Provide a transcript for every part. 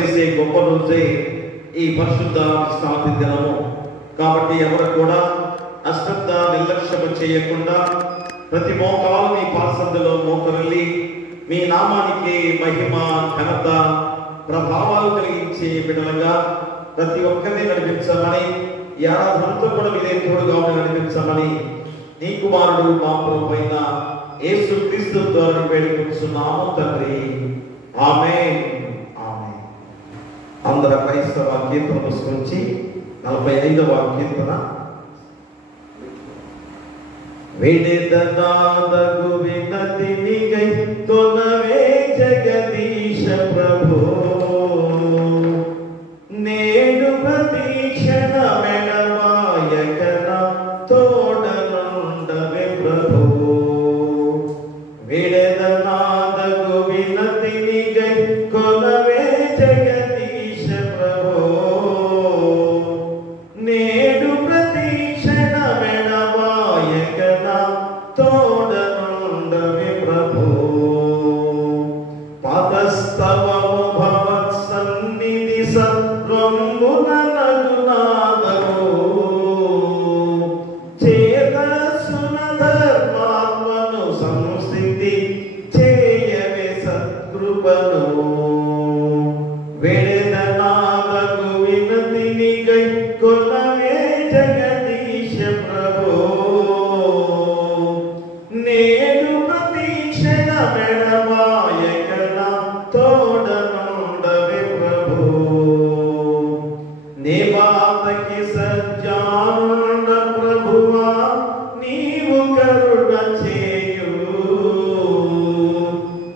చేసే గొప్ప రోజే ఈ పరిశుద్ధ విశ్రాంతి దినము. కాబట్టి ఎవరు కూడా అశ్రద్ధ నిర్లక్ష్యము చేయకుండా ప్రతి మోకాలు మీ పాదసందులో మోకరిల్లి మీ నామానికి మహిమ ఘనత ప్రభావాలు కలిగించే బిడ్డలుగా ప్రతి ఒక్కరిని నడిపించమని, ఈ ఆరాధనతో కూడా మీరే తోడుగా నడిపించమని నీ కుమారుడు మా ప్రభువైన యేసు క్రీస్తు ద్వారా వేడుకుంటున్నాము తండ్రి. ఆమేన్. ఆమేన్. అందరూ క్రైస్తవ కీర్తన పుస్తకించి 45వ కీర్తన. వేడెదనాదగు వినతిని గైకొనవే జగదీశ ప్రభో, నేడు ప్రతీక్షణ మెడవాయకన తోడనుండవే ప్రభో. వేడెదనాదగు వినతిని గైకొనవే జగదీశ ప్రభో, నేడు ప్రతీక్షణ మెడవాయకన తోడనుండవే ప్రభో. పాదస్తవము భవత్ సన్నిధి సర్వమున నగునాదము, చేతస్సున ధర్మాత్మను సంస్థితి చేయవే సత్కృపను. వేడెదనాదగు వినతిని గైకొనవే జగదీశ ప్రభో, నేడు ప్రతీక్షణ మెడవాయకన తోడనుండవే ప్రభో. నేవాతకి సజ్జానుండ ప్రభువా, నీవు కరుణ చేయు.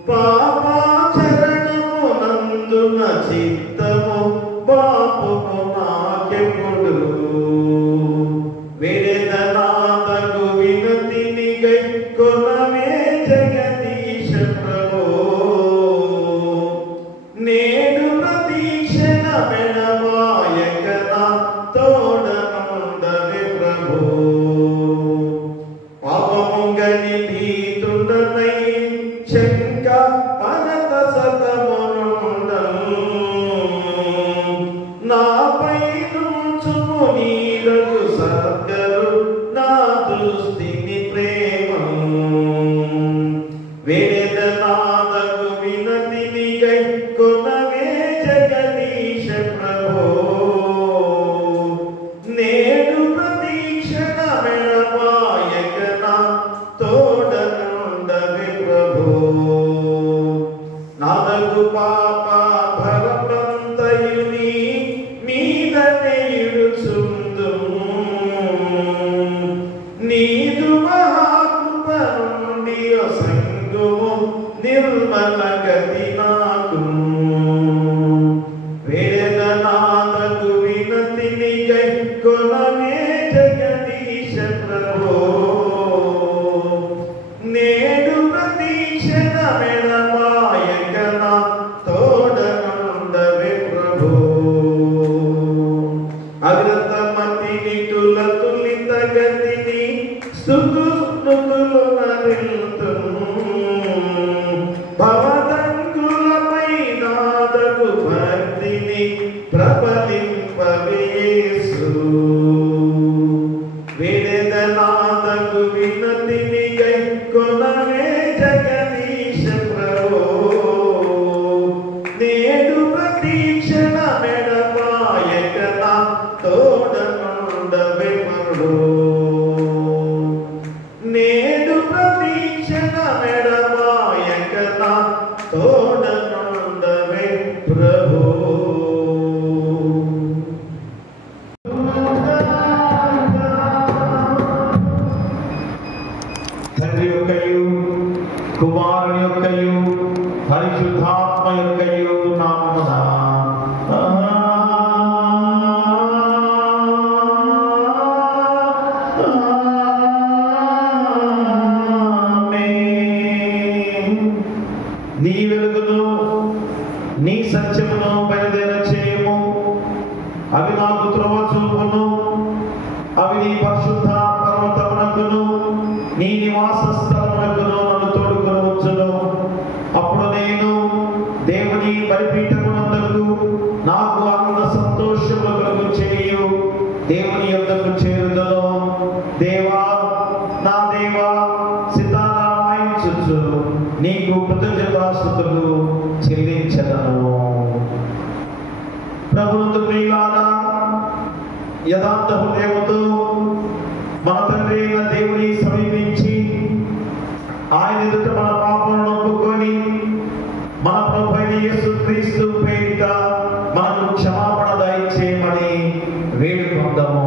పాపాచరణము నందున చిత్తము పాపము నాకెప్పుడు. వేడెదనాదగు వినతిని గైకొనవే జగదీశ ప్రభో, నేడు ప్రతీక్షణ మెడవాయకన తోడనుండవే ప్రభో. పాపము గని భీతుడనై శంక పరత సతమునుండను, నాపై నుంచుము నీలకు సర్గరు నా దృష్టిని ప్రేమము. వేడెదనాదగు వినతిని గైకొనవే జగదీశ ప్రభో, నేడు ప్రతీక్షణ మెడవాయకన తోడనుండవే ప్రభో. నాదగు పాప భరమంతయుని మీదనే ఇడుచుందుము, నీదు మహాకృప నుండి సంగుము నిర్మల గతి నాకు. వేడెదనాదగు వినతిని గైకొనవే జగదీశ ప్రభో, నేడు ప్రతీక్షణ మెడవాయకన తోడనుండవే ప్రభో. అగ్రతమతి నిటుల తులిత గతిని స్తుతులు నరిల్తును, భవదంకులపై నాదగు భక్తిని ప్రబలింపవే యేసు. వేడెదనాదగు వినతిని గైకొనవే జగదీశ ప్రభో, నేడు ప్రతీక్షణ మెడవాయకన తోడనుండవే ప్రభో. నేడు ప్రతీక్షణ మెడవాయకన తోడనుండవే ప్రభో. తండ్రి యొక్కయు కుమారుని యొక్కయు పరిశుద్ధాత్మ యొక్కయు నామమున నీ వెలుగును నీ సత్యమును యథార్థ హృదయంతో మన తండ్రి అయిన దేవుని సమీపించి ఆయన ఎదుట మన పాపలను ఒప్పుకొని మన ప్రభు అయిన యేసుక్రీస్తు పేరిట మనకు క్షమాపణ దయచేయమని వేడుకొందాము.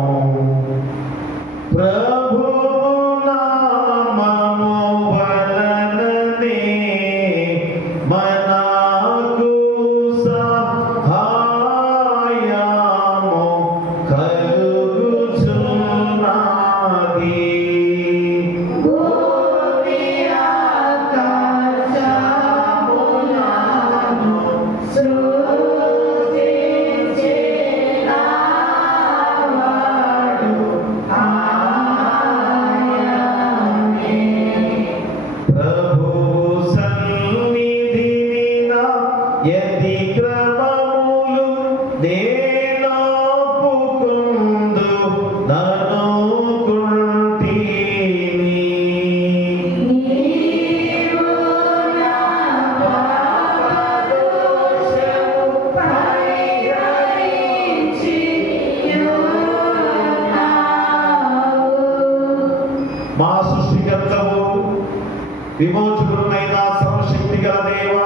ప్రభు నామము వలననే మనకు సహాయము కలుగుచున్నది. మా సృష్టికర్తవు విమోచకుడైన సర్వశక్తి గల దేవ,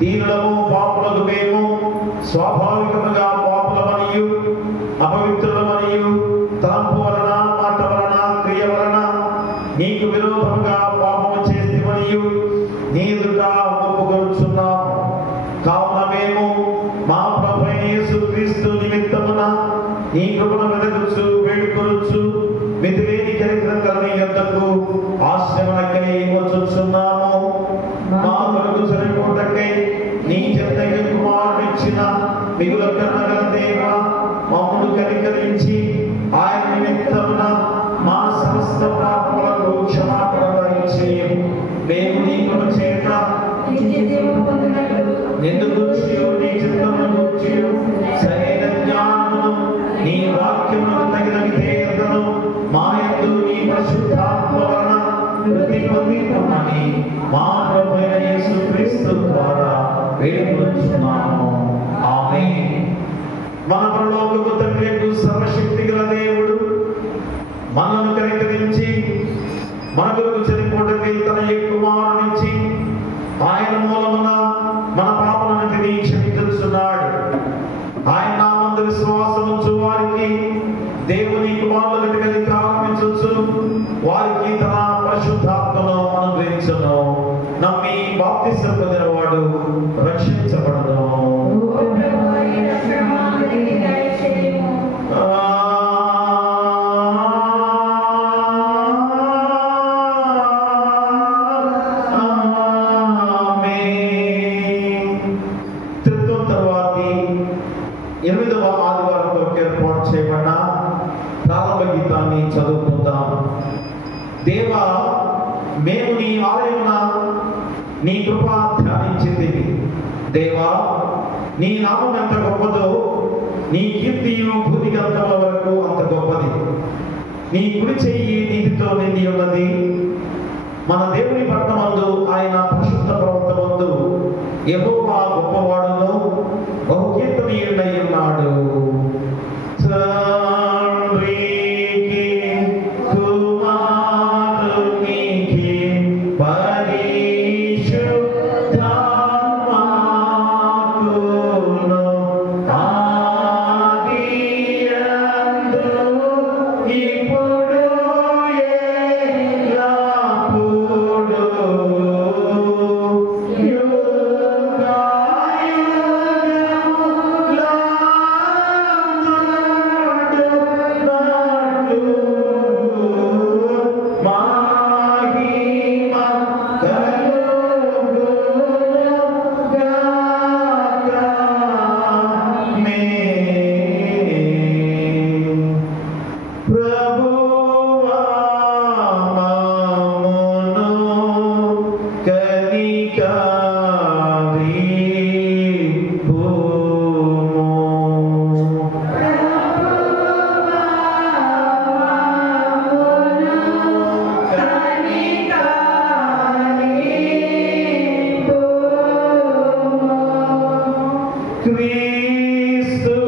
దీనులము పాపులకు మేము స్వాభావికముగా పాపులమనియు అపవిత్రులమనియు తలంపు వలన మాట వలన క్రియ వలన నీకు విరోధముగా పాపము చేస్తేమనియు నీ ఎదుట ఒప్పుకొనుచున్నాము. కావున మేము మా ప్రభువైన యేసుక్రీస్తు నిమిత్తమున నీ కృపను వెదకుచు వేడుకొనుచు మితిలేని చరిత్ర కలని యొద్దకు ఆశ్రమణకై వచ్చుచున్నాము. మా కొరకు చనిపోటకై నీ చెంతకి కుమారుడిచ్చిన మిగుల కన్నగల దేవ, మమ్మను కనికరించి ఆయన నిమిత్తమున మా సమస్త పాపములకు క్షమాపణ దయచేయు. మేము నీ కృప చేత నిన్ను గూర్చియు నీ చిత్తమును గూర్చియు సరైన జ్ఞానమును నీ వాక్యమునకు తగిన విధేయతను మా యందు నీ పరిశుద్ధాత్మ వలన వృద్ధి పొందుకొమ్మని మా ప్రభువైన యేసుక్రీస్తు ద్వారా వేడుకొనుచున్నాము. ఆమేన్. మన పరలోకపు తండ్రి సర్వశక్తి గల దేవుడు మనల్ని కనికరించి మన కొరకు చనిపోవడానికి తన కుమారునిచ్చి ఆయన మూలమున మన పాపలన్నిటినీ క్షమించుచున్నాడు. ఆయన నామందు విశ్వాసం ఉంచు వారికి దేవుని కుమారులకి అధికారం ఇచ్చుచు వారికి తన పరిశుద్ధాత్మను అనుగ్రహించును. నమ్మి బాప్తిసం పొందినవాడు రక్షించబడను. త్రిత్వం తర్వాతి 8వ ఆదివారం ఏర్పాటు చేయబడిన ప్రారంభ గీతాన్ని చదువుకుందాం. దేవా, మేము నీ ఆలయమున నీ కృప ధ్యానించింది. దేవా, నీ నామం ఎంత గొప్పదో, నీ కీర్తియు భూదిగంతముల వరకు అంత గొప్పది. నీ కుడి చెయ్యి నీతితో నిండి ఉన్నది. మన దేవుని పట్టణమందు ఆయన పరిశుద్ధ పర్వతమందు యెహోవా గొప్పవాడును బహుకీర్తనీయుడై ఉన్నాడు. తండ్రికి కుమారునికి పరిశుద్ధాత్మకును ఆదియందు ఇప్పుడు ఎల్లప్పుడూ Cristo,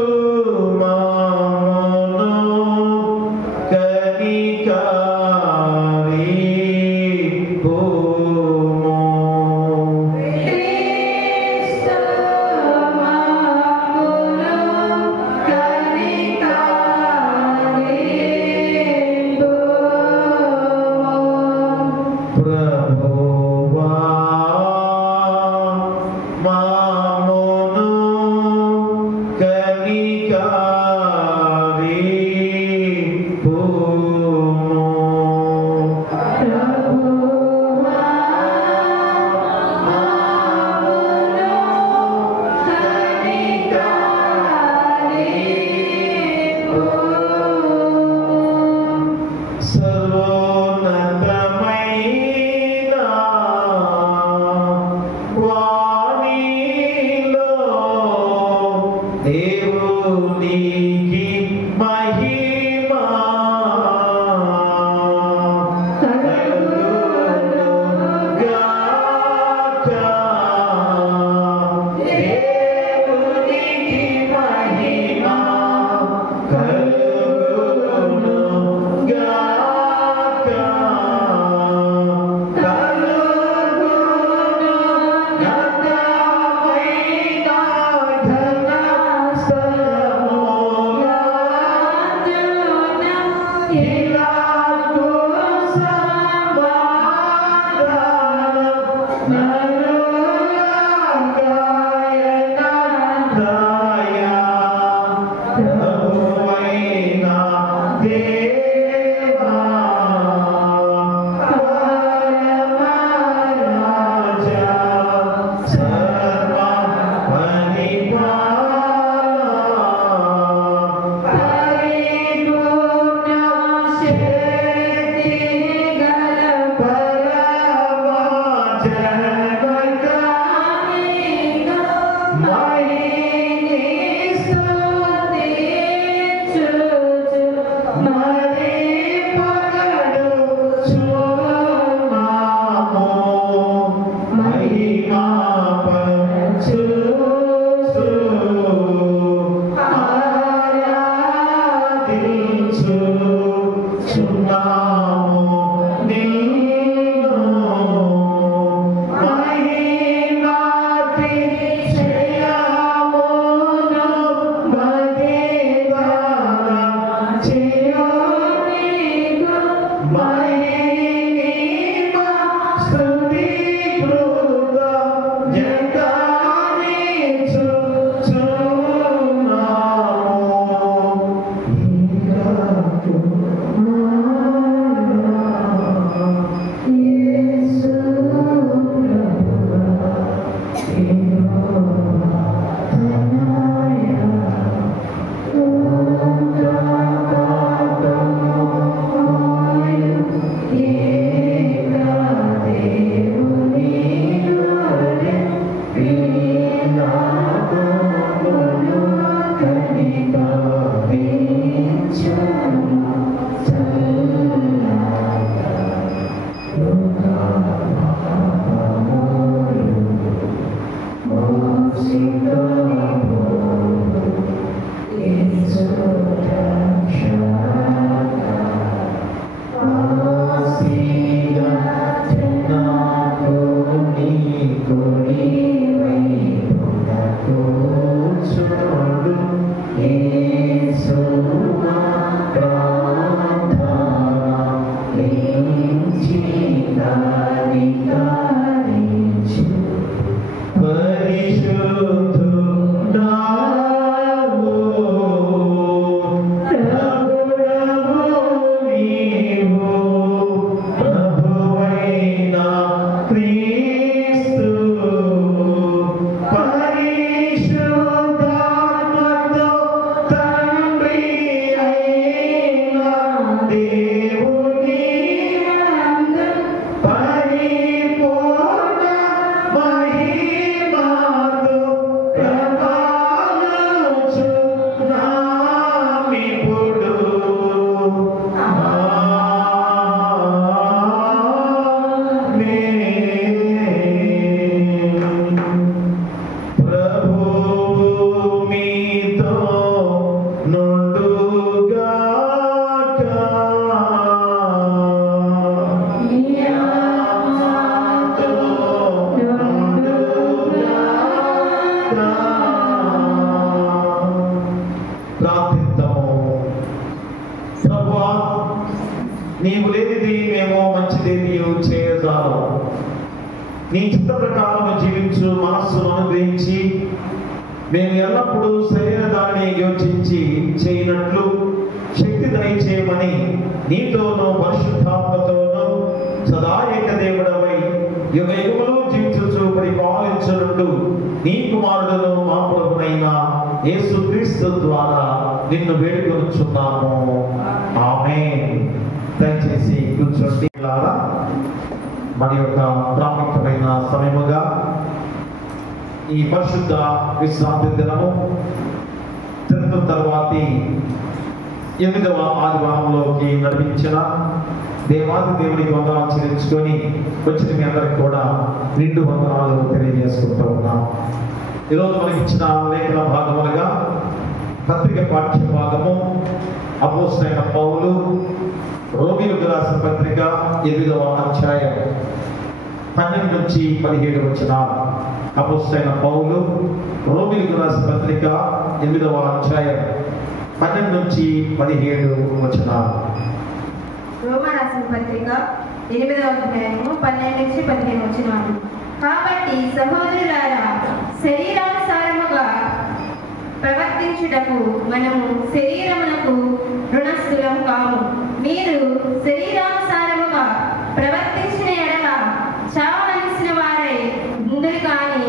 నీవు లేనిది మేము మంచిదేది చేయజాలం. నీ చిత్త ప్రకారం జీవించు మనస్సును అనుగ్రహించి మేము ఎల్లప్పుడూ సరైన దాన్ని యోచించి చేయనట్లు శక్తి దయచేయమని నీతోనూ పరిశుద్ధాత్మతోనూ సదా ఏక దేవుడవై యుగ యుగములు జీవించుచు పరిపాలించునట్టు నీ కుమారుడును మా ప్రభువైన యేసుక్రీస్తు ద్వారా నిన్ను వేడుకొనుచున్నాము. ఆమేన్. దయచేసి కూర్చోండి. మన యొక్క ప్రాముఖ్యమైన సమయముగా ఈ పరిశుద్ధ విశ్రాంతి దినము తిరుగు తర్వాతి 8వ ఆదివారంలోకి నడిపించిన దేవాది దేవునికి వందనాలు చెల్లించుకొని వచ్చిన మీ అందరికి కూడా నిండు వందనాలు తెలియజేసుకుంటూ ఉన్నాం. ఈరోజు మనకి ఇచ్చిన లేఖన భాగములుగా పత్రిక పాఠ్య భాగము అపోస్తలుడైన పౌలు రోమీయులకు రాసిన పత్రిక 8వ అధ్యాయం 12 నుంచి 17 వచనాలు. అపోస్తలుడైన పౌలు రోమీయులకు రాసిన పత్రిక 8వ అధ్యాయం 12 నుంచి 17 వచనాలు. రోమా రాసిన పత్రిక 8వ అధ్యాయము 12 నుంచి 15 వచనాలు. కాబట్టి సహోదరులారా, శరీరానుసారముగా ప్రవర్తించుటకు మనము శరీరమునకు రుణస్థులం కాము. మీరు శరీరానుసారముగా ప్రవర్తించిన ఎడల చావవలసిన వారై ముందులు కానీ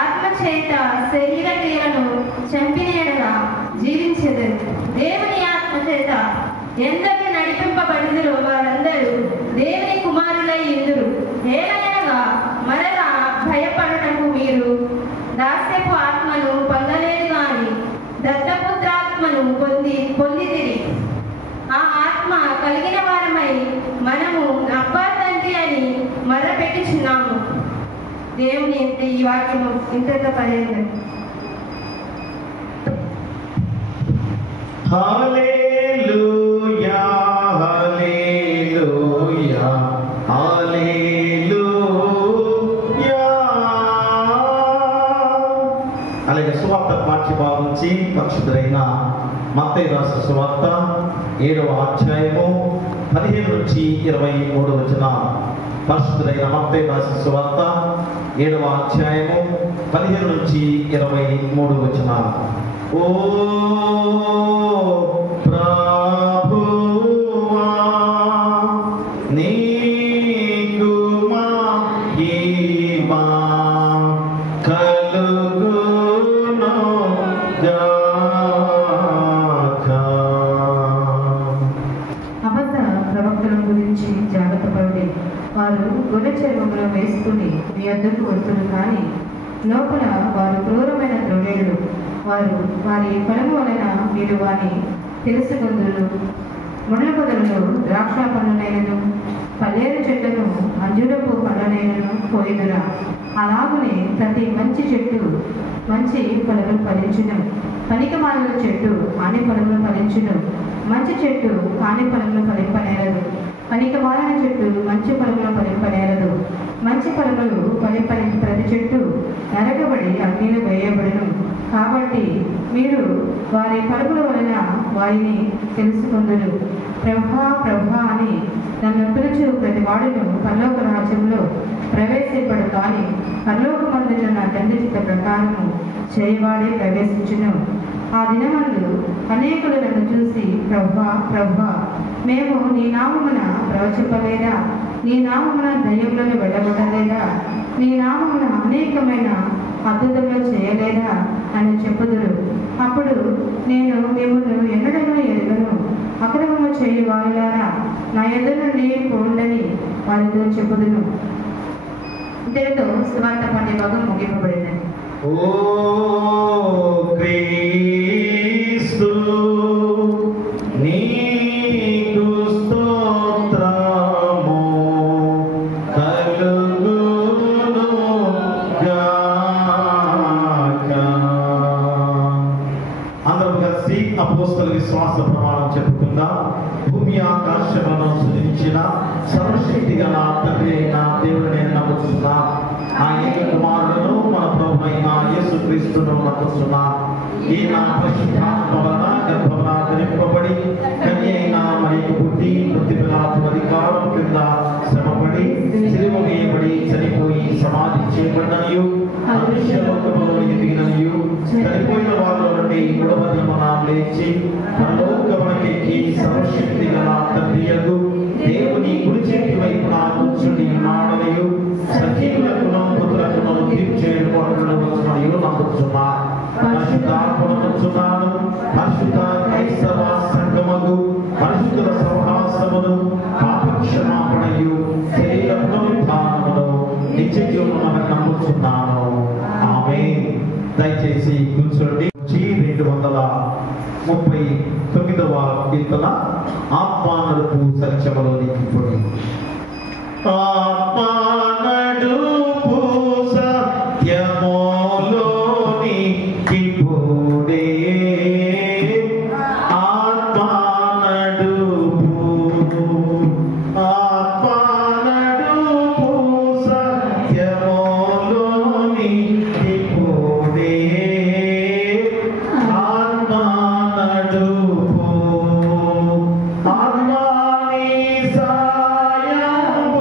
ఆత్మచేత శరీర క్రియలను చంపిన ఎడల జీవించెదరు. దేవుని ఆత్మచేత ఎందరు నడిపింపబడినరో వారందరూ దేవుని కుమారులై ఇందురు. ఏలనగా మరలా భయపడటకు మీరు దాస్యపు ఆత్మను పొందలేదు కానీ దత్తపుత్రాత్మను పొందితిరి. ఆ ఆత్మ కలిగిన వారమై మనము అబ్బా తండ్రి అని మొరపెట్టుచున్నాము. దేవుని ఈ వాక్యము ఇంతతో పడేది. హల్లెలూయా హల్లెలూయా హల్లెలూయా. అలాగే సువార్త పాఠ్యభాగం నుంచి పరిశుద్ధుడైన మత్తయి రాసిన సువార్త 7వ అధ్యాయము 15 నుంచి 23 వచనాలు. పరిశుద్ధుడైన మత్తయి రాసిన సువార్త 7వ అధ్యాయము 15 నుంచి 23 వచనాలు. ఓ ప్రభువా నీకు మహిమ కలుగును గాక. అబద్ధ ప్రవక్తల గురించి జాగ్రత్త పడి వారు గొర్రె చర్మములు వేసుకుని మీ వద్దకు వస్తున్నారు, కానీ లోపల వారు క్రూరమైన ద్రోణులు. వారు వారి ఫలము వలన మీరు వారిని తెలుసుకొందురు. ముళ్ళ పొదలను ద్రాక్ష పండ్లనైనను పల్లేరు చెట్లను అంజూరపు పండ్లనైనను పోయిదురా. అలాగనే ప్రతి మంచి చెట్టు మంచి ఫలములు ఫలించును, పనికిమాలిన చెట్టు కాని ఫలములు ఫలించును. మంచి చెట్టు కాని ఫలములు ఫలింపనేరదు, పనికిమాలిన చెట్టు మంచి ఫలములు ఫలింపనేరదు. మంచి ఫలములు ఫలింపని ప్రతి చెట్టు నరకబడి అగ్నిలో వేయబడును. కాబట్టి మీరు వారి ఫలముల వలన వారిని తెలుసుకొందురు. ప్రభా ప్రభా అని నన్ను పిలుచు ప్రతి వాడును పరలోక రాజ్యంలో ప్రవేశింపడు, కానీ పరలోకమందున నా తండ్రి చిత్త ప్రకారము చేయవాడే ప్రవేశించును. ఆ దినమందు అనేకులు నన్ను చూసి ప్రభా ప్రభా మేము నీ నామమున ప్రవచింపలేదా, నీ నామమున దయ్యములను వెళ్ళగొట్టలేదా, నీ నామమున అనేకమైన అద్భుతములు చేయలేదా అని చెప్పుదురు. అప్పుడు నేను మిమ్మల్ని ఎన్నడూ ఎరుగను, అక్రమము చేయి వారులారా నా ఎదురు నుండి పోండని వారితో చెప్పుదును. ఇంతటితో సువార్త పండే భాగం ముగింపబడింది. ఓ క్రీస్తు నీకు స్తోత్రము కలుగును గాక. అందరం కలిసి అపోస్తల విశ్వాస ప్రమాణం చెప్పుకుందాం. భూమి ఆకాశములను సృజించిన సర్వశక్తి గల తండ్రి అయిన దేవుడిని నమ్ముతున్నా, ఆ ఏక కుమారుడును మన ప్రభువైన యేసుక్రీస్తును నమ్ముతున్నా. ఈయన పరిశుద్ధాత్మ వలన గర్భమున ధరింపబడి కన్య అయిన మరియకు పుట్టి మృత్యు పిలాతు అధికారం కింద శ్రమపడి సిలువ వేయబడి చనిపోయి సమాధి చేయబడిననియు అదృశ్య లోకములోనికి దిగిననియు చనిపోయిన వారిలో నుండి మూడవ దినమున లేచి పరలోకమునకెక్కి సర్వశక్తి గల తండ్రియగు దేవుని కుడి చేతి వైపున కూర్చుని ఉన్నాడనియు సజీవులకును మృతులకును తీర్పు చేయడానికి వచ్చుననియు నమ్ముచున్నా. పరిశుద్ధాత్మను నమ్ముచున్నాను. పరిశుద్ధ క్రైస్తవ సంఘమును పరిశుద్ధుల సహవాసమును పాపక్షమాపణయు శరీర పునరుద్ధానమును నిత్య జీవమును నమ్ముచున్నాను. ఆమేన్. దయచేసి కూర్చోండి. 239వ కీర్తన ఆత్మ నడుపు సత్యములోనికి పోయి. ఆత్మ నడుపు సత్యములోనికి పోడే ఆత్మ నడుపు ఆత్మ నడుపు సత్యములోనికి పోడే ఆత్మ నడుపు ఆత్మని సాయము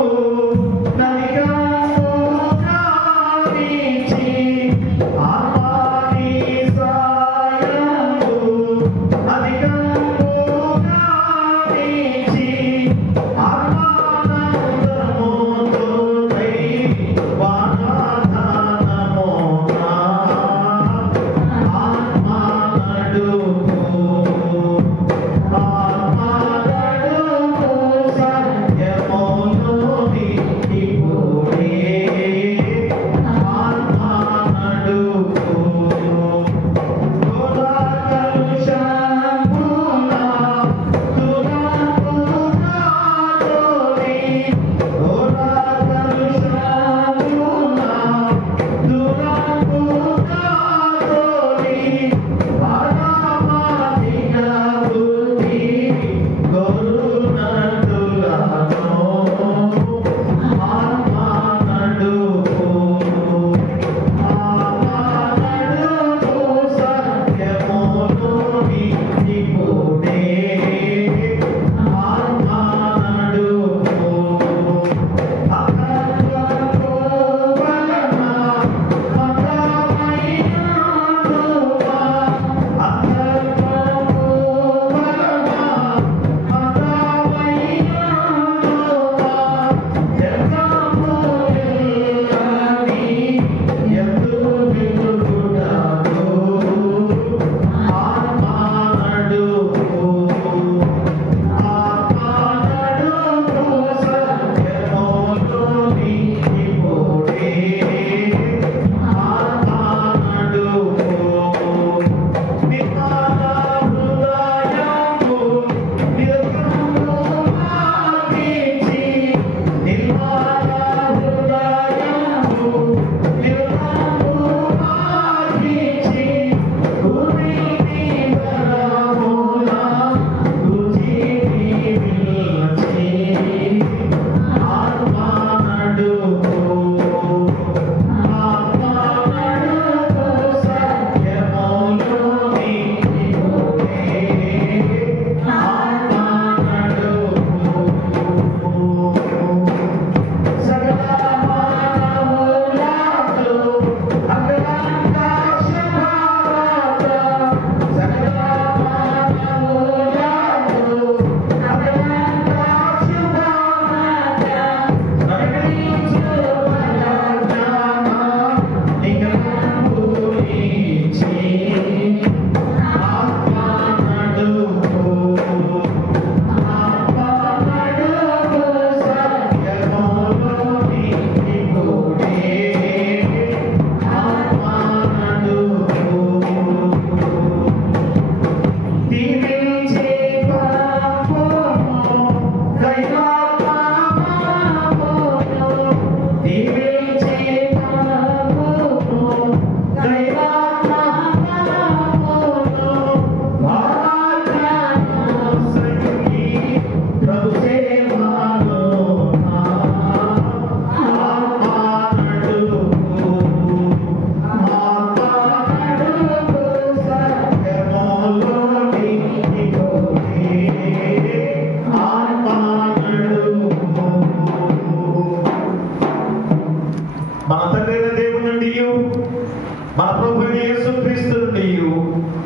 మన ప్రభు యేసుక్రీస్తు నుండి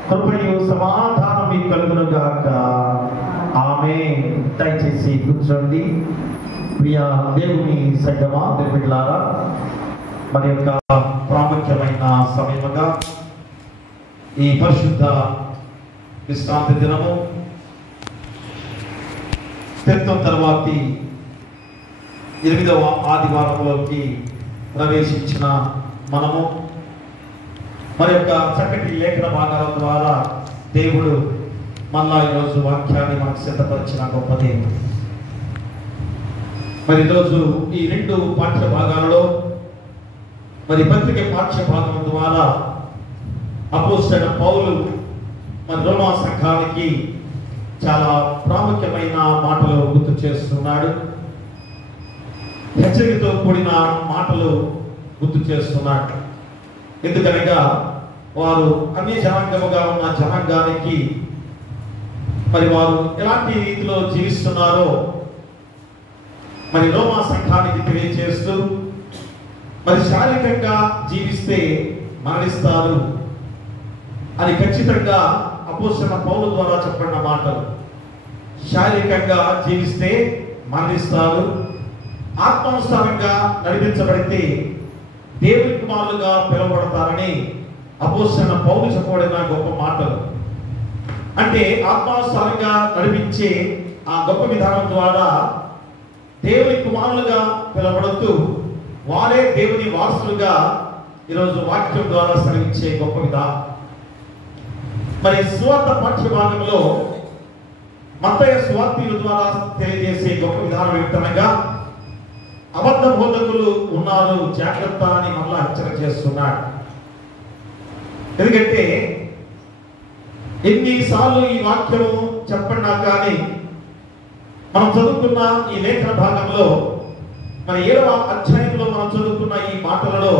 కృపయు సమాధానం మీకు కలుగును గాక. ఆమేన్. దయచేసి కూర్చోండి. ప్రియ దేవుని సంగమా, దేవుడిలారా, మరి యొక్క ప్రాముఖ్యమైన సమయముగా ఈ పరిశుద్ధ విశ్రాంతి దినము తీర్థం తర్వాతి 8వ ఆదివారంలోకి ప్రవేశించిన మనము మరి యొక్క చక్కటి లేఖన భాగాల ద్వారా దేవుడు మళ్ళా ఈరోజు వాక్యాన్ని మనకు సిద్ధపరిచిన గొప్ప దేవుడు. మరి ఈరోజు ఈ 2 పాఠ్య భాగాలలో మరి పత్రిక పాఠ్య భాగం ద్వారా అపోస్తలుడైన పౌలు మరి రోమా సంఘానికి చాలా ప్రాముఖ్యమైన మాటలు గుర్తు చేస్తున్నాడు. హెచ్చరికతో కూడిన మాటలు గుర్తు చేస్తున్నాడు. ఎందుకనగా వారు అన్ని జనాంగముగా ఉన్న జనాంగానికి మరి వారు ఎలాంటి రీతిలో జీవిస్తున్నారో మరి రోమా సంఘానికి తెలియజేస్తూ మరి శారీరకంగా జీవిస్తే మరణిస్తారు అని ఖచ్చితంగా అపోస్తలుడైన పౌలు ద్వారా చెప్పబడిన మాటలు. శారీరకంగా జీవిస్తే మరణిస్తారు, ఆత్మానుసారంగా నడిపించబడితే దేవుని కుమారులుగా పిలువబడతారని అపోస్తలుడైన పౌలు చెప్పబడిన గొప్ప మాటలు. అంటే ఆత్మానుసారంగా నడిపించే ఆ గొప్ప విధానం ద్వారా దేవుని కుమారులుగా పిలువబడుతూ వారే దేవుని వారసులుగా ఈరోజు వాక్యం ద్వారా సెలవిచ్చే గొప్ప విధానం. మరి సువార్త పాఠ్య భాగంలో మత్తయి సువార్తీయుల ద్వారా తెలియజేసే గొప్ప విధానం ఏమిటనగా అబద్ధ బోధకులు ఉన్నారు, జాగ్రత్త అని మళ్ళా హెచ్చరిక చేస్తున్నాడు. ఎందుకంటే ఎన్నిసార్లు ఈ వాక్యము చెప్పినా కానీ మనం చదువుకున్న ఈ లేఖన భాగంలో మరి 7వ అధ్యాయంలో మనం చదువుకున్న ఈ మాటలలో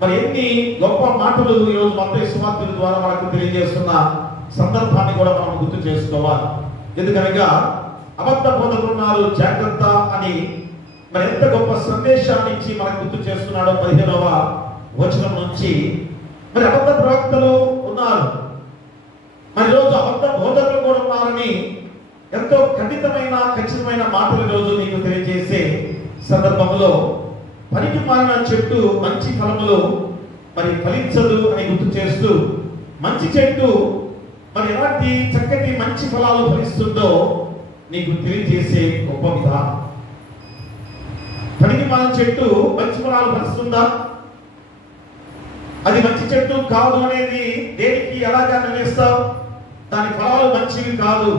మరి ఎన్ని గొప్ప మాటలు ఈరోజు మత్తయి సువార్తీయుల ద్వారా మనకు తెలియజేస్తున్న సందర్భాన్ని కూడా మనం గుర్తు చేసుకోవాలి. ఎందుకనగా అబద్ధ బోధకులు ఉన్నారు, జాగ్రత్త అని మరి ఎంత గొప్ప సందేశాన్ని ఇచ్చి మనకు గుర్తు చేస్తున్నాడో 15వ వచనం నుంచి. మరి అబద్ధ ప్రవక్తలు ఉన్నారు, మరి రోజు అబద్ధ బోధకులు కూడా ఉన్నారని ఎంతో ఖచ్చితమైన మాటలు రోజు నీకు తెలియజేసే సందర్భంలో పనికి మారిన చెట్టు మంచి ఫలములు మరి ఫలించదు అని గుర్తు చేస్తూ మంచి చెట్టు మరి ఎలాంటి చక్కటి మంచి ఫలాలు ఫలిస్తుందో నీకు తెలియజేసే గొప్ప విధానం. పనికి మారిన చెట్టు మంచి ఫలాలు ఫలిస్తుందా, అది మంచి చెట్టు కాదు అనేది దేనికి ఎలాగా నిర్ణయిస్తావు? దాని ఫలాలు మంచివి కాదు.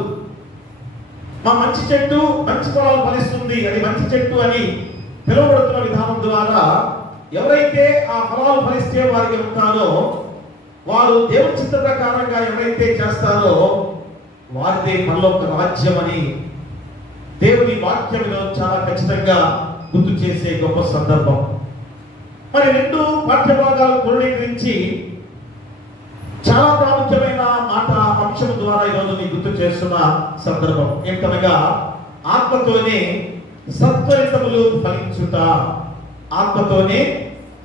మా మంచి చెట్టు మంచి ఫలాలు ఫలిస్తుంది, అది మంచి చెట్టు అని పిలువబడుతున్న విధానం ద్వారా ఎవరైతే ఆ ఫలాలు ఫలిస్తే వారికి ఉంటారో వారు దేవుని చిత్త ప్రకారంగా ఎవరైతే చేస్తారో వారిదే పరలోక రాజ్యం అని దేవుని వాక్యంలో చాలా ఖచ్చితంగా గుర్తు చేసే గొప్ప సందర్భం. మరి 2 పాఠ్యభాగాలు క్రోడీకరించి చాలా ప్రాముఖ్యమైన మాట అంశం ద్వారా ఈరోజు మీకు గుర్తు చేస్తున్న సందర్భం ఏమిటనగా ఆత్మతోనే సత్ఫలితములు ఫలించుట. ఆత్మతోనే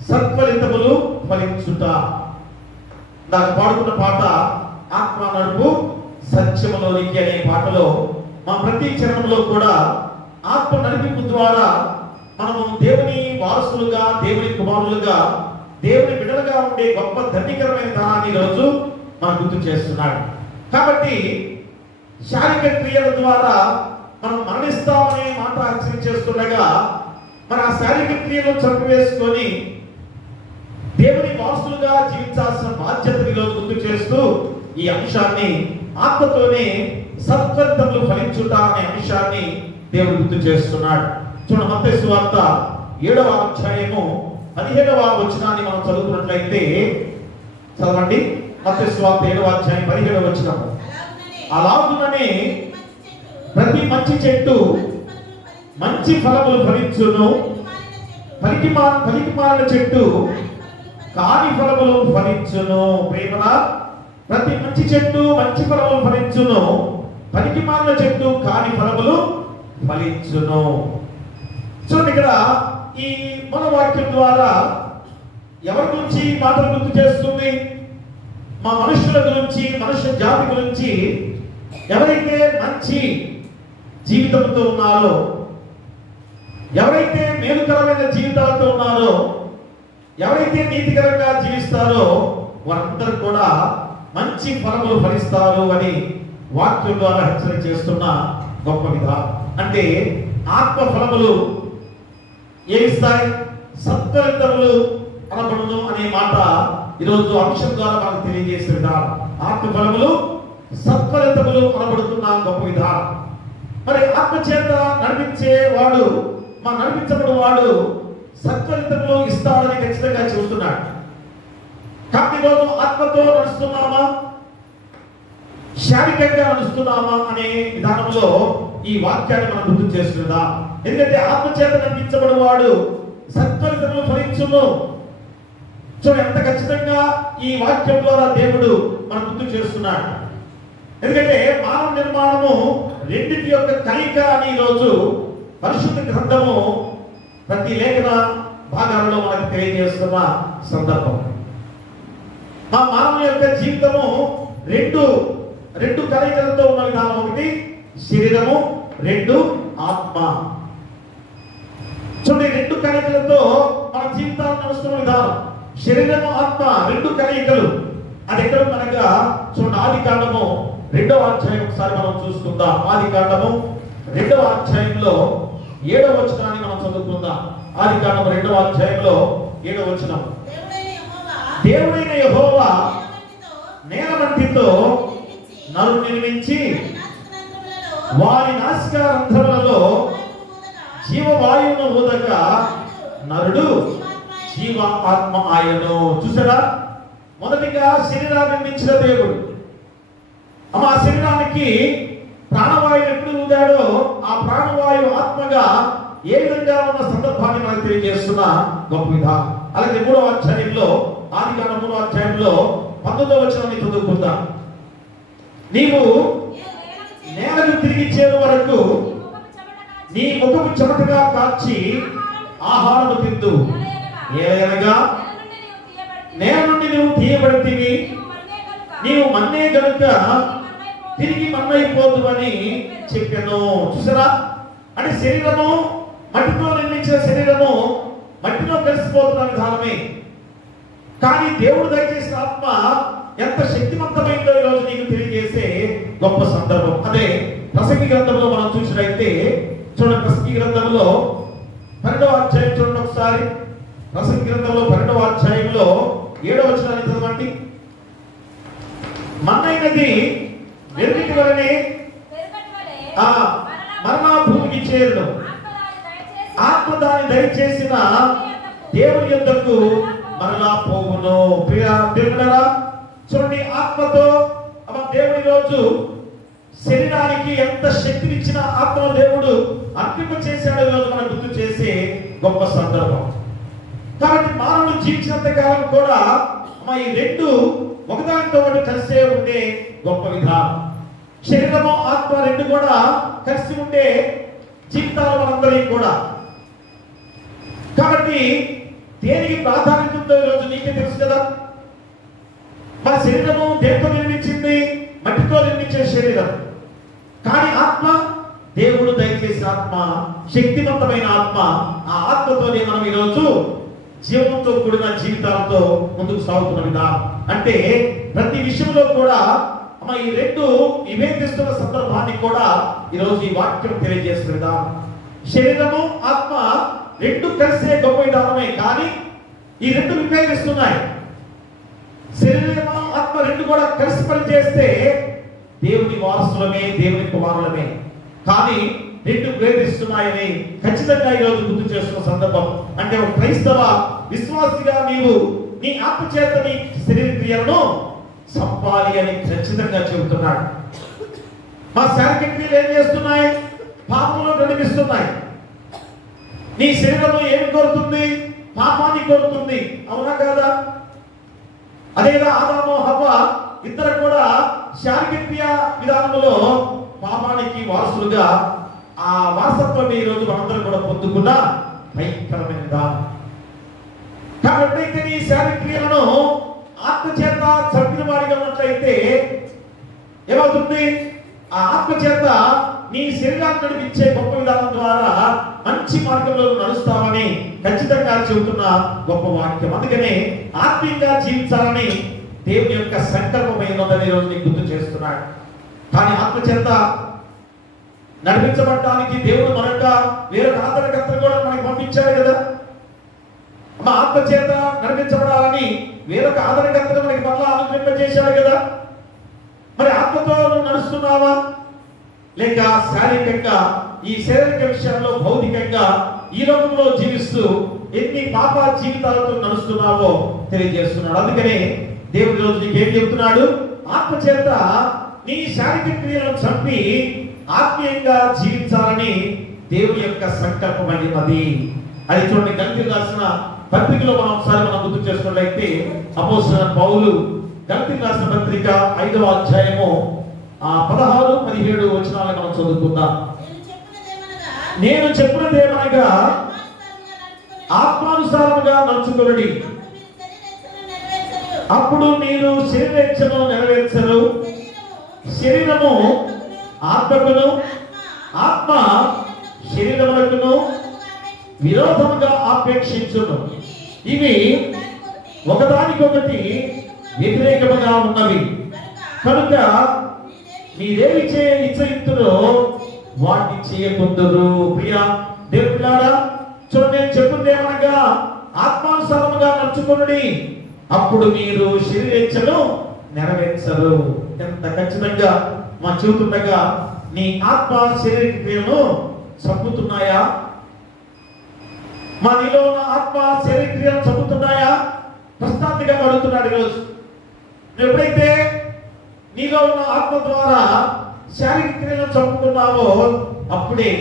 సత్ఫలితములు ఫలించుట. దాన్ని పాడుకున్న పాట ఆత్మ నడుపు సత్యములోనికి అనే పాటలో మా ప్రతి చరణంలో కూడా ఆత్మ నడిపింపు ద్వారా మనము దేవుని వారసులుగా, దేవుని కుమారులుగా, దేవుని బిడ్డలుగా ఉండే గొప్ప ధన్యకరమైన దానాన్ని ఈరోజు మనం గుర్తు చేస్తున్నాడు. కాబట్టి శారీరక క్రియల ద్వారా మనం మరణిస్తామనే మాట హెచ్చరించేస్తుండగా మన ఆ శారీరక క్రియలు చంపివేసుకొని దేవుని వారసులుగా జీవించాల్సిన బాధ్యతని ఈరోజు గుర్తు చేస్తూ ఈ అంశాన్ని ఆత్మతోనే సత్ఫలితములు ఫలించుట అనే అంశాన్ని దేవుడు గుర్తు చేస్తున్నాడు. చూడండి, మత్తయి సువార్త 7వ అధ్యాయము 17వ వచనాన్ని మనం చదువుకున్నట్లయితే చదవండి. మత్తయి సువార్త 7వ అధ్యాయం 17వ వచనం. అలాగుననే ప్రతి మంచి చెట్టు మంచి ఫలములు ఫలించును, పలికి మారిన చెట్టు కాని ఫలములు ఫలించును. ప్రేమలా ప్రతి మంచి చెట్టు మంచి ఫలములు ఫలించును, పలికి మారిన చెట్టు కాని ఫలములు ఫలించును. చూడండి, ఇక్కడ ఈ మన వాక్యం ద్వారా ఎవరి గురించి ఈ మాటలు గుర్తు చేస్తుంది? మా మనుషుల గురించి, మనుష్య జాతి గురించి. ఎవరైతే మంచి జీవితంతో ఉన్నారో, ఎవరైతే మేలుకరమైన జీవితాలతో ఉన్నారో, ఎవరైతే నీతికరంగా జీవిస్తారో వారందరూ కూడా మంచి ఫలములు ఫలిస్తారు అని వాక్యం ద్వారా హెచ్చరిక చేస్తున్న గొప్ప విధానం. అంటే ఆత్మ ఫలములు ఏమిస్తాయి? సత్ఫలితములు అనబడును అనే మాట ఈరోజు అంశం ద్వారా మనకు తెలియజేసే విధానం. ఆత్మ ఫలములు సత్ఫలితములు అనబడుతున్న గొప్ప విధానం. మరి ఆత్మ చేత నడిపించే వాడు, నడిపించబడు వాడు సత్ఫలితములు ఇస్తాడని ఖచ్చితంగా చెబుతున్నాడు. కాబట్టి ఈరోజు ఆత్మతో నడుస్తున్నామా, శారీరకంగా నడుస్తున్నామా అనే విధానంలో ఈ వాక్యాన్ని మనం గుర్తు చేస్తున్నదా? ఎందుకంటే ఆత్మచేత నడిపించబడు వాడు సత్ఫలితములు ఫలించును. చూడండి ఎంత ఖచ్చితంగా ఈ వాక్యం ద్వారా దేవుడు మనం గుర్తు చేస్తున్నాడు. ఎందుకంటే మానవ నిర్మాణము రెండింటి యొక్క కలయిక అని ఈరోజు పరిశుద్ధ గ్రంథము ప్రతి లేఖన భాగాలలో మనకు తెలియజేస్తున్న సందర్భం. మా మానవ యొక్క జీవితము రెండు కలయికలతో ఉన్న విధానం. ఒకటి శరీరము, రెండు ఆత్మ. చూడండి, రెండు కలయికలతో మన జీవితాన్ని నడుస్తున్న విధానం. శరీరము, ఆత్మ రెండు కలయికలు. అది ఎక్కడ మనగా చూడండి, ఆదికాండము 2వ అధ్యాయం ఒకసారి మనం చూసుకుందాం. ఆదికాండము 2వ అధ్యాయంలో 7వ వచనాన్ని మనం చదువుకుందాం. ఆదికాండము 2వ అధ్యాయంలో 7వ వచనం. దేవుడైన యెహోవా నేలమట్టితో నరుని నిర్మించి వారి నాసికారంధ్రములలో జీవవాయువును ఊదగా నరుడు జీవ ఆత్మ ఆయను. చూసారా, మొదటిగా శరీరాన్ని నిర్మించిన దేవుడు ఆ శరీరానికి ప్రాణవాయువు ఎప్పుడు ఊదాడో ఆ ప్రాణవాయువు ఆత్మగా ఏ విధంగా ఉన్న సందర్భాన్ని మనకు తెలియజేస్తున్న గొప్ప విధానం. అలాగే 3వ అధ్యాయంలో, ఆదికాండం 3వ అధ్యాయంలో 19వ వచనాన్ని చదువుకుందాం. నీవు నేలకు తిరిగి చేరు వరకు నీ ముఖము చెమటగా కార్చి ఆహారము తిందు. ఏలయనగా నేల నుండి నువ్వు తీయబడితివి, నీవు మన్నే గనుక తిరిగి మన్నైపోదు అని చెప్పాను. చూసారా, అంటే శరీరము మట్టితో నిర్మించిన శరీరము మట్టిలో కలిసిపోతున్న విధానమే. కానీ దేవుడు దయచేసిన ఆత్మ ఎంత శక్తివంతమైందో ఈరోజు నీకు తెలియజేసే గొప్ప సందర్భం. అదే ప్రసంగి గ్రంథంలో మనం చూసినట్లయితే చూడండి, ప్రసంగి గ్రంథంలో 12వ అధ్యాయం చూడండి ఒకసారి. ప్రసంగి గ్రంథంలో 12వ అధ్యాయంలో 7వ వచనాన్ని చదవండి. మన్నైనది వెర్రికి వలనే మరలా భూమికి చేరును, ఆత్మ దాన్ని దయచేసిన దేవుని యొద్దకు మరలా పోవును. ప్రియరా, చూడండి, ఆత్మతో దేవుడి రోజు శరీరానికి ఎంత శక్తినిచ్చిన ఆత్మ దేవుడు అర్పింప చేశాడు ఈరోజు మనం గుర్తు చేసే గొప్ప సందర్భం. కాబట్టి మానవుడు జీవించినంత కాలం కూడా ఈ రెండు ఒకదానితో ఒకటి కలిసే ఉండే గొప్ప విధానం. శరీరము, ఆత్మ రెండు కూడా కలిసి ఉండే జీవితాలు మనందరికీ కూడా. కాబట్టి దేనికి ప్రాధాన్యత ఉందో ఈరోజు నీకే తెలుసు కదా. మన శరీరము దేనితో నిర్మించింది? మట్టితో నిర్మించే శరీరం. కానీ ఆత్మ దేవుడు దయచేసిన ఆత్మ, శక్తివంతమైన ఆత్మ. ఆ ఆత్మతోనే మనం ఈరోజు జీవంతో కూడిన జీవితాలతో ముందుకు సాగుతున్న విధానం. అంటే ప్రతి విషయంలో కూడా ఈ రెండు నివేదిస్తున్న సందర్భాన్ని కూడా ఈరోజు ఈ వాక్యం తెలియజేస్తున్న విధానం. శరీరము, ఆత్మ రెండు కలిసే గొప్ప విధానమే. కానీ ఈ రెండు విభేదిస్తున్నాయి. శరీరము, ఆత్మ రెండు కూడా కలిసి పనిచేస్తే దేవుని వారసులమే, దేవుని కుమారులమే. కానీ రెండు విభేదిస్తున్నాయని ఖచ్చితంగా ఈరోజు గుర్తు చేస్తున్న సందర్భం. అంటే ఒక క్రైస్తవ విశ్వాసిగా నీవు నీ ఆత్మ చేత నీ శరీర క్రియలను సంపాలి అని ఖచ్చితంగా చెబుతున్నాడు. మా శారీరక క్రియలు ఏం చేస్తున్నాయి? పాపంలో నడిపిస్తున్నాయి. నీ శరీరంలో ఏమి కోరుతుంది? పాపాన్ని కోరుతుంది. అవునా కాదా? అదేగా ఆదాము హవ్వ ఇద్దరు కూడా శారీరక విధానంలో పాపానికి వారసులుగా ఆ వారసత్వాన్ని ఈరోజు మనందరం కూడా పొందుకున్న భయంకరమైన విధానం. కానీ ఎప్పుడైతే నీ శారీరక క్రియలను ఆత్మ చేత చంపిన వాడిగా ఉన్నట్లయితే ఏమవుతుంది? ఆ ఆత్మ చేత నీ శరీరాన్ని నడిపించే గొప్ప విధానం ద్వారా మంచి మార్గంలో నడుస్తామని ఖచ్చితంగా చెబుతున్న గొప్ప వాక్యం. అందుకనే ఆత్మీయంగా జీవించాలని దేవుని యొక్క సంకల్పమైనదని ఈ రోజు నీకు గుర్తు చేస్తున్నాడు. కానీ ఆత్మ చేత నడిపించబడటానికి దేవుడు మరొక వేరొక ఆదరణకర్తను కూడా మనకి పంపించాడు కదా. మా ఆత్మ చేత నడిపించబడాలని వేరొక ఆదరణకర్తను మనకి మరలా అనుగ్రహింపజేశాడు కదా. మరి ఆత్మతో నువ్వు నడుస్తున్నావా, లేక శారీరకంగా ఈ శారీరక విషయాల్లో భౌతికంగా ఈ లోకంలో జీవిస్తూ ఎన్ని పాప జీవితాలతో నడుస్తున్నావో తెలియజేస్తున్నాడు. అందుకనే దేవుడి రోజు నీకు ఏం చెబుతున్నాడు? ఆత్మ చేత నీ శారీరక క్రియలను చంపి ఆత్మీయంగా జీవించాలని దేవుని యొక్క సంకల్పం అది. అది చూడండి, గలతీయులకు రాసిన పత్రికలో మనం ఒకసారి గుర్తు చేసుకున్నట్లయితే అపోస్తలుడైన పౌలు గలతీయులకు రాసిన పత్రిక 5వ అధ్యాయము 16-17 వచనాలను మనం చదువుకుందాం. నేను చెప్పినదేమనగా ఆత్మానుసారముగా నడుచుకొనుడి, అప్పుడు మీరు శరీరేచ్ఛను నెరవేర్చరు. శరీరము ఆత్మకును, ఆత్మ శరీరమునకును విరోధముగా ఆపేక్షించును. ఇవి ఒకదానికొకటి వ్యతిరేకముగా ఉన్నవి. కనుక మీరేమి చేయ ఇచ్చయుక్తులో వాటిని చేయకుందరు. ప్రియా దేవులారా, చూడండి, నేను చెప్పుదేమనగా ఆత్మానుసారముగా నడుచుకొనుడి, అప్పుడు మీరు శరీరేచ్ఛను నెరవేర్చరు. ఎంత ఖచ్చితంగా మా చెబుతుండగా నీ ఆత్మ శారీరక క్రియలను చంపుతున్నాయా? మా నీలో ఉన్న ఆత్మ శారీరక క్రియలను చంపుతున్నాయా? ప్రశ్నార్థిగా అడుగుతున్నాడు ఈరోజు. ఎప్పుడైతే నీలో ఉన్న ఆత్మ ద్వారా శారీరక క్రియలను చంపుతున్నావో అప్పుడే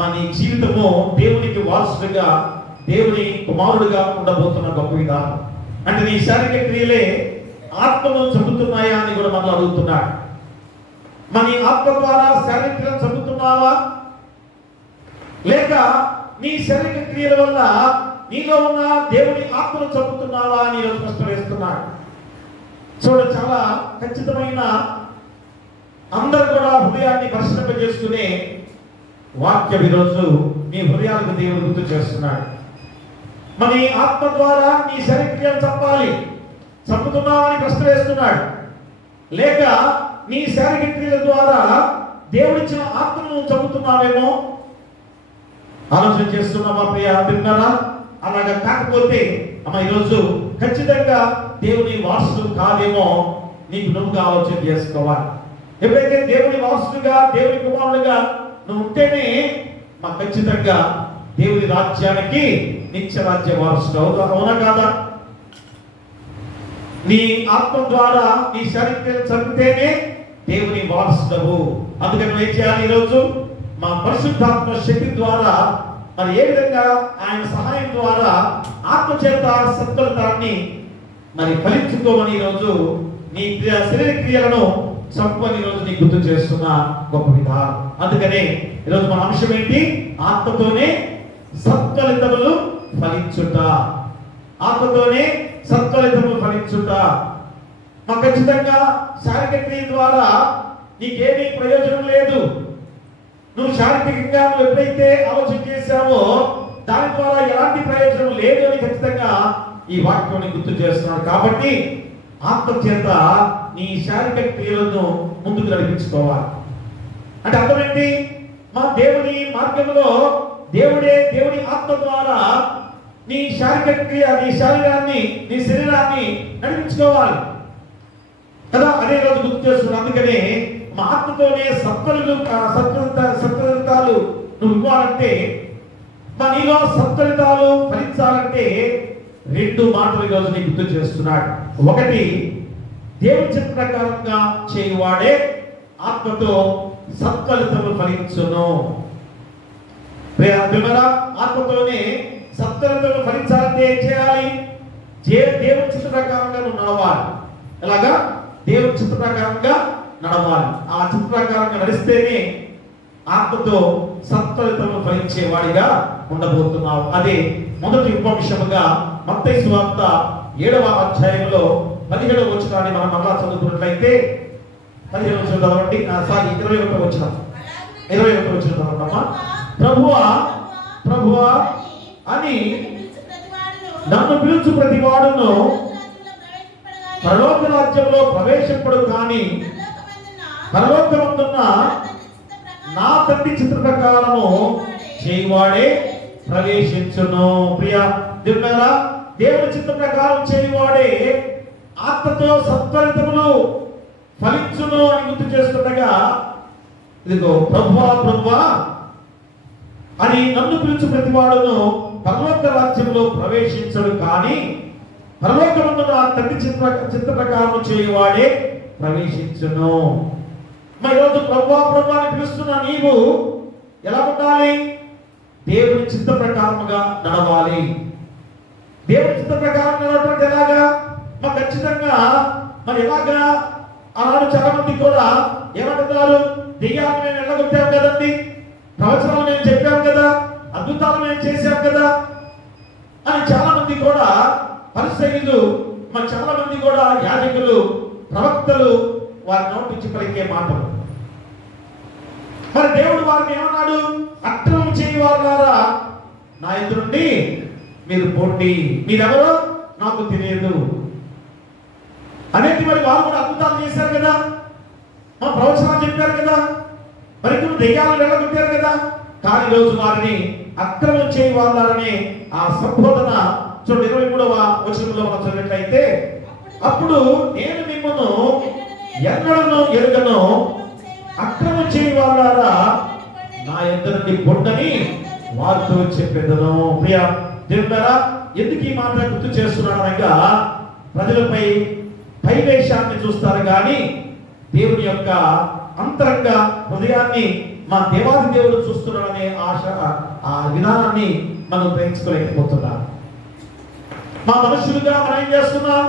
మన జీవితము దేవునికి వారసుడిగా, దేవుని కుమారుడిగా ఉండబోతున్న గొప్ప విధానం. అంటే నీ శారీరక క్రియలే ఆత్మను చంపుతున్నాయా అని కూడా మనల్ని అడుగుతున్నాడు. మన ఆత్మ ద్వారా శారీరక క్రియలను చంపుతున్నావా, లేక నీ శారీరక క్రియల వల్ల నీలో ఉన్న దేవుని ఆత్మను చంపుతున్నావా అని ఈరోజు ప్రశ్న వేస్తున్నాడు. చూడండి, చాలా ఖచ్చితమైన అందరూ కూడా హృదయాన్ని పరిశీలింపజేసుకునే వాక్యం ఈరోజు మీ హృదయాలకు దేవుడు గుర్తు చేస్తున్నాడు. మన ఆత్మ ద్వారా నీ శారీరక క్రియలను చంపాలి, చంపుతున్నావని ప్రశ్న వేస్తున్నాడు. లేక నీ శారీరక క్రియల ద్వారా దేవుడిచ్చిన ఆత్మను చంపుతున్నావేమో ఆలోచన చేస్తున్నావా ప్రియ విన్నారా? అలాగా కాకపోతే అమ్మ ఈరోజు ఖచ్చితంగా దేవుని వారసుడు కాదేమో నీకు నువ్వుగా ఆలోచన చేసుకోవాలి. ఎప్పుడైతే దేవుని వారసుడుగా, దేవుని కుమారుడుగా నువ్వు ఉంటేనే మా ఖచ్చితంగా దేవుని రాజ్యానికి నిత్య రాజ్య వారసుడు అవునా కాదా? నీ ఆత్మ ద్వారా నీ శరీరం చంపితేనే దేవుని వారసుడవు. అందుకని నువ్వు ఏం చేయాలి? ఈరోజు మా పరిశుద్ధాత్మ శక్తి ద్వారా మరి ఏ విధంగా ఆయన సహాయం ద్వారా ఆత్మచేత సత్ఫలితాన్ని మరి ఫలించుకోమని ఈరోజు నీ శరీర క్రియలను చంపని ఈరోజు నీకు గుర్తు చేస్తున్న గొప్ప విధానం. అందుకనే ఈరోజు మన అంశం ఏంటి? ఆత్మతోనే సత్ఫలితములు ఫలించుట. ఆత్మతోనే సత్ఫలితములు ఫలించుట. మా ఖచ్చితంగా శారీరక క్రియ ద్వారా నీకేమీ ప్రయోజనం లేదు. నువ్వు శారీరకంగా నువ్వు ఎప్పుడైతే ఆలోచన చేశావో దాని ద్వారా ఎలాంటి ప్రయోజనం లేదు అని ఖచ్చితంగా ఈ వాక్యాన్ని గుర్తు చేస్తున్నాడు. కాబట్టి ఆత్మ చేత నీ శారీరక క్రియలను ముందుకు నడిపించుకోవాలి. అంటే అర్థం ఏంటి? మా దేవుని మార్గంలో దేవుని ఆత్మ ద్వారా నీ శారీరక క్రియ, నీ శరీరాన్ని, నీ శరీరాన్ని నడిపించుకోవాలి కదా. అదే రోజు గుర్తు చేస్తున్నాడు. అందుకనే మా ఆత్మతోనే సత్ఫలితాలు నువ్వు ఇవ్వాలంటే, మా నీలో సత్ఫలితాలు ఫలించాలంటే 2 మాటలు ఈరోజు నీకు గుర్తు చేస్తున్నాడు. ఒకటి, దేవుని చిత్త ప్రకారంగా చేయువాడే ఆత్మతో సత్ఫలితములు ఫలించును. ఆత్మతోనే సత్ఫలితములు ఫలించాలంటే ఏం చేయాలి? దేవుని చిత్త ప్రకారంగా నువ్వు నడవాలి. ఎలాగా? దేవుని చిత్త ప్రకారంగా నడవాలి. ఆ చిత్త ప్రకారంగా నడిస్తేనే ఆత్మతో సత్ఫలితములు ఫలించేవాడిగా ఉండబోతున్నావు. అదే మొదటి ఉపవిషముగా మత్తయి సువార్త 7వ అధ్యాయంలో 17వ వచనాన్ని మనం మరలా చదువుతున్నట్లయితే 17వ వచనం చదవండి. 21వ వచనం 21వ వచనం చదవండమ్మా. ప్రభువా ప్రభువా అని నన్ను పిలుచు ప్రతి వాడును పరలోక రాజ్యంలో ప్రవేశింపడు, కానీ పరలోకమందున్న నా తండ్రి చిత్త ప్రకారము చేయువాడే ప్రవేశించును. ప్రియ దేవులారా, దేవుని చిత్త ప్రకారం చేయువాడే ఆత్మతో సత్ఫలితములు ఫలించును అని గుర్తు చేస్తుండగా, ఇదిగో ప్రభువా ప్రభువా అని నన్ను పిలుచు ప్రతివాడును పరలోక రాజ్యంలో ప్రవేశించడు, కానీ పరలోకమందున నా తండ్రి చిత్త ప్రకారం చేయువాడే ప్రవేశించును. మరి ఈరోజు ప్రభువా ప్రభువా అని పిలుస్తున్న నీవు ఎలా ఉండాలి? దేవుని చిత్త ప్రకారముగా నడవాలి. దేవుని చిత్త ప్రకారం నడవడం ఎలాగా? మరి ఖచ్చితంగా మరి ఎలాగా? ఆనాడు చాలా మంది కూడా ఏమంటున్నారు? దెయ్యాలను మేము వెళ్ళగొట్టాం కదండి, ప్రవచనాలు మేము చెప్పాం కదా, అద్భుతాలు మేము చేశాం కదా అని చాలా మంది కూడా పరిసయ్యులు, మరి చాలా మంది కూడా యాజకులు, ప్రవక్తలు వారి నోటి నుంచి పలికే మాటలు. మరి దేవుడు వారిని ఏమన్నాడు? అక్రమం చేయవారులారా నా ఎదురుండి మీరు పోండి, మీరెవరో నాకు తెలియదు అనేది. మరి వారు కూడా అద్భుతాలు చేశారు కదా, మా ప్రవచనాలు చెప్పారు కదా, మరి ఇప్పుడు దెయ్యాలు వెళ్ళగొట్టారు కదా. కానీ రోజు వారిని అక్రమం చేయవారులారనే ఆ సంబోధన చూడండి 23వ వచనంలో మనం చదివినట్లయితే, అప్పుడు నేను మిమ్మల్ని ఎన్నడను ఎరుగను, అక్రమం చేయవారులారా నా ఎదురుండి పొండని వారితో చెప్పేదను. ప్రియ దేవులారా, ఎందుకు ఈ మాట గుర్తు చేస్తున్నాను అనగా, ప్రజలపై పైవేషాన్ని చూస్తారు కానీ దేవుని యొక్క అంతరంగ హృదయాన్ని మా దేవాది దేవుడు చూస్తున్నాడనే ఆశ, ఆ విధానాన్ని మనం గ్రహించుకోలేకపోతున్నాం. మా మనుషులుగా మనం ఏం చేస్తున్నాం?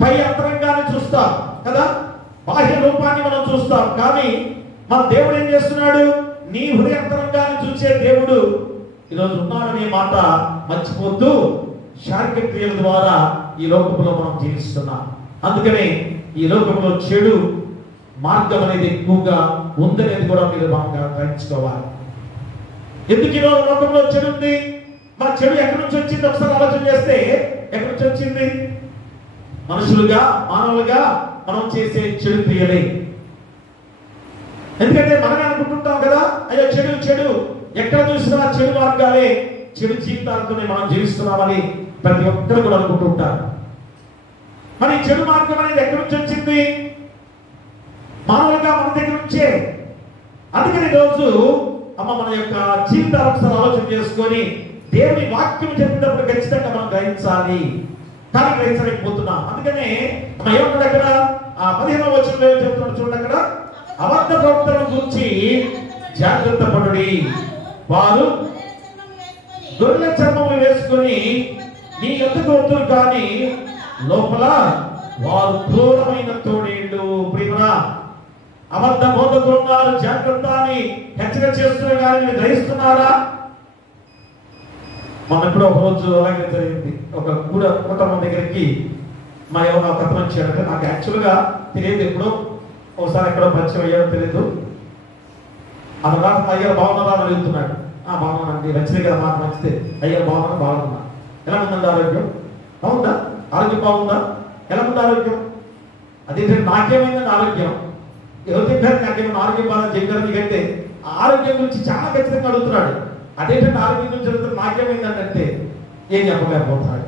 పై అంతరంగాన్ని చూస్తాం కదా, బాహ్య రూపాన్ని మనం చూస్తాం. కానీ మన దేవుడు ఏం చేస్తున్నాడు? నీ హృదయ అంతరంగాన్ని చూసే దేవుడు ఈరోజు ఉన్నాడనే మాట మర్చిపోతూ శారీరక క్రియల ద్వారా ఈ లోకంలో మనం జీవిస్తున్నాం. అందుకనే ఈ లోకంలో చెడు మార్గం అనేది ఎక్కువగా ఉందనేది కూడా మీరు బాగా గ్రహించుకోవాలి. ఎందుకు ఈరోజు లోకంలో చెడు ఉంది? మన చెడు ఎక్కడి నుంచి వచ్చింది? ఒకసారి ఆలోచన చేస్తే ఎక్కడి నుంచి వచ్చింది? మనుషులుగా, మానవులుగా మనం చేసే చెడు క్రియలే. ఎందుకంటే మనమే అనుకుంటుంటాం కదా, అయ్యో చెడు చెడు, ఎక్కడ చూసినా చెడు మార్గాలే, చెడు జీవితాలతోనే మనం జీవిస్తున్నామని ప్రతి ఒక్కరు కూడా అనుకుంటుంటారు. మరి చెడు మార్గం అనేది ఎక్కడి నుంచి వచ్చింది? మానవులుగా మన దగ్గర నుంచే. అందుకని రోజు మన యొక్క జీవితాలు ఒకసారి ఆలోచన చేసుకొని దేవుని వాక్యం చెప్పినప్పుడు ఖచ్చితంగా మనం గ్రహించాలి, కానీ గ్రహించలేకపోతున్నాం. అందుకనే ఏమన్నా దగ్గర ఆ 15వ వచనంలో ఏం చెప్తున్నాడు చూడండి, అక్కడ అబద్ధ ప్రవక్తలను గురించి జాగ్రత్త పడుడి, వారు గొర్రెల చర్మములు వేసుకొని నీ యొద్దకు వద్దురు, కానీ లోపల వారు క్రూరమైన తోడేళ్ళు. ప్రియమా, అబద్ధ బోధకులు ఉన్నారు, జాగ్రత్త అని హెచ్చరిక చేస్తున్నారు, కానీ మీరు గ్రహిస్తున్నారా? మన ఎప్పుడో ఒక రోజు అలాగే జరిగింది. ఒక కుటుంబం దగ్గరికి మా ఎవరో ఒక అతను వచ్చాడంటే, నాకు యాక్చువల్గా తెలియదు, ఎప్పుడో ఒకసారి ఎక్కడో పరిచయం అయ్యాడో తెలియదు. అతను రాక అయ్యారు బాగున్నారా అని అడుగుతున్నాడు. బాగున్నానండి, నచ్చింది కదా, మాట నచ్చితే అయ్యారు బాగున్నా, బాగున్నా. ఎలా ఉందండి ఆరోగ్యం? బాగుందా? ఆరోగ్యం బాగుందా? ఎలా ఉంది ఆరోగ్యం? అదేంటంటే నాకేమైందండి ఆరోగ్యం? ఎవరు చెప్పారు నాకేమైనా ఆరోగ్యం బాగా చెప్పారు? ఎందుకంటే ఆరోగ్యం గురించి చాలా ఖచ్చితంగా అడుగుతున్నాడు. అదేంటంటే ఆరోగ్యం గురించి అడుగుతాడు, నాకేమైందండి అంటే ఏం చెప్పలేకపోతున్నాడు.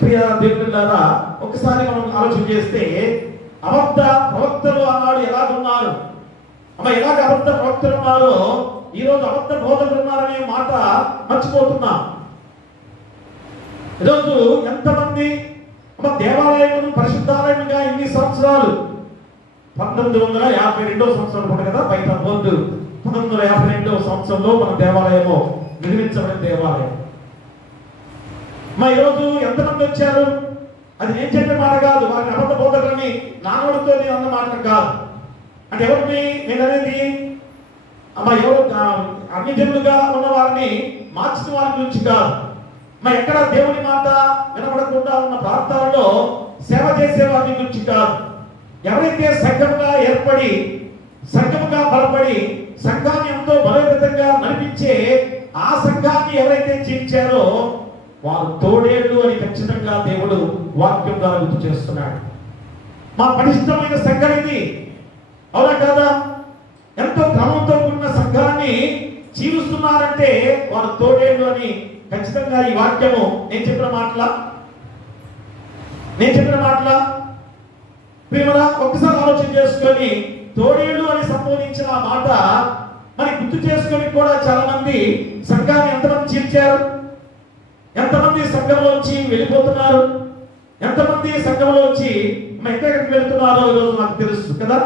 ప్రియ దేవులారా, ఒకసారి మనం ఆలోచన చేస్తే అబద్ధ ప్రవక్తలు అన్నాడు ఎలాగున్నారు, ఎలాగ అబద్ధ ప్రవక్తలు ఉన్నారో ఈరోజు అబద్ధ బోధకులు ఉన్నారనే మాట మర్చిపోతున్నాం. ఈరోజు ఎంతమంది దేవాలయం పరిశుద్ధాలయంగా ఇన్ని సంవత్సరాలు, 1952వ సంవత్సరం కూడా కదా బయట బోర్డు, 1952వ సంవత్సరంలో మన దేవాలయము నిర్మించబడిన దేవాలయం. ఈరోజు ఎంతమంది వచ్చారు? అది నేను చెప్పే మాట కాదు, వారిని అబద్ధ బోధకులని నానోడితో నేను అన్న మాట కాదు. అంటే ఎవరిని నేను అనేది ఎవరు అన్ని జనులుగా ఉన్న వారిని మార్చిన వారి గురించి కాదు. మరి ఎక్కడ దేవుని మాట వినబడకుండా ఉన్న ప్రాంతాల్లో సేవ చేసేవారి గురించి కాదు. ఎవరైతే సంఘముగా ఏర్పడి సంఘముగా బలపడి సంఘాన్ని ఎంతో బలోపేతంగా నడిపించే ఆ సంఘాన్ని ఎవరైతే జీవించారో వారు తోడేళ్ళు అని ఖచ్చితంగా దేవుడు వాక్యం ద్వారా గుర్తు చేస్తున్నాడు. మా పటిష్టమైన సంఘం ఇది, అవునా కాదా? ఎంతో క్రమంతో కూడిన సంఘాన్ని జీవిస్తున్నారంటే వారు తోడేళ్ళు అని ఖచ్చితంగా ఈ వాక్యము నేను చెప్పిన మాటల ప్రేమరా ఒక్కసారి ఆలోచన చేసుకొని తోడేళ్ళు అని సంబోధించిన ఆ మాట మరి గుర్తు చేసుకొని కూడా చాలా మంది సంఘాన్ని ఎంతమంది చీల్చారు, ఎంతమంది సంఘంలోంచి వెళ్ళిపోతున్నారు, ఎంతమంది సంఘంలోంచి ఎక్కడికి వెళ్తున్నారో ఈరోజు నాకు తెలుసు కదా.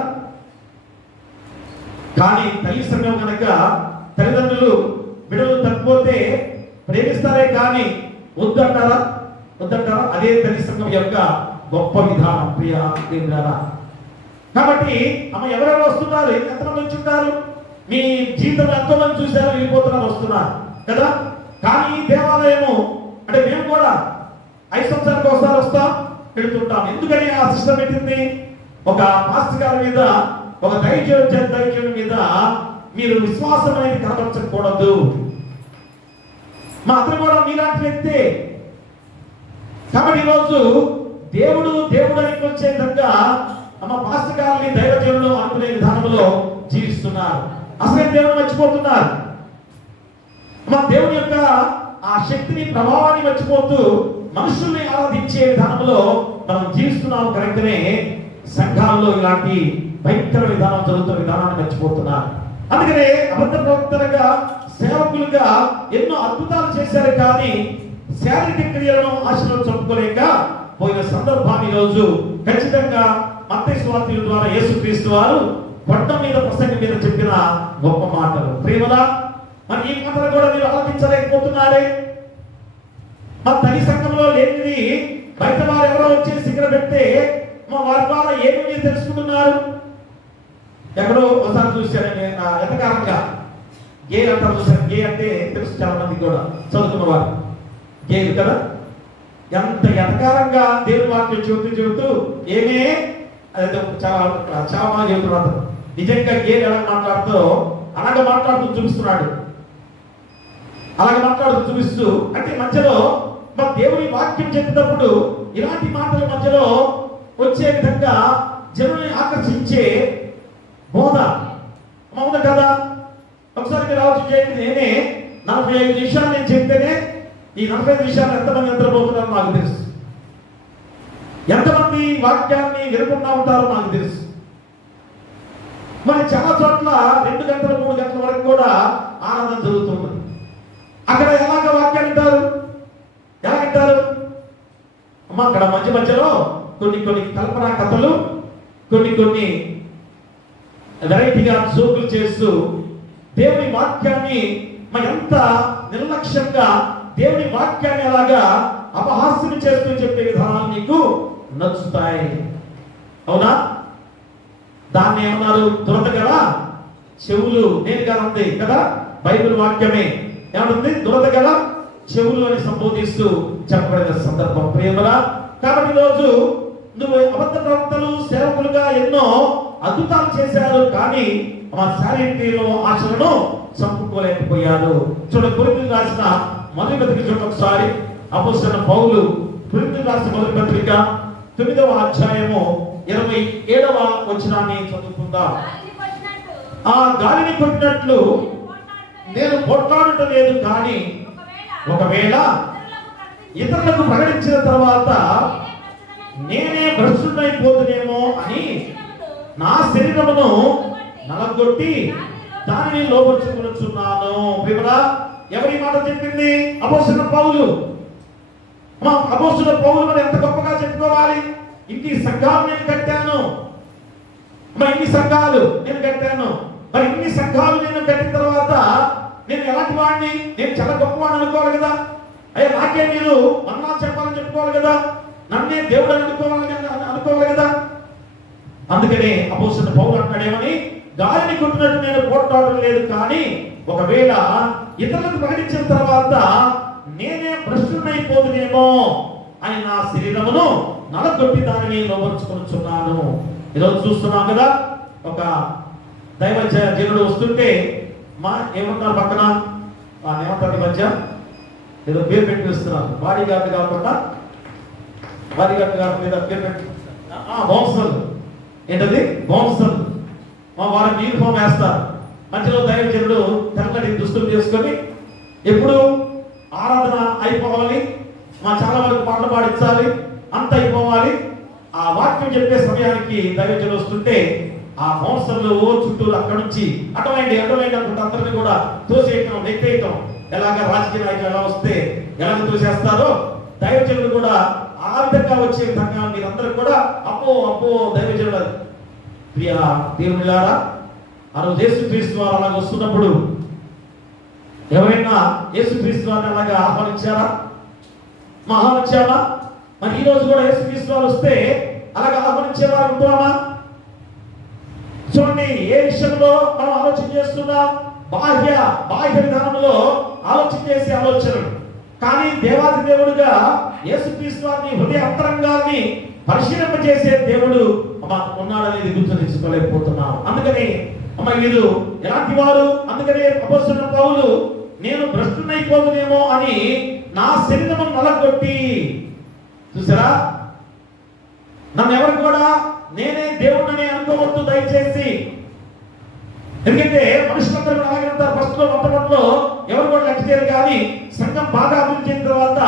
కానీ తల్లి సంఘం కనుక తల్లిదండ్రులు బిడ్డలు తప్పిపోతే ప్రేమిస్తారే కానీ వద్దంటారా? అదే తల్లి సంఘం యొక్క గొప్ప విధానం ప్రియ దేవులారా. కాబట్టి అమ్మ ఎవరెవరు వస్తున్నారు, ఎంతమంది వచ్చి ఉంటారు, మీ జీవితంలో ఎంతోమంది చూసారో వెళ్ళిపోతున్నారు, వస్తున్నారు కదా. కానీ ఈ దేవాలయము అంటే మేము కూడా 5 సంవత్సరాలకు ఒకసారి వస్తాం, వెళుతుంటాం. ఎందుకని ఆ సిస్టమ్ పెట్టింది? ఒక పాస్టర్ గారి మీద, ఒక దైవజనుడి మీద మీరు విశ్వాసం అనేది కనపరచకూడదు. మా అతను కూడా మీలాంటి వ్యక్తే. కాబట్టి ఈరోజు దేవుడు అని వచ్చే విధంగా అమ్మ పాస్టర్ గారిని దైవజనులు అనుకునే విధానంలో జీవిస్తున్నారు. అసలే దేవుడు మర్చిపోతున్నారు. మా దేవుని యొక్క ఆ శక్తిని ప్రభావాన్ని మర్చిపోతూ మనుషుల్ని ఆరాధించే విధానంలో మనం జీవిస్తున్నాం కనుకనే సంఘాల్లో ఇలాంటి భయంకర విధానం జరుగుతున్న విధానాన్ని మర్చిపోతున్నారు. అందుకనే అబద్ధ ప్రవక్తలుగా సేవకులుగా ఎన్నో అద్భుతాలు చేశారు, కానీ శారీరక క్రియలను ఆశలను చెప్పుకోలేక పోయిన సందర్భాన్ని రోజు ఖచ్చితంగా మత్తయి సువార్త ద్వారా యేసుక్రీస్తు వారు కొండ మీద ప్రసంగం మీద చెప్పిన గొప్ప మాటలు. ప్రేమలా మరి ఈ మాటలు కూడా మీరు ఆలోచించలేకపోతున్నారే. మా తల్లి సంఘంలో లేనిది బయట వారు ఎవరో వచ్చి శిఖర పెడితే మా వారి ద్వారా ఏమి తెలుసుకుంటున్నారు. ఎక్కడో ఒకసారి చూశాను ఎతకారంగా గేలు అంటారు, చూశాను. గే అంటే తెలుసు చాలా మంది కూడా చదువుకున్న వారు, గేలు కదా. ఎంత ఎతకారంగా దేవుని వాక్యం చెబుతూ ఏమే అదే చాలా బాగా చెబుతున్నాడు. నిజంగా గేలు ఎలా మాట్లాడుతూ అలాగే మాట్లాడుతూ చూపిస్తున్నాడు. అలాగే మాట్లాడుతూ చూపిస్తూ అంటే మధ్యలో మా దేవుని వాక్యం చెప్పేటప్పుడు ఇలాంటి మాటల మధ్యలో వచ్చే విధంగా జనుల్ని ఆకర్షించే బోధ అవును కదా. ఒకసారి మీరు ఆలోచన చేయండి. నేనే 45 నిమిషాలు నేను చెప్తేనే ఈ 45 నిమిషాలు ఎంతమంది నిద్రపోతున్నారో నాకు తెలుసు, ఎంతమంది వాక్యాన్ని వినకుండా ఉంటారో నాకు తెలుసు. మరి చాలా చోట్ల 2 గంటలు 3 గంటల వరకు కూడా ఆనందం జరుగుతుంది. అక్కడ ఎలాగ వాక్యాన్ని వింటారు, ఎలా వింటారు అమ్మ? అక్కడ మధ్యలో కొన్ని కల్పనా కథలు, కొన్ని వెరైటీగా జోకులు చేస్తూ దేవుని వాక్యాన్ని ఎంత నిర్లక్ష్యంగా దేవుని వాక్యాన్ని అలాగా అపహాస్యం చేస్తూ చెప్పే విధానాలు నీకు నచ్చుతాయి, అవునా? దాన్ని ఏమన్నారు? దురదగల చెవులు. నేను కాదంది కదా, బైబిల్ వాక్యమే ఏమంటుంది? దురదగల చెవులు అని సంబోధిస్తూ చెప్పబడిన సందర్భం ప్రియమరా. కాబట్టి రోజు నువ్వు అబద్ధ ప్రవక్తలు సేవకులుగా ఎన్నో అద్భుతాలు చేశారు, కానీ ఆ శారీరక ఆశలను చంపుకోలేకపోయారు. చూడండి, కొరింథీయులకు రాసిన మొదటి పత్రిక చూడండి ఒకసారి. అపోస్తలుడైన పౌలు కొరింథీయులకు రాసిన మొదటి పత్రిక 9వ అధ్యాయము 27వ వచనాన్ని చదువుకుందాం. ఆ గాలిని కొట్టినట్లు నేను పోట్లాడటం లేదు, కానీ ఒకవేళ ఇతరులకు ప్రకటించిన తర్వాత నేనే భ్రష్టుడైపోతునేమో అని నా శరీరమును నలగొట్టి దానిని లోపరుచుకున్నాను. ప్రియరా, ఎవరి మాట చెప్పింది? అపోస్తలుడైన పౌలు. అపోస్తలుడైన పౌలు మరి ఎంత గొప్పగా చెప్పుకోవాలి. ఇన్ని సంఘాలు నేను కట్టాను, మరి ఇన్ని సంఘాలు నేను కట్టాను, మరి ఇన్ని సంఘాలు నేను కట్టిన తర్వాత నేను ఎలాంటి వాడిని? నేను చాలా గొప్పవాడిని అనుకోవాలి కదా. అయ్యా నాకే మీరు మన్నా చెప్పాలని చెప్పుకోవాలి కదా, నన్నే దేవుడు అనుకోవాలి కదా. అందుకనే అపోస్తలుడైన పౌలు అంటాడేమని, గాలిని కొట్టినట్టు నేను పోట్లాడడం లేదు, కానీ ఒకవేళ ఇతరులకు ప్రకటించిన తర్వాత నేనే భ్రష్టునైపోదునేమో అని నా శరీరమును నలగొట్టి దానిని లోపరుచుకొనుచున్నాను. ఈరోజు చూస్తున్నాం కదా, ఒక దైవ జనుడు వస్తుంటే ఏమన్నారు పక్కన ఏమంటారు మధ్య ఏదో పేరు పెట్టి పిలుస్తున్నారు. బాడీ గార్డ్ కాకుండా పేరు పెట్టి బౌన్సర్లు. ఏంటది? బౌన్సర్లు. వారికి యూనిఫామ్ వేస్తారు. మధ్యలో దైవజనుడు తెల్లటి దుస్తులు చేసుకొని ఎప్పుడు ఆరాధన అయిపోవాలి, చాలా వరకు పాటలు పాడించాలి, అంత అయిపోవాలి. ఆ వాక్యం చెప్పే సమయానికి దైవజనుడు వస్తుంటే ఆ బౌన్సర్లు చుట్టూరు అక్కడ నుంచి అటమైంది అనుకుంటే అందరినీ కూడా తోసేయటం, నెట్టేయటం. ఎలాగ రాజకీయ నాయకులు ఎలా వస్తే ఎలాగ తోసేస్తారో దైవజనుడు కూడా ఆ విధంగా వచ్చే విధంగా మీరందరూ కూడా అబ్బో దైవజనుడు. ప్రియ దేవునిలారా, ఆ రోజు యేసుక్రీస్తు వారు అలాగ వస్తున్నప్పుడు ఎవరైనా యేసుక్రీస్తు వారిని అలాగా ఆహ్వానించారా? ఆహ్వానించామా? మరి ఈ రోజు కూడా యేసుక్రీస్తు వారు వస్తే అలాగ ఆహ్వానించేవారు ఉంటామా? చూడండి, ఏ విషయంలో మనం ఆలోచన చేస్తున్నాం? బాహ్య విధానంలో ఆలోచన చేసే ఆలోచనలు. కానీ దేవాది దేవుడుగా యేసుక్రీస్తు వారిని హృదయ అంతరంగాన్ని పరిశీలింపజేసే దేవుడు ఉన్నాడనేది గుర్తించుకోలేకపోతున్నాం. అందుకని వీరు ఎలాంటి వారు? అందుకనే అపోస్తలుడైన పౌలు నేను భ్రష్టునైపోదునేమో అని నా శరీరము నలగొట్టి, చూసారా, నన్ను ఎవరు కూడా నేనే దేవుడిని అనుకోవద్దు దయచేసి. ఎందుకంటే మనుషులందరూ అలాగే ఉంటారు. ఫస్ట్ లో మొట్టమొదటిలో ఎవరు కూడా లెక్క చేయరు. కానీ సంఘం బాగా అభివృద్ధి చెందిన తర్వాత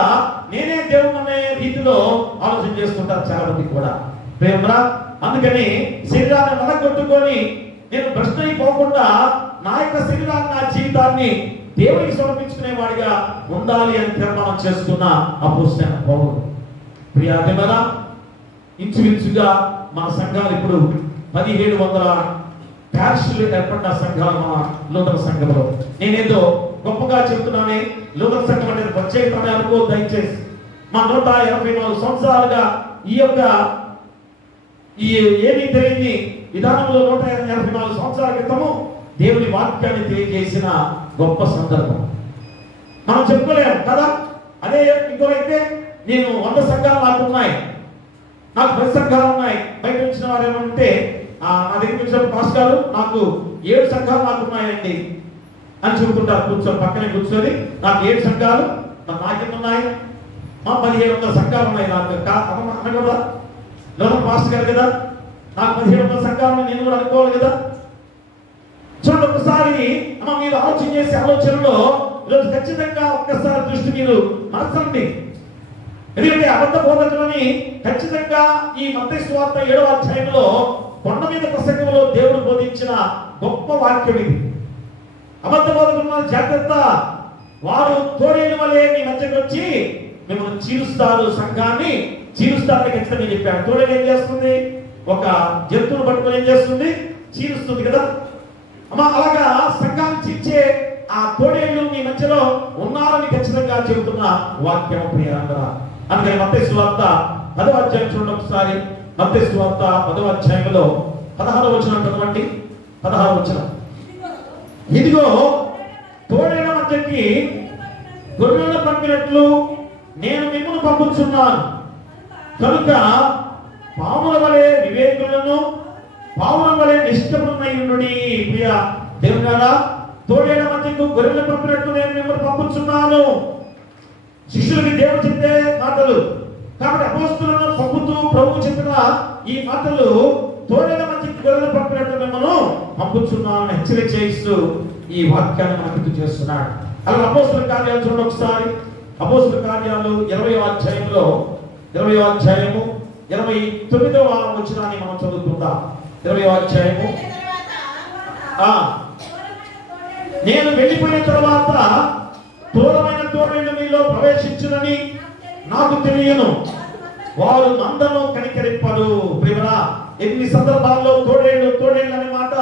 నేనే దేవుడు అనే రీతిలో ఆలోచన చేసుకుంటారు చాలా మంది కూడా. ప్రేమరా, అందుకని శరీరాన్ని నలగొట్టుకొని నేను భ్రష్టునైపోకుండా నా యొక్క శరీరాన్ని, నా జీవితాన్ని దేవునికి సమర్పించుకునే వాడిగా ఉండాలి అని తీర్మానం చేసుకున్న అపోస్తలుడైన పౌలు. ప్రియాదేవరా, ఇంచుమించుగా మన సంఘాలు ఇప్పుడు 1700 ప్యారిష్లు ఏర్పడిన సంఘాలు మన నూతన సంఘంలో. నేనేదో గొప్పగా చెప్తున్నానే, నూతన సంఘం అనేది ప్రత్యేకత అనుకో దయచేసి. మా 184 సంవత్సరాలుగా ఈ యొక్క ఏమీ తెలియని విధానంలో 184 సంవత్సరాల క్రితము దేవుని వాక్యాన్ని తెలియజేసిన గొప్ప సందర్భం మనం చెప్పుకోలేము కదా. అదే ఇంకోరైతే నేను 100 సంఘాలు నాకు ఉన్నాయి, నాకు 10 సంఘాలు ఉన్నాయి. బయట వచ్చిన వారు ఏమంటే నా దగ్గరికి వచ్చిన పాస్ గారు నాకు 7 సంఘాలు నాకు ఉన్నాయండి అని చెబుతుంటారు. పక్కనే కూర్చొని నాకు 7 సంఘాలు నాకెన్ని ఉన్నాయి, 1700 సంఘాలు ఉన్నాయి నాకు అనకూడదా? లోన పాస్ గారు కదా, నాకు 1700 సంఘాలు నేను కూడా అనుకోవాలి కదా. చూడండి, ఒకసారి మీరు ఆలోచన చేసే ఆలోచనలో ఈరోజు ఖచ్చితంగా ఒక్కసారి దృష్టి మీరు మార్చండి. ఎందుకంటే అబద్ధ బోధకులని ఖచ్చితంగా ఈ మత్తయి సువార్త 7వ అధ్యాయంలో కొండ మీద ప్రసంగంలో దేవుడు బోధించిన గొప్ప వాక్యం ఇది. అబద్ధ బోధకుల జాగ్రత్త, వారు తోడేలు వలె మీ మధ్యకి వచ్చి మిమ్మల్ని చీరుస్తారు, సంఘాన్ని చీరుస్తారని ఖచ్చితంగా చెప్పాడు. తోడేలు ఏం చేస్తుంది? ఒక జంతువును పట్టుకొని ఏం చేస్తుంది? చీరుస్తుంది కదా. అలాగా సంఘాన్ని చీల్చే ఆ తోడేళ్ళు మీ మధ్యలో ఉన్నారని ఖచ్చితంగా చెబుతున్న వాక్యం ప్రియులారా. అందుకని మత్తయి సువార్త 10వ అధ్యాయం చూడండి ఒకసారి. మత్తయి సువార్త 10వ అధ్యాయంలో 16వ వచనం చదవండి. 16వ వచనం, ఇదిగో తోడేళ్ల మధ్యకి గొర్రెలను పంపినట్లు నేను మిమ్మల్ని పంపుచున్నాను కనుక పాముల వలె వివేకులను, పాముల వలె నిష్ఠులైనయుండుడి. ప్రియ దేవుడా, తోడేళ్ల మధ్యకు గొర్రెలను పంపినట్లు నేను మిమ్మల్ని పంపుచున్నాను. శిష్యులకి దేవుడు చెప్పే మాటలు కాబట్టి అపోస్తలులను పంపుతూ ప్రభువు చెప్పిన ఈ మాటలు తోడేళ్ల మధ్యకు గొర్రెలను పంపినట్లు మిమ్మల్ని పంపుచున్నాను హెచ్చరిక చేయిస్తూ ఈ వాక్యాన్ని మనకు గుర్తు చేస్తున్నాడు. అలా అపోస్తలుల కార్యాలు చూడండి ఒకసారి. అపోస్తలుల కార్యాలు 20వ అధ్యాయంలో 20వ అధ్యాయము 29వ వచనాన్ని మనం చదువుకుందాం. 20వ అధ్యాయము, నేను వెళ్ళిపోయిన తర్వాత క్రూరమైన తోడేళ్లు మీలో ప్రవేశించునని నాకు తెలియను, వారు మందను కనికరింపరు. ప్రియరా, ఎన్ని సందర్భాల్లో తోడేళ్లు అనే మాట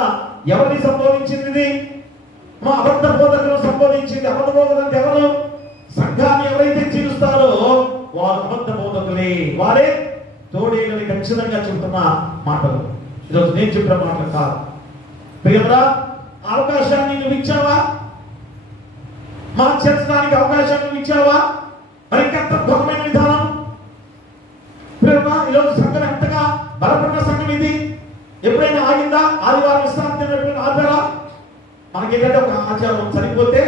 ఎవరిని సంబోధించింది? మా అబద్ధ బోధకులను సంబోధించింది. అబద్ధ బోధకులు అంటే ఎవరు? సంఘాన్ని ఎవరైతే చీలుస్తారో వారు అబద్ధ బోధకులే, వారే తోడేళ్ళని ఖచ్చితంగా చెబుతున్న మాటలు. ఈరోజు నేను చెప్పిన మాటలు కాదు. ప్రియరా, అవకాశాన్ని నువ్వు ఇచ్చావా? మార్చడానికి అవకాశం నువ్వు ఇచ్చావా? మరి ఇంకెంత గొప్పమైన విధానం. ఈరోజు సంఘం ఎంతగా బలపడిన సంఘం ఇది. ఎప్పుడైనా ఆగిందా? ఆదివారం విశ్రాంతి ఎప్పుడైనా ఆచారా? మనకి ఏంటంటే ఒక ఆచారం సరిపోతే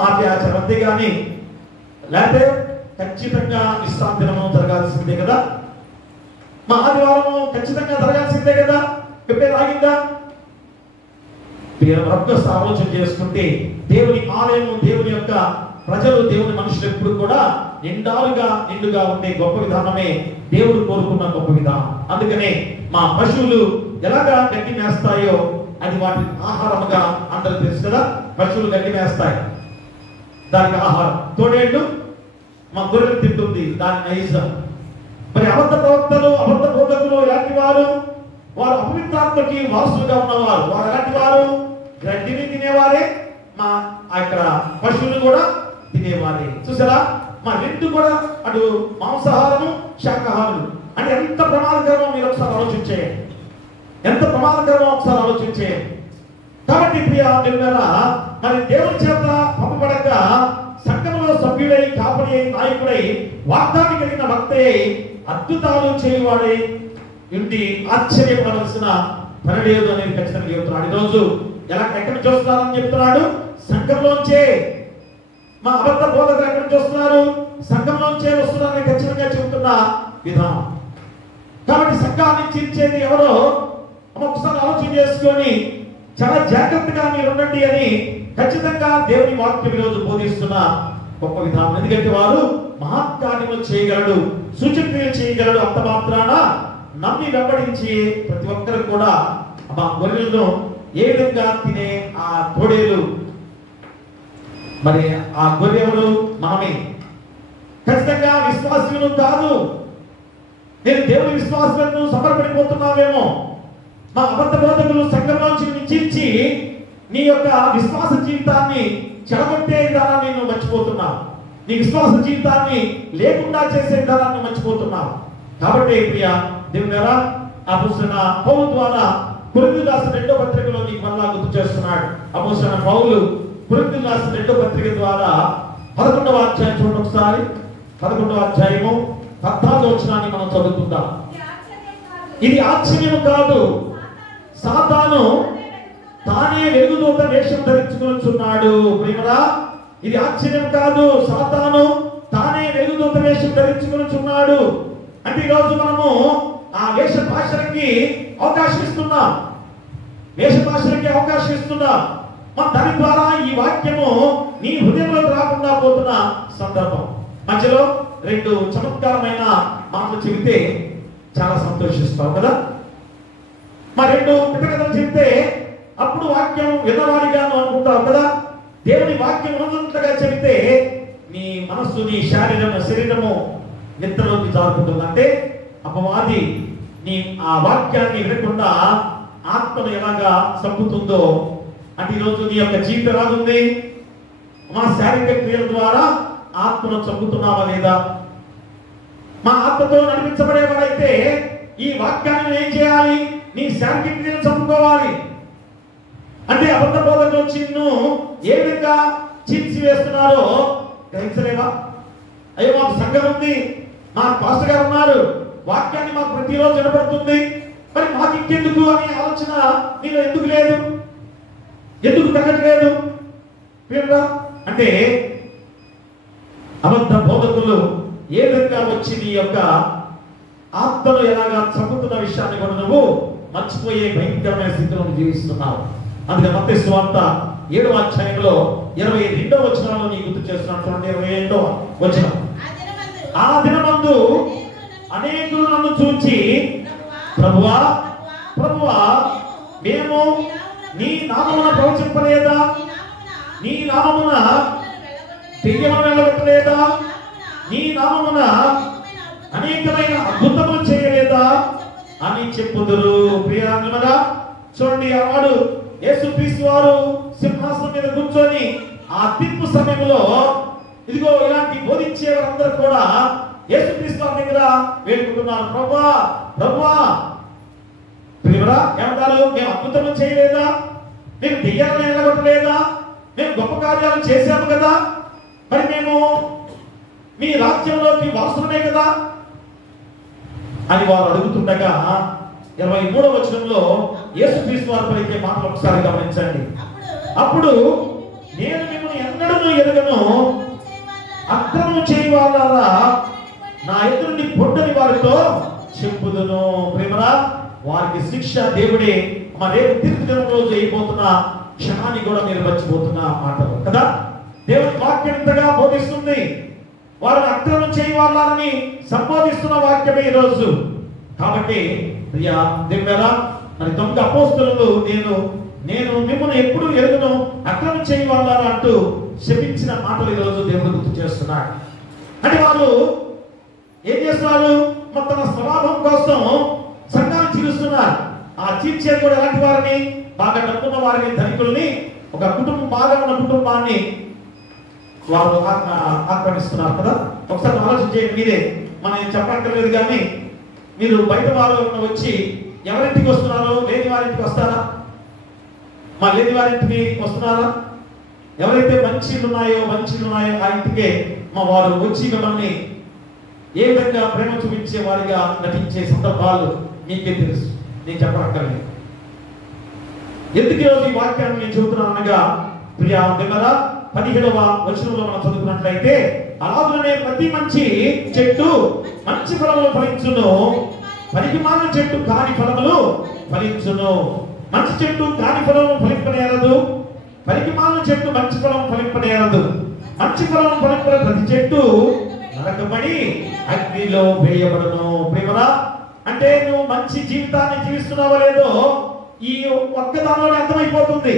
ఆచారం అంతే కానీ లేకపోతే ఖచ్చితంగా విశ్రాంతి దినము జరగాల్సిందే కదా. మా ఆదివారం ఖచ్చితంగా జరగాల్సిందే కదా. ఎప్పుడైనా ఆగిందా? ఒక్కసారి ఆలోచన చేసుకుంటే దేవుని ఆలయము, దేవుని యొక్క ప్రజలు, దేవుని మనుషులు ఎప్పుడు కూడా నిండుగా ఉండే గొప్ప విధానమే దేవుడు కోరుకున్న గొప్ప విధానం. అందుకనే మా పశువులు ఎలాగా గడ్డి మేస్తాయో అది వాటి ఆహారముగా అందరూ తెలుసు కదా. పశువులు గడ్డి మేస్తాయి, దానికి ఆహారం. తోడేళ్ళు మా గొర్రెలు తింటుంది, దాని నైజం. మరి అబద్ధ ప్రవక్తలు, అబద్ధ బోధకులు ఎలాంటి వారు? వారు అపవిత్రాత్మకి వారసులుగా ఉన్నవారు. వారు ఎలాంటి వారు? గడ్డిని తినేవారే, మా అక్కడ పశువులు కూడా తినేవారే. చూసారా? మా రెండు కూడా అటు మాంసాహారము, శాకాహారులు. అంటే ఎంత ప్రమాదకరమో మీరు ఒకసారి ఆలోచించేయండి. ఎంత ప్రమాదకరమో ఒకసారి ఆలోచించేయండి. కాబట్టి ప్రియ నిన్నరా మరి దేవుని చేత పంపబడక సంఘంలో సభ్యుడై, కాపరి అయి, నాయకుడై, వాగ్దానం కలిగిన భక్తే అద్భుతాలు చేయవాడే ఇంటి ఆశ్చర్యపడవలసిన పని లేదు అనేది ఖచ్చితంగా చెబుతున్నాడు. ఈరోజు ఎలా ఎక్కడి నుంచి వస్తున్నారని చెప్తున్నాడు? సంఘంలోంచే. మా అబద్ధ బోధకులు ఎక్కడి నుంచి వస్తున్నారు? సంఘంలోంచే వస్తున్నారని ఖచ్చితంగా చెబుతున్న విధానం. కాబట్టి సంఘాన్ని చీల్చేది ఎవరో ఒకసారి ఆలోచన చేసుకొని చాలా జాగ్రత్తగా మీరు ఉండండి అని ఖచ్చితంగా దేవుని వాక్యం ఈరోజు బోధిస్తున్న గొప్ప విధానం. ఎందుకంటే వారు మహత్కార్యములు చేయగలడు, సూచక్రియలు చేయగలడు. అంత మాత్రాన నమ్మి వెంబడించి ప్రతి ఒక్కరు కూడా మా గొర్రెలను ఏ విధంగా తినే ఆ తోడేలు, మరి ఆ గొర్రె ఎవరు? మనమే. ఖచ్చితంగా విశ్వాసులు కాదు. నేను దేవుని విశ్వాసులను సమర్పడిపోతున్నావేమో. మా అబద్ధ బోధకులు సంఘంలోంచి నిశ్చించి నీ యొక్క విశ్వాస జీవితాన్ని చెడగొట్టే విధానాన్ని నువ్వు మర్చిపోతున్నావు. నీ విశ్వాస జీవితాన్ని లేకుండా చేసే విధానాన్ని మర్చిపోతున్నావు. కాబట్టి ప్రియ దేవుని ద్వారా అపోస్తలుడైన పౌలు ద్వారా కొరింథీయులకు రాసిన 2వ పత్రికలో నీకు మరలా గుర్తు చేస్తున్నాడు. అపోస్తలుడైన పౌలు కొరింథీయులకు రాసిన 2వ పత్రిక ద్వారా 11వ అధ్యాయం చూడండి ఒకసారి. 11వ అధ్యాయము 14వ వచనాన్ని మనం చదువుకుందాం. ఇది ఆశ్చర్యం కాదు, సాతాను తానే వెలుగుదూత వేషం ధరించుకొనుచున్నాడు. ప్రియరా, ఇది ఆశ్చర్యం కాదు, సాతాను తానే వెలుగుదూత వేషం ధరించుకొనుచున్నాడు. అంటే ఈరోజు మనము ఆ వేష భాషలకి అవకాశం ఇస్తున్నాం. వేష భాషలకి అవకాశం ఇస్తున్నాం. దాని ద్వారా ఈ వాక్యము నీ హృదయంలో రాకుండా పోతున్న సందర్భం. మధ్యలో 2 చమత్కారమైన మాటలు చెబితే చాలా సంతోషిస్తావు కదా. మరి 2 పితకథలు చెబితే అప్పుడు వాక్యం విన్నవాడిగా అనుకుంటావు కదా. దేవుని వాక్యం ఉన్నంతగా చెబితే నీ మనస్సు, నీ శరీరము నిద్రలోకి జారుకుంటుంది. అంటే అపవాది నీ ఆ వాక్యాన్ని వినకుండా ఆత్మను ఎలాగా చంపుతుందో, అంటే ఈరోజు నీ యొక్క జీవితం ఎలాగుంది? మా శారీరక క్రియల ద్వారా ఆత్మను చంపుతున్నావా లేదా? మా ఆత్మతో నడిపించబడేవాడైతే ఈ వాక్యాన్ని ఏం చేయాలి? నీ శారీరక క్రియలు చంపుకోవాలి. అంటే అబద్ధ బోధకులు చిన్ను ఏ విధంగా చీల్చి వేస్తున్నారో గ్రహించలేవా? అయ్యో మాకు సంఘం ఉంది, మా పాస్టర్ గారు ఉన్నారు, వాక్యాన్ని మాకు ప్రతిరోజు వినపడుతుంది, మరి మాకు ఇంకెందుకు అనే ఆలోచన నీలో ఎందుకు లేదు? ఎందుకు తగ్గట్లేదు? అంటే అబద్ధ బోధకులు ఏ విధంగా వచ్చి నీ యొక్క ఆత్మను ఎలాగా చంపుతున్న విషయాన్ని కూడా నువ్వు మర్చిపోయే భయంకరమైన స్థితిలో జీవిస్తున్నావు. అందుకే మత్తయి సువార్త 7వ అధ్యాయంలో 22వ వచనంలో నీకు గుర్తు చేస్తున్నాను. 22వ వచనం. ఆ దినమందు అనేకులు నన్ను చూచి, ప్రభువా ప్రభువా మేము నీ నామమున ప్రవచింపలేదా? నీ నామమున దెయ్యములను వెళ్ళగొట్టలేదా? నీ నామమున అనేకమైన అద్భుతములు చేయలేదా అని చెప్పుదురు. ప్రియులారా చూడండి, ఆనాడు యేసుక్రీస్తు వారు సింహాసనం మీద కూర్చొని ఆ తీర్పు సమయంలో ఇదిగో ఇలాంటి బోధించే వారందరూ కూడా యేసుక్రీస్తు వారి దగ్గర వేడుకుంటున్నారు, ప్రభువా ప్రభువా. ప్రియులారా ఏమంటారు? మేము అద్భుతములు చేయలేదా? మేము దెయ్యాలను వెళ్ళగొట్టలేదా? మేము గొప్ప కార్యాలు చేశాము కదా, మరి మేము మీ రాజ్యంలోకి వారసులమే కదా అని వారు అడుగుతుండగా 23వ వచనంలో యేసుక్రీస్తు వారు పలికే మాటలు ఒకసారి గమనించండి. అప్పుడు నేను మిమ్మల్ని ఎన్నడూ ఎరుగను, అక్రమం చేయవాళ్ళారా నా ఎదురుని పొట్టని వారితో చెప్పుదును. ప్రేమరా, వారికి శిక్ష దేవుడే రేపు తీర్పు దినం రోజు అయిపోతున్న క్షణాన్ని కూడా మీరు మర్చిపోతున్న మాటలు కదా. దేవుని వాక్యం ఇంతగా బోధిస్తుంది. వారిని అక్రమం చేయవాళ్ళని సంబోధిస్తున్న వాక్యమే ఈ రోజు. కాబట్టి ప్రియా దేవుడా, మరి 9 అపోస్తలులు నేను మిమ్మల్ని ఎప్పుడు ఎరుగును, అక్రమం చేయవాళ్ళారా అంటూ శపించిన మాటలు ఈ రోజు దేవుడు గుర్తు చేస్తున్నాడు. అంటే వారు ఏం చేస్తున్నారు? తన స్వభావం కోసం సంఘాన్ని చీలుస్తున్నారు. ఆ చీల్చేది కూడా ఎలాంటి వారిని? బాగా డబ్బున్న వారిని, ధనికుల్ని, ఒక కుటుంబం బాగా ఉన్న కుటుంబాన్ని వారు ఆక్రమిస్తున్నారు కదా. ఒకసారి ఆలోచించేయండి మీరే. మనం చెప్పక్కర్లేదు కానీ మీరు బయట వారు వచ్చి ఎవరింటికి వస్తున్నారో? లేని వారింటికి వస్తారా? లేని వారింటికి వస్తున్నారా? ఎవరైతే మంచిలు ఉన్నాయో ఆ ఇంటికే వారు వచ్చి మిమ్మల్ని ఏ విధంగా ప్రేమ చూపించే వారిగా నటించే సందర్భాలు మీకే తెలుసు, నేను చెప్పక్కర్లేదు. ఎందుకు ఈరోజు ఈ వాక్యాన్ని నేను చెబుతున్నాను అనగా, ప్రియా దేవుడా, 17వ వచనంలో మనం చదువుకున్నట్లయితే, అలాగనే ప్రతి మంచి చెట్టు మంచి ఫలములు ఫలించును, పనికిమాలిన చెట్టు కాని ఫలములు ఫలించును. మంచి చెట్టు కాని ఫలములు ఫలింపనేరదు, పనికిమాలిన చెట్టు మంచి ఫలం ఫలింపనేరదు. మంచి ఫలం ఫలింపని ప్రతి చెట్టు నరకబడి అగ్నిలో వేయబడును. ప్రేమరా, అంటే నువ్వు మంచి జీవితాన్ని జీవిస్తున్నావో లేదో ఈ ఒక్క దానిలోనే అర్థమైపోతుంది.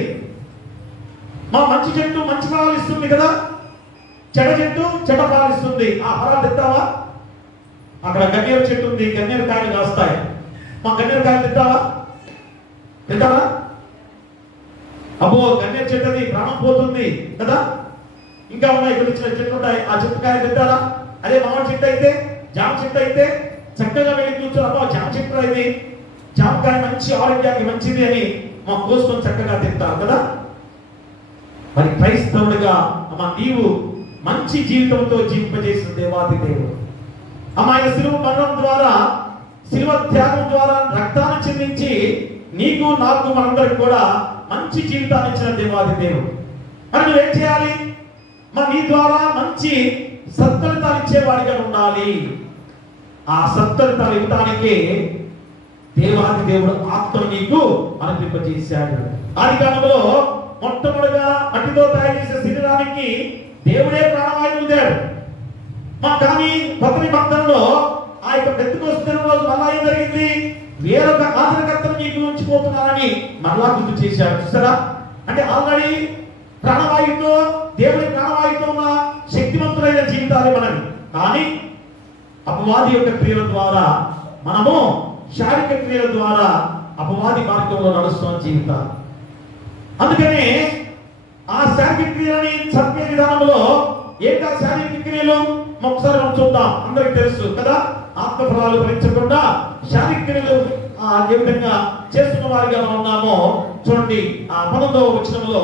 మంచి చెట్టు మంచి ఫలాలు ఇస్తుంది కదా, చెడ చెట్టు చెడ్డ ఫలాలు ఇస్తుంది. ఆ ఫలాలు తింటావా? అక్కడ గన్నేరు చెట్టు ఉంది, గన్నేరు కాయలు కాస్తాయి. గన్నేరు కాయలు తింటావా? అబ్బో, గన్నేరు చెట్టు అది ప్రాణం పోతుంది కదా. ఇంకా ఉన్నాయి కొన్ని చిన్న చెట్లు ఉంటాయి, ఆ చెట్టు కాయలు తింటారా? అదే మామిడి చెట్టు అయితే, జామ చెట్టు అయితే చక్కగా వెళ్ళి కూర్చొని, అబ్బా జామ చెట్టు ఇది, జామకాయ మంచి ఆరోగ్యానికి మంచిది అని కోసుకొని చక్కగా తింటారు కదా. మరి క్రైస్తవుడిగా నీవు మంచి జీవితంతో జీవింపజేసిన దేవాది దేవుడు. ఆయన శిలువ మరణం ద్వారా, శిలువ త్యాగం ద్వారా రక్తాన్ని చెందించి నీకు నాకు మనందరికి కూడా మంచి జీవితాన్ని ఇచ్చిన దేవాది దేవుడు. మరి నువ్వేం చేయాలి? నీ ద్వారా మంచి సత్ఫలితాలు ఇచ్చేవాడిగా ఉండాలి. ఆ సత్ఫలితాలు ఇవ్వడానికి దేవాది దేవుడు ఆత్మను నీకు అనుపింపజేశాడు. ఆదికాండంలో మొట్టమొదటిగా మట్టితో తయారు చేసే శరీరానికి దేవుడే ప్రాణవాయువు ఊదాడు. కానీ కొత్త నిబంధనలో ఆ యొక్క పెద్దకొస్తున్న రోజు మళ్ళా ఏం జరిగింది? వేరొక ఆదరణకర్తను నీకు ఉంచిపోతున్నానని మరలా గుర్తు చేశాడు. చూసారా? అంటే ఆల్రెడీ ప్రాణవాయువుతో, దేవుడి ప్రాణవాయువుతో ఉన్న శక్తివంతులైన జీవితాలు మనవి. కానీ అపవాది యొక్క క్రియల ద్వారా, మనము శారీరక క్రియల ద్వారా అపవాది మార్గంలో నడుస్తున్న జీవితాలు. అందుకనే ఆ శారీరక క్రియలని చంపే విధానంలో ఏంటా శారీరక క్రియలు? ఒకసారి మనం చూద్దాం. అందరికి తెలుసు కదా, ఆత్మఫలాలు ఫలించకుండా శారీరక క్రియలు ఏ విధంగా చేస్తున్న వారిగా మనం ఉన్నామో చూడండి. ఆ 11వ వచనంలో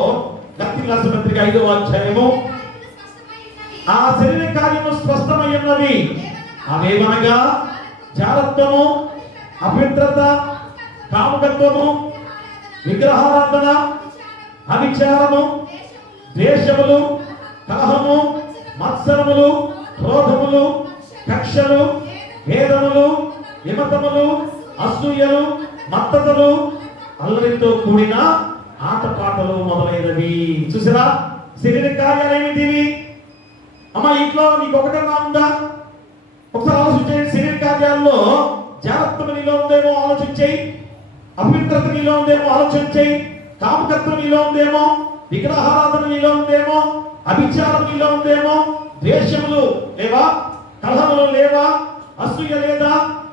గలతీయులకు రాసిన పత్రిక 5వ అధ్యాయము, ఆ శరీర కార్యము స్పష్టమై ఉన్నవి, అవేమనగా జారత్వము, అపవిత్రత, కాముకత్వము, విగ్రహారాధన, అవిచారము, ద్వేషములు, కలహము, మత్సరములు, క్రోధములు, కక్షలు, వేదములు, విమతములు, అసూయలు, మత్తతలు, అల్లరితో కూడిన ఆటపాటలు మొదలైనవి. చూసారా? శరీర కార్యాలు ఏమిటివి? ఇంట్లో నీకు ఒకటన్నా ఉందా? ఒకసారి ఆలోచించండి. శరీర కార్యాల్లో జాగ్రత్త నీలో ఉందేమో ఆలోచించేయి, అపవిత్రత నీలో ఉందేమో ఆలోచించేయి, కామకత్వం నీలో ఉందేమో, విగ్రహారాధన నీలో ఉందేమో, అభిచారం నీలో ఉందేమో, ద్వేషములు లేవా, కలహములు లేవా, అసూయ లేదా,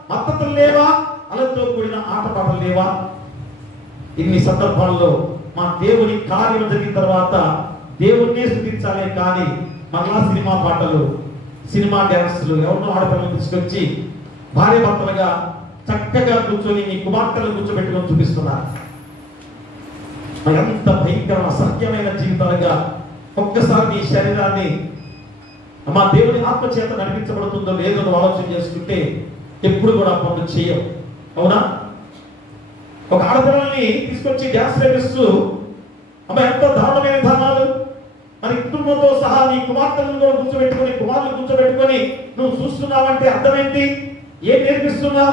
మత్తతలు లేవా, అలతో కూడిన ఆటపాటలు లేవా? ఇన్ని సందర్భాల్లో దేవుని కార్యం జరిగిన తర్వాత దేవుణ్ణే స్తుతించాలే కానీ మరలా సినిమా పాటలు, సినిమా డ్యాన్సులు, ఎవరినో ఆడపిల్లలు తీసుకొచ్చి భార్య భర్తలుగా చక్కగా కూర్చొని మీ కుమార్తెలు కూర్చోబెట్టుకొని చూపిస్తున్నారు. ఎంత భయంకర అసహ్యమైన జీవితాలుగా ఒక్కసారి నీ శరీరాన్ని మా దేవుని ఆత్మ చేత నడిపించబడుతుందో లేదో ఆలోచన చేసుకుంటే ఎప్పుడు కూడా పనులు చేయవు. అవునా? ఒక ఆడపిల్లల్ని తీసుకొచ్చి డ్యాన్స్ వేపిస్తూ ఎంతో దారుణమైన విధానాలు మరి కుటుంబంతో సహా నీ కుమార్తెలను కూడా కూర్చోబెట్టుకొని కుమారులు కూర్చోబెట్టుకొని నువ్వు చూస్తున్నావంటే అర్థం ఏంటి? ఏం నేర్పిస్తున్నా?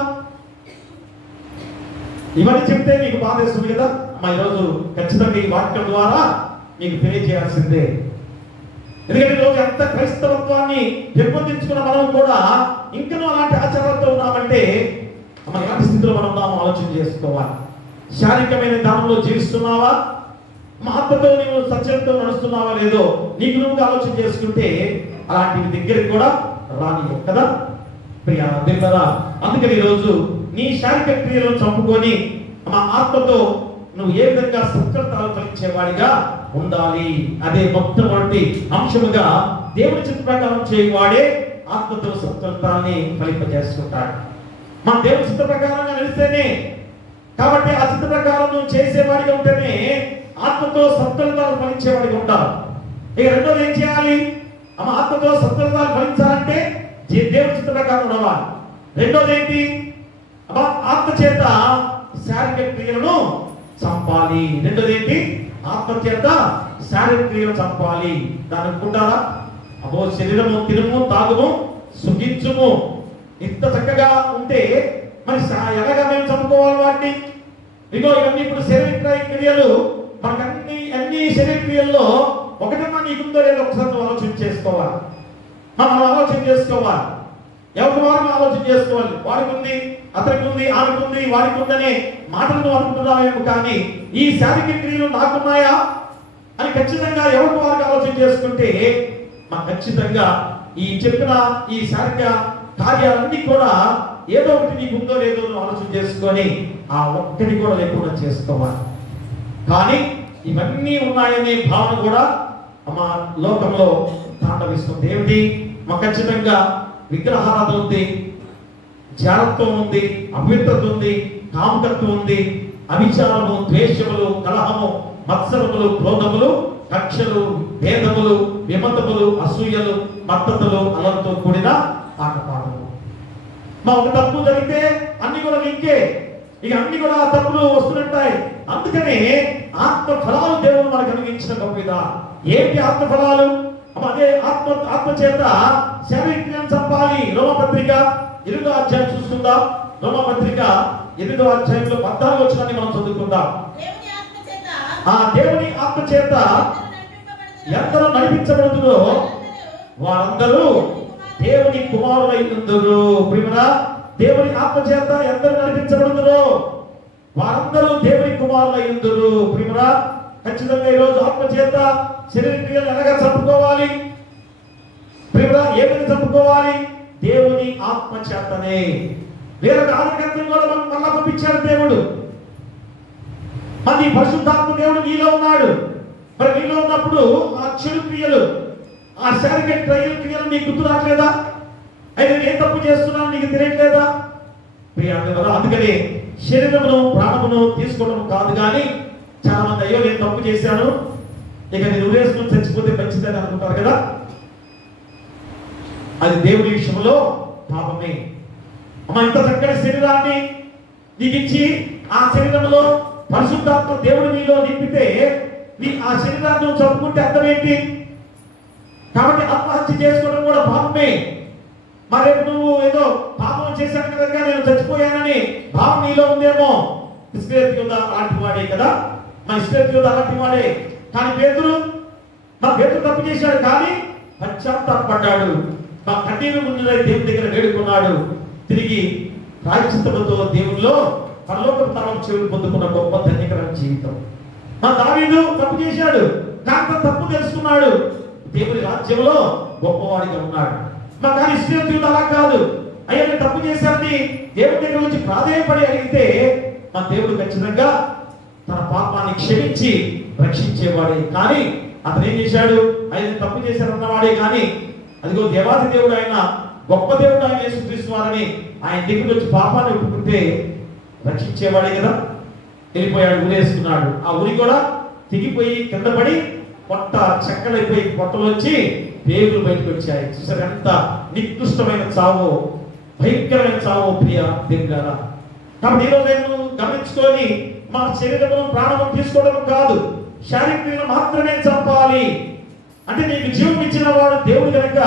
ఇవన్నీ చెప్తే నీకు బాధ వేస్తుంది కదా. ఈరోజు ఖచ్చితంగా ఈ వాక్యం ద్వారా నీకు తెలియజేయాల్సిందే. ఎందుకంటే ఈరోజు ఎంత క్రైస్తవత్వాన్ని పెంపొందించుకున్న మనం కూడా ఇంకనూ అలాంటి ఆచారాలతో ఉన్నామంటే ఎలాంటి స్థితిలో మనం ఉన్నామో ఆలోచన చేసుకోవాలి. శారీరకమైన దానంలో జీవిస్తున్నావా? ఆత్మతో నీవు సత్యంతో నడుస్తున్నావా లేదో నీకు నువ్వు ఆలోచన చేసుకుంటే అలాంటి దగ్గరికి కూడా రాని కదా ప్రియా దేవుడా. అందుకని ఈరోజు నీ శారీరక క్రియలను చంపుకొని మా ఆత్మతో నువ్వు ఏ విధంగా సత్కర్తాలు ఫలించేవాడిగా ఉండాలి. అదే మొట్టమొదటి అంశముగా దేవుని చిత్త ప్రకారం చేయవాడే ఆత్మతో సత్కర్తాన్ని ఫలింపజేసుకుంటాడు. మన దేవుని చిత్త ప్రకారంగా నడిస్తేనే, కాబట్టి ఆ చిత్త ప్రకారం నువ్వు చేసేవాడిగా ఉంటేనే ఆత్మతో సత్కర్తాలు ఫలించేవాడిగా ఉంటావు. ఇక రెండోది ఏం చేయాలి? ఆత్మతో సత్కర్తాలు ఫలించాలంటే దేవుని చిత్త ప్రకారం నడవాలి. రెండోది ఏంటి? ఆత్మ చేత శారీరక క్రియలను చంపాలి. రెండోది ఏంటి? ఆత్మ చేత శారీరక క్రియలు చంపాలి. దాన్ని అనుకుంటారా? శరీరము తినుము తాగుము సుఖించుము, ఇంత చక్కగా ఉంటే మరి ఎలాగా మేము చంపుకోవాలి వాటిని? ఇగో ఇవన్నీ ఇప్పుడు శరీర క్రియలు మనకు అన్ని శరీర క్రియల్లో ఒకటన్నా నీకుందో లేదో ఒకసారి ఆలోచన చేసుకోవాలి. మనం ఆలోచన చేసుకోవాలి. ఎవరి వారిని ఆలోచన చేసుకోవాలి. వాడికి ఉంది, అతనికి ఉంది, ఆమెకు ఉంది, వాడికి ఉందనే మాటలను అనుకుంటున్నామేమో కానీ ఈ శారీరక క్రియలు నాకున్నాయా అని ఖచ్చితంగా ఎవరికి వారికి ఆలోచన చేసుకుంటే మనం ఖచ్చితంగా ఈ చెప్పిన ఈ శారీరక కార్యాలన్నీ కూడా ఏదో ఒకటి నీకు ఉందో లేదో ఆలోచన చేసుకొని ఆ ఒక్కటి కూడా లేకుండా చేసుకోవాలి. కానీ ఇవన్నీ ఉన్నాయనే భావన కూడా మా లోకంలో తాండవిస్తుంది. ఏమిటి? మాకు ఖచ్చితంగా విగ్రహారాధన ఉంది, జాగ్రత్తం ఉంది, అపవిత్రత ఉంది, కాముకత్వం ఉంది, అవిచారము, ద్వేషములు, కలహము, మత్సరములు, క్రోధములు, కక్షలు, భేదములు, విమతములు, అసూయలు, మత్తతలు, అలలతో కూడిన ఆటపాటలు. మా ఒక తప్పు జరిగితే అన్ని కూడా లింకే, ఇక అన్ని కూడా తప్పులు వస్తుంటాయి. అందుకనే ఆత్మ ఫలాలు దేవుడు మనకు అనుగించిన గొప్పదా. ఏంటి ఆత్మ ఫలాలు? అదే ఆత్మ చేత శారీరక్రియం చంపాలి. రోమపత్రిక 8వ అధ్యాయం చూసుకుందాం. రోమపత్రిక 8వ అధ్యాయంలో 14వ వచనాన్ని మనం చదువుకుందాం. ఆ దేవుని ఆత్మ చేత ఎందరూ నడిపించబడుతుందో వారందరూ దేవుని కుమారులైనందురు. ప్రియరా, దేవుని ఆత్మ చేత ఎందరూ నడిపించబడుతుందో వారందరూ దేవుని కుమారులైనందురు. ప్రియరా, ఖచ్చితంగా ఈరోజు ఆత్మ చేత శరీర క్రియలు ఎలాగా చంపుకోవాలి? ప్రియరా, ఏ విధంగా చంపుకోవాలి? దేవుని ఆత్మ చేతనే. వేరొక ఆత్మకత్వం కూడా మనం మళ్ళా పంపించాడు దేవుడు. మరి పరిశుద్ధాత్మ దేవుడు నీలో ఉన్నాడు. మరి నీలో ఉన్నప్పుడు ఆ చెడు క్రియలు, ఆ శారీరక క్రియలు నీకు గుర్తు రావట్లేదా? అయితే నేను తప్పు చేస్తున్నాను నీకు తెలియట్లేదా? అందుకని శరీరమును ప్రాణమును తీసుకోవడం కాదు. కానీ చాలా మంది అయ్యో నేను తప్పు చేశాను, ఇక నేను ఉరేసుకుని చచ్చిపోతే మంచిదని అనుకుంటారు కదా. అది దేవుడి విషయంలో పాపమే. ఇంత చక్కటి శరీరాన్ని నీకు ఇచ్చి ఆ శరీరంలో పరిశుద్ధాత్మ దేవుడు నీలో నింపితే ఆ శరీరాన్ని నువ్వు చంపుకుంటే అర్థం ఏంటి? కాబట్టి ఆత్మహత్య చేసుకోవడం కూడా పాపమే. మరి నువ్వు ఏదో పాపం చేశాను కనుక నేను చచ్చిపోయానని భావం నీలో ఉందేమో. ఇస్రాయేలు యోధ అలాంటి వాడే కదా, మా ఇస్రాయేలు యోధ అలాంటి వాడే. కానీ పేతురు తప్పు చేశాడు, కానీ పశ్చాత్తాపడ్డాడు. మా కన్నీరు ముందు దేవుని దగ్గర వేడుకున్నాడు. తిరిగి ప్రాయశ్చిత్తముతో దేవుల్లో పరలోకపు తరం చెవులు పొందుకున్న గొప్ప ధన్యకరమైన జీవితం. మా దావీదు తప్పు చేశాడు, కానీ తప్పు తెలుసుకున్నాడు, దేవుని రాజ్యంలో గొప్పవాడిగా ఉన్నాడు. కానీ ఇస్రాయేలు అలా కాదు. అయ్యా నేను తప్పు చేశానని దేవుని దగ్గర నుంచి ప్రాధేయపడి అడిగితే మా దేవుడు ఖచ్చితంగా తన పాపాన్ని క్షమించి రక్షించేవాడే. కానీ అతను ఏం చేశాడు? ఆయన తప్పు చేశారన్నవాడే. కానీ అదిగో దేవాది దేవుడు, ఆయన గొప్ప దేవుడు, ఆయన యేసుక్రీస్తు వారని ఆయన దగ్గర వచ్చి పాపాన్ని ఒప్పుకుంటే రక్షించేవాడే కదా. వెళ్ళిపోయాడు, ఊరేసుకున్నాడు. ఆ ఊరి కూడా తెగిపోయి కింద పడి పొట్ట చెక్కలైపోయి పొట్టలు వచ్చి పేగులు బయటకు వచ్చాయి. చూసారు ఎంత నికృష్టమైన చావో, భయంకరమైన చావో ప్రియ దేవులారా. కాబట్టి ఈరోజు నేను గమనించుకొని మా శరీరంలో ప్రాణం తీసుకోవడం కాదు, శారీరకంగా మాత్రమే చంపాలి. అంటే నీకు జీవం ఇచ్చిన వాడు దేవుడు కనుక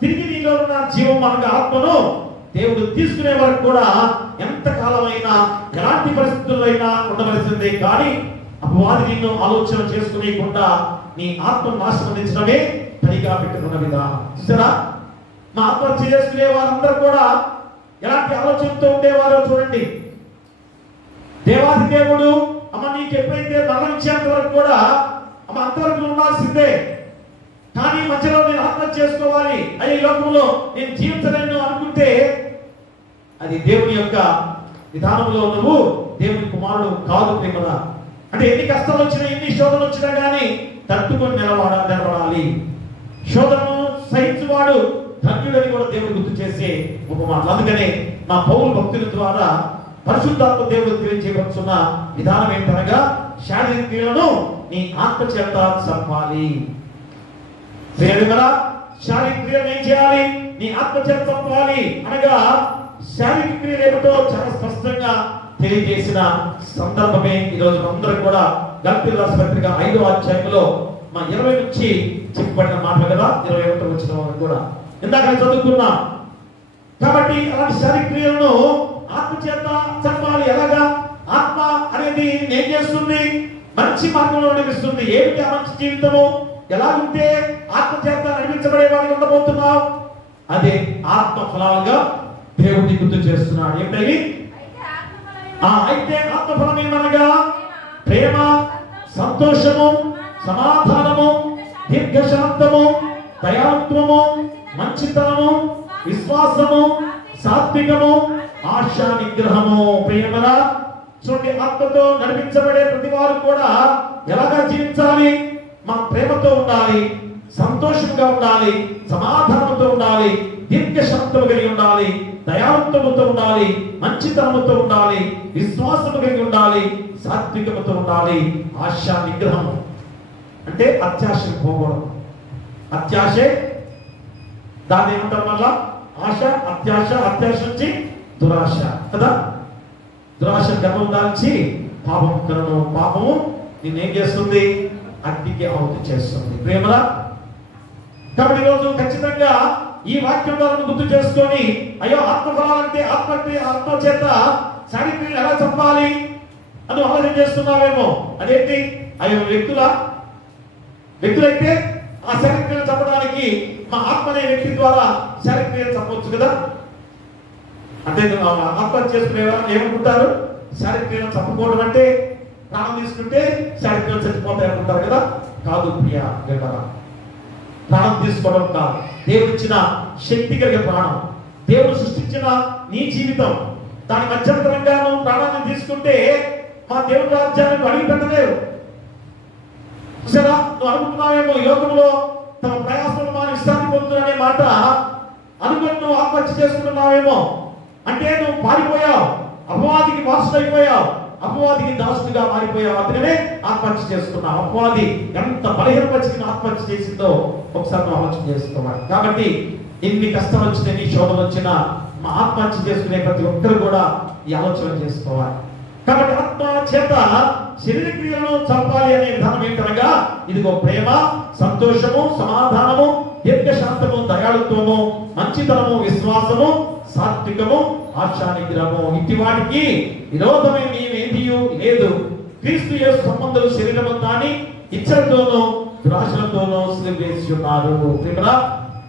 తిరిగి నీలో ఉన్న జీవం మనకు ఆత్మను దేవుడు తీసుకునే వరకు కూడా ఎంత కాలమైనా ఎలాంటి పరిస్థితుల్లో అయినా ఉండవలసిందే. కానీ అపవాది నిన్ను ఆలోచన చేసుకునేకుండా నీ ఆత్మను నాశనమించడమే పనిగా పెట్టుకున్న విధానం. చూసారా, మా ఆత్మహత్య చేసుకునే వారందరూ కూడా ఎలాంటి ఆలోచనతో ఉండేవారో చూడండి. దేవాది దేవుడు అమ్మ నీకు ఎప్పుడైతే మరణించేంత వరకు కూడా అమ్మ అంతవరకు ఉండాల్సిందే, కానీ మధ్యలో నేను ఆత్మహత్య చేసుకోవాలి, అయ్యే లోకంలో నేను జీవించలేను అనుకుంటే అది దేవుని యొక్క విధానంలో నువ్వు దేవుని కుమారుడు కాదు ప్రేమరా. అంటే ఎన్ని కష్టాలు వచ్చినా, ఎన్ని శోధనలు వచ్చినా కానీ తట్టుకొని నిలబడాలి. శోధనను సహించువాడు ధన్యుడని కూడా దేవుడు గుర్తు చేసే ఉపమానం. అందుకనే మా పౌలు భక్తుల ద్వారా పరిశుద్ధాత్మ దేవుడు తెలియజేయవచ్చున్న విధానం ఏంటనగా శారీరక క్రియలను నీ ఆత్మ చేత చంపాలి. శారీరక క్రియలు ఏం చేయాలి? నీ ఆత్మ చేత చంపాలి అనగా శారీరక క్రియలు ఏమిటో చాలా స్పష్టంగా తెలియజేసిన సందర్భమే ఈరోజు అందరూ కూడా గలతీయుల రాసిన పత్రిక 5వ అధ్యాయంలో మా 20 నుంచి చెప్పబడిన మాటలు కదా, 21 వచ్చిన వరకు కూడా ఇందాక చదువుకున్నాం. కాబట్టి అలాంటి శారీరక క్రియలను ఆత్మ చేత చంపాలి. ఎలాగా? ఆత్మ అనేది ఏం చేస్తుంది? మంచి మార్గంలో నడిపిస్తుంది. ఏమిటి ఆ మంచి జీవితము? ఎలాగుంటే ఆత్మ చేత నడిపించబడే వాడికి ఉండబోతున్నావు? అదే ఆత్మ ఫలాలుగా దేవుడిని గుర్తు చేస్తున్నాడు. ఏమిటవి? అయితే ఆత్మ ఫలం ఏమనగా ప్రేమ, సంతోషము, సమాధానము, దీర్ఘశాంతము, దయాత్వము, మంచితనము, విశ్వాసము, సాత్వికము, ఆశా నిగ్రహము. ప్రియమరా చూడండి, ఆత్మతో నడిపించబడే ప్రతి వారు కూడా ఎలాగా జీవించాలి? మా ప్రేమతో ఉండాలి, సంతోషంగా ఉండాలి, సమాధానంతో ఉండాలి, దీర్ఘశాంతము కలిగి ఉండాలి, దయాత్వముతో ఉండాలి, మంచితనముతో ఉండాలి, విశ్వాసము కలిగి ఉండాలి, సాత్వికముతో ఉండాలి, ఆశా నిగ్రహము. అంటే అత్యాశను పోకూడదు. అత్యాశే దాన్ని ఏమంటారు? మళ్ళా ఆశ, అత్యాశ, అత్యాశ నుంచి దురాశ కదా. దురాశ గర్వం దాల్చి పాపం కలను, పాపము నిన్నేం చేస్తుంది? అగ్నికి ఆహుతి చేస్తుంది. ప్రేమలా కాబట్టి ఈరోజు ఖచ్చితంగా ఈ వాక్యం ద్వారా గుర్తు చేసుకొని అయ్యో ఆత్మఫలాలంటే ఆత్మ చేత శారీరక్రియలు ఎలా చంపాలి అని ఆలోచన చేస్తున్నావేమో. అదేంటి? అయ్యో వ్యక్తులైతే ఆ శారీరక్రియలు చంపడానికి మా ఆత్మ అనే వ్యక్తి ద్వారా శారీరక్రియలు చంపవచ్చు కదా. అంటే ఆత్మహత్య చేసుకునేవారు ఏమనుకుంటారు? శారీరక్రియలు చంపుకోవడం అంటే ప్రాణం తీసుకుంటే శారీరక్రియలు చచ్చిపోతాయి అనుకుంటారు కదా. కాదు ప్రియా దేవుడా, ప్రాణం తీసుకోవడం కాదు. దేవుడు ఇచ్చిన శక్తి కలిగే ప్రాణం, దేవుడు సృష్టించిన నీ జీవితం, దాని మధ్యంతరంగా నువ్వు ప్రాణాన్ని తీసుకుంటే మా దేవుడి రాజ్యాన్ని అడిగి పెట్టలేవు. చూసారా, నువ్వు అనుకుంటున్నావేమో ఈ లోకంలో తమ ప్రయాసంలో మా విశ్రాంతి పొందుతున్న మాట అనుకుని నువ్వు ఆత్మహత్య చేసుకుంటున్నావేమో. అంటే నువ్వు పారిపోయావు, అపవాదికి వారసుడైపోయావు, అపవాదికి దాసుడిగా మారిపోయావు, అందుకనే ఆత్మహత్య చేసుకున్నావు. అపవాది ఎంత బలహీనపరిచి ఆత్మహత్య చేసిందో ఒకసారి నువ్వు ఆలోచన చేసుకోవాలి. కాబట్టి ఎన్ని కష్టాలు వచ్చినా, ఎన్ని శోధనలు వచ్చినా మా ఆత్మహత్య చేసుకునే ప్రతి ఒక్కరు కూడా ఈ ఆలోచన చేసుకోవాలి. కాబట్టి ఆత్మ చేత శరీర క్రియలను చంపాలి అనే విధానం ఏంటనగా ఇదిగో ప్రేమ, సంతోషము, సమాధానము, దీర్ఘశాంతము, దయాళుత్వము, మంచితనము, విశ్వాసము, సాత్వికము, ఆశా నిగ్రహము. ఇట్టి వాటికి విరోధమైన ఏమీ లేదు. క్రీస్తు యేసు సంబంధులు శరీరము దాని ఇచ్చలతోనూ దురాశలతోనూ సిలువేసి ఉన్నారు.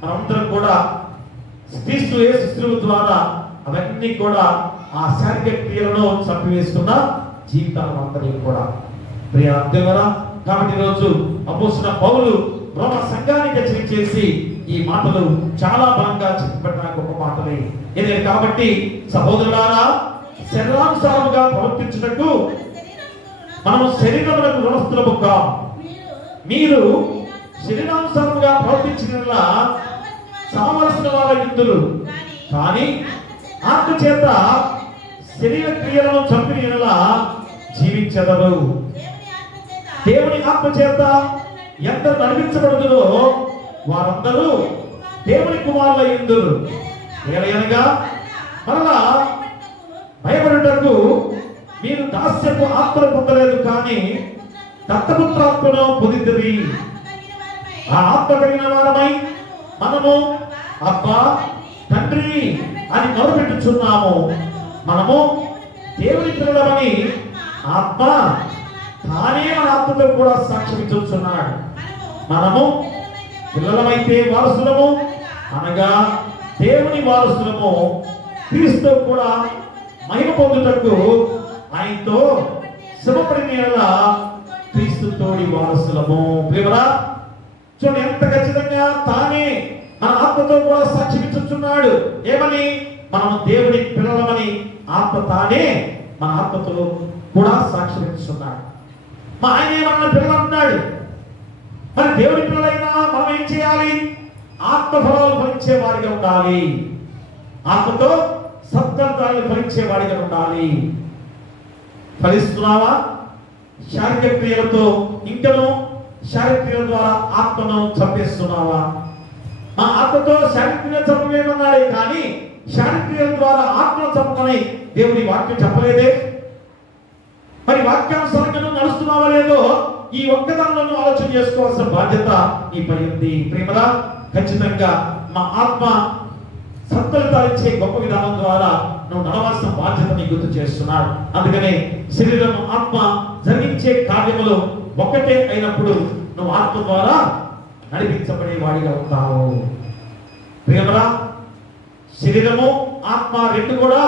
మనందరం కూడా క్రీస్తు యేసు శిలువ ద్వారా అవన్నీ కూడా ఆ శారీరక క్రియలను చంపివేస్తున్న జీవితాలు అందరికీ కూడా ప్రియ దేవుడా. కాబట్టి ఈరోజు అపోస్తలుడైన పౌలు రోమ సంఘానికి హెచ్చరిక చేసి ఈ మాటలు చాలా బలంగా చెప్పబడిన గొప్ప మాటలే. ఇదే కాబట్టి సహోదరులారా, శరీరానుసారముగా ప్రవర్తించుటకు మనము శరీరములకు రుణస్థులము కాము. మీరు శరీరానుసారముగా ప్రవర్తించిన సమవలసిన వారు, కానీ ఆత్మ చేత శరీర క్రియలను చంపిన జీవించదరు. దేవుని ఆత్మ చేత ఎందరు నడిపించబడుదురో వారందరూ దేవుని కుమారులు అయ్యుందురు. ఏలయనగా మరలా భయపడుటకు మీరు దాస్యపు ఆత్మను పొందలేదు, కానీ దత్తపుత్రాత్మను పొందితిరి. ఆ ఆత్మ కలిగిన వారమై మనము అబ్బా తండ్రి అని మొదలుపెట్టుచున్నాము. మనము దేవుని పిల్లలమని ఆత్మ తానే మన ఆత్మతో కూడా సాక్ష్యం ఇచ్చుచున్నాడు. మనము పిల్లలమైతే వారసులము, అనగా దేవుని వారసులము, క్రీస్తు కూడా మహిమ పొందుటకు ఆయనతో శ్రమపడిన క్రీస్తు తోడి వారసులము. ప్రియరా చూడండి, ఎంత ఖచ్చితంగా తానే మన ఆత్మతో కూడా సాక్ష్యం ఇచ్చుచున్నాడు. ఏమని? మనము దేవుని పిల్లలమని ఆత్మ తానే మన ఆత్మతో కూడా సాక్ష్యం ఇస్తున్నాడు. మా ఆయన ఏమన్నా పిల్లలు అంటున్నాడు. మరి దేవుని పిల్లలైనా మనం ఏం చేయాలి? ఆత్మ ఫలాలు ఫలించే వారిగా ఉండాలి. ఆత్మతో సత్ఫలితాలను ఫలించే వాడిగా ఉండాలి. ఫలిస్తున్నావా? శారీరక క్రియలతో ఇంకనూ శారీరక క్రియల ద్వారా ఆత్మను చంపేస్తున్నావా? మా ఆత్మతో శారీరక క్రియలు చంపవేమన్నాడే, కానీ శారీరక క్రియల ద్వారా ఆత్మను చంపమని దేవుని వాక్యం చెప్పలేదే. మరి వాక్యానుసారంగా నడుస్తున్నావా లేదో ఈ ఒక్కదానిలోనూ ఆలోచన చేసుకోవాల్సిన బాధ్యత నీపై ఉంది. ప్రేమరా, ఖచ్చితంగా మా ఆత్మ సత్ఫలితాలిచ్చే గొప్ప విధానం ద్వారా నువ్వు నడవాల్సిన బాధ్యత నీ గుర్తు చేస్తున్నాడు. అందుకనే శరీరం ఆత్మ జరిగించే కార్యములు ఒక్కటే అయినప్పుడు నువ్వు ఆత్మ ద్వారా నడిపించబడే వాడిగా ఉంటావు. ప్రియమరా, శరీరము ఆత్మ రెండు కూడా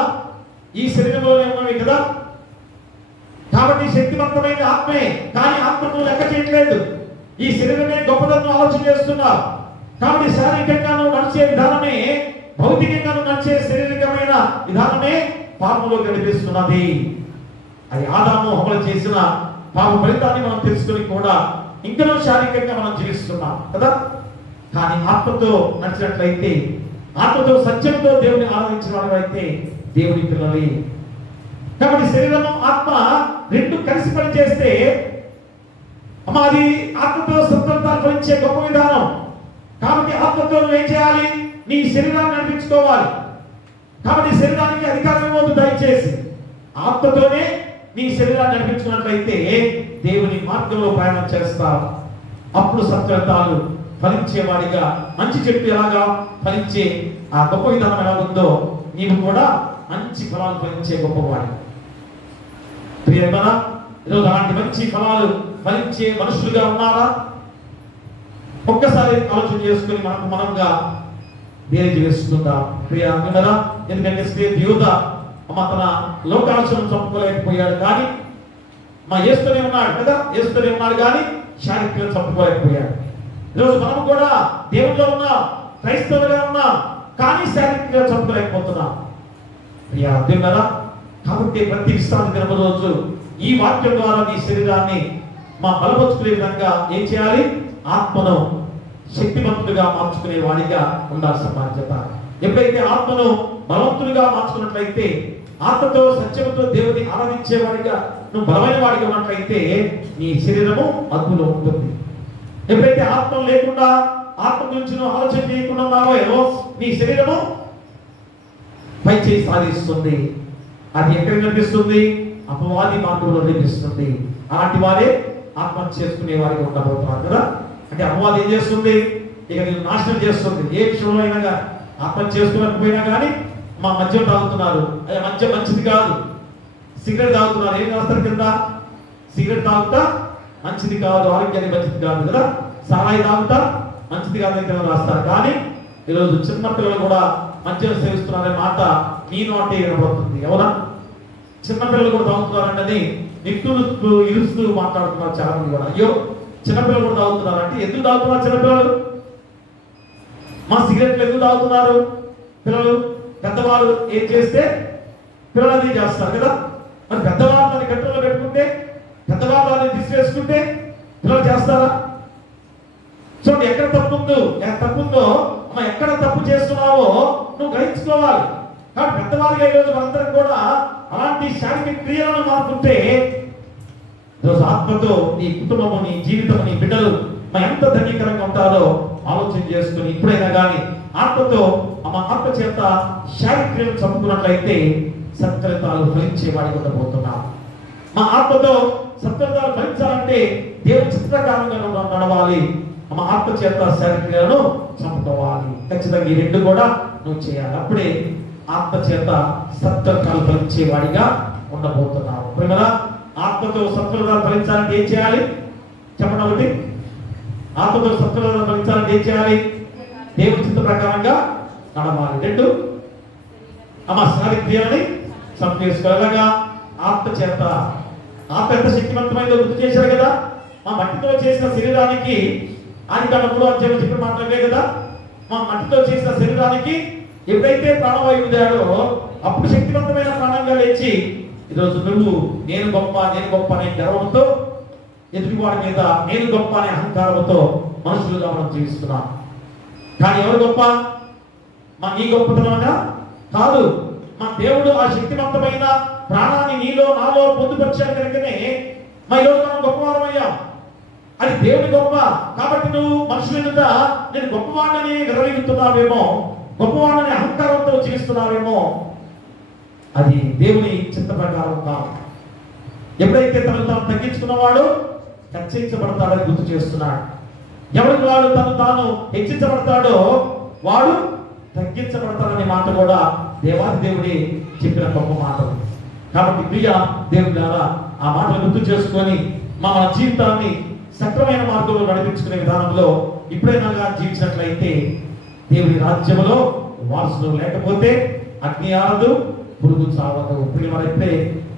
ఈ శరీరంలోనే ఉన్నవి కదా. కాబట్టి శక్తివంతమైన ఆత్మే, కానీ ఆత్మను లెక్క చేయట్లేదు. ఈ శరీరమే గొప్పదను ఆలోచన చేస్తున్నావు. కాబట్టి శారీరకంగా నువ్వు నడిచే విధానమే, భౌతికంగా నువ్వు నడిచే శారీరకమైన విధానమే పాపంలో గడిపిస్తున్నది. అది ఆదాము హవ్వలు చేసిన పాప ఫలితాన్ని మనం తెలుసుకుని కూడా ఇంకనూ శారీరకంగా మనం జీవిస్తున్నాం కదా. కానీ ఆత్మతో నడిచినట్లయితే, ఆత్మతో సత్యంతో దేవుని ఆరాధించిన వారైతే దేవుని పిల్లలే. కాబట్టి శరీరము ఆత్మ రెండు కలిసి పనిచేస్తే అది ఆత్మతో సత్ఫలితాలు ఫలించే గొప్ప విధానం. కాబట్టి ఆత్మతో నువ్వు ఏం చేయాలి? నీ శరీరాన్ని నడిపించుకోవాలి. కాబట్టి శరీరానికి అధికారం ఇవ్వద్దు దయచేసి. ఆత్మతోనే నీ శరీరాన్ని నడిపించుకున్నట్లయితే దేవుని మార్గంలో ప్రయాణం చేస్తావు. అప్పుడు సత్ఫలితాలు ఫలించేవాడిగా, మంచి చెట్టు ఎలాగా ఫలించే ఆ గొప్ప విధానం ఎలా ఉందో నీవు కూడా మంచి ఫలాలు ఫలించే గొప్పవాడి. ప్రియమరా, ఈరోజు అలాంటి మంచి ఫలాలు ఫలించే మనుషులుగా ఉన్నారా? ఒక్కసారి ఆలోచన చేసుకుని మనకు మనంగా వేరే జీవిస్తుందా? ప్రియమరా, ఎందుకంటే యూద తన లోకాశను చంపుకోలేకపోయాడు, కానీ మా యేసుతోనే ఉన్నాడు కదా, యేసుతోనే ఉన్నాడు, కానీ శారీరకంగా చంపుకోలేకపోయాడు. ఈరోజు మనం కూడా దేవుల్లో ఉన్నాం, క్రైస్తవులుగా ఉన్నాం, కానీ శారీరకంగా చంపుకోలేకపోతున్నాం. ప్రియమరా, కాబట్టి ప్రతి విశ్రాంతి దినము రోజు ఈ వాక్యం ద్వారా నీ శరీరాన్ని మా బలపరుచుకునే విధంగా ఏం చేయాలి? ఆత్మను శక్తివంతుడిగా మార్చుకునే వాడిగా ఉండాల్సిన బాధ్యత. ఎప్పుడైతే ఆత్మను బలవంతుడిగా మార్చుకున్నట్లయితే, ఆత్మతో సత్యంతో దేవుని ఆరాధించే వాడిగా నువ్వు బలమైన వాడిగా ఉన్నట్లయితే నీ శరీరము అదుపులో ఉంటుంది. ఎప్పుడైతే ఆత్మ లేకుండా, ఆత్మ గురించి నువ్వు ఆలోచన చేయకుండా ఉన్నావో నీ శరీరము పై చేయి సాధిస్తుంది. అది ఎక్కడ కనిపిస్తుంది? అపవాది మార్గంలో కనిపిస్తుంది. అలాంటి వారే ఆత్మహత్య చేసుకునే వారికి ఉండబోతున్నారు కదా. అంటే అపవాది ఏం చేస్తుంది? ఇక నేను నాశనం చేస్తుంది. ఏ విషయంలో అయినా కానీ ఆత్మహత్య చేసుకోలేకపోయినా కానీ మా మద్యం తాగుతున్నారు, అదే మద్యం మంచిది కాదు. సిగరెట్ తాగుతున్నారు, ఏం రాస్తారు కింద? సిగరెట్ తాగుతా మంచిది కాదు, ఆరోగ్యానికి మంచిది కాదు కదా. సారాయి తాగుతా మంచిది కాదు అని రాస్తారు. కానీ ఈరోజు చిన్న పిల్లలు కూడా మద్యం సేవిస్తున్నారనే మాట నీ నోటే వినబడుతుంది. ఎవరా? చిన్నపిల్లలు కూడా తాగుతున్నారంటే నిక్కులు ఇరుస్తూ మాట్లాడుతున్నారు చాలా మంది కూడా. అయ్యో, చిన్నపిల్లలు కూడా తాగుతున్నారు అంటే ఎందుకు తాగుతున్నారు చిన్నపిల్లలు? మా సిగరెట్లు ఎందుకు తాగుతున్నారు పిల్లలు? పెద్దవాళ్ళు ఏం చేస్తే పిల్లలు అది చేస్తారు కదా. మరి పెద్దవాళ్ళు దాన్ని కంట్రోల్లో పెట్టుకుంటే, పెద్దవాళ్ళు దాన్ని తీసివేసుకుంటే పిల్లలు చేస్తారా? చూడండి, ఎక్కడ తప్పుందో ఎక్కడ తప్పు చేస్తున్నావో నువ్వు గ్రహించుకోవాలి. కాబట్టి పెద్దవాళ్ళుగా ఈరోజు మనందరం కూడా అలాంటి శారీరక క్రియలను మారుతుంటే ఈరోజు ఆత్మతో నీ కుటుంబము, నీ జీవితం, నీ బిడ్డలు ఎంత ధన్యకరంగా ఉంటారో ఆలోచన చేసుకుని ఇప్పుడైనా కానీ ఆత్మతో ఆత్మ చేత శారీరక్రియలు చంపుకున్నట్లయితే సత్ఫలితాలు ఫలించేవాడికి ఉండబోతున్నాం. మా ఆత్మతో సత్ఫలితాలు ఫలించాలంటే దేవుని చిత్రకారంగా నడవాలి. మా ఆత్మ చేత శారీరక్రియలను చంపుకోవాలి. ఖచ్చితంగా ఈ రెండు కూడా నువ్వు చేయాలి. అప్పుడే ఆత్మ చేత సత్ఫలితాలు ఫలించేవాడిగా ఉండబోతున్నావు. ప్రేమరా, ఆత్మతో సత్ఫలితాలు ఫలించాలంటే ఏం చేయాలి చెప్పండి. ఒకటి, ఆత్మతో సత్ఫలితాలు ఫలించాలంటే ఏం చేయాలి? దేవుని చిత్త ప్రకారంగా నడవాలి. రెండు, శారీరక్రియలని చంపేసుకోవాలిగా ఆత్మ చేత. ఆత్మ ఎంత శక్తివంతమైందో గుర్తు చేశారు కదా. మా మట్టితో చేసిన శరీరానికి ఆయన 3వ అధ్యాయం చెప్పిన మాటలే కదా. మా మట్టితో చేసిన శరీరానికి ఎప్పుడైతే ప్రాణవాయువు ఉందాడో అప్పుడు శక్తివంతమైన ప్రాణంగా లేచి ఈరోజు నువ్వు నేను గొప్ప అనే గర్వంతో ఎదుటివాడి మీద నేను గొప్ప అనే అహంకారంతో మనుషులుగా మనం జీవిస్తున్నాం. కానీ ఎవరు గొప్ప? నీ గొప్పతనంగా కాదు. మా దేవుడు ఆ శక్తివంతమైన ప్రాణాన్ని నీలో నాలో పొందుపరిచాడు కనుకనే ఈరోజు మనం గొప్పవారమయ్యాం. అది దేవుని గొప్ప. కాబట్టి నువ్వు మనుషుల మీద నేను గొప్పవాడిని విరవీగుతున్నావేమో, గొప్పవాడిని అహంకారంతో జీవిస్తున్నావేమో. అది దేవుని చిత్త ప్రకారం కాదు. ఎప్పుడైతే తను తాను తగ్గించుకున్నవాడు హెచ్చరించబడతాడని గుర్తు చేస్తున్నాడు. ఎవరికి వాడు తను తాను హెచ్చించబడతాడో వాడు తగ్గించబడతాడనే మాట కూడా దేవాది దేవుడి చెప్పిన గొప్ప మాటలు. కాబట్టి ప్రియ దేవుని ద్వారా ఆ మాటలు గుర్తు చేసుకొని మన జీవితాన్ని సక్రమైన మార్గంలో నడిపించుకునే విధానంలో ఇప్పుడైనా జీవించినట్లయితే దేవుని రాజ్యంలో వారసులు, లేకపోతే అగ్ని ఆరదు, పురుగు చావదు. ప్రియమైతే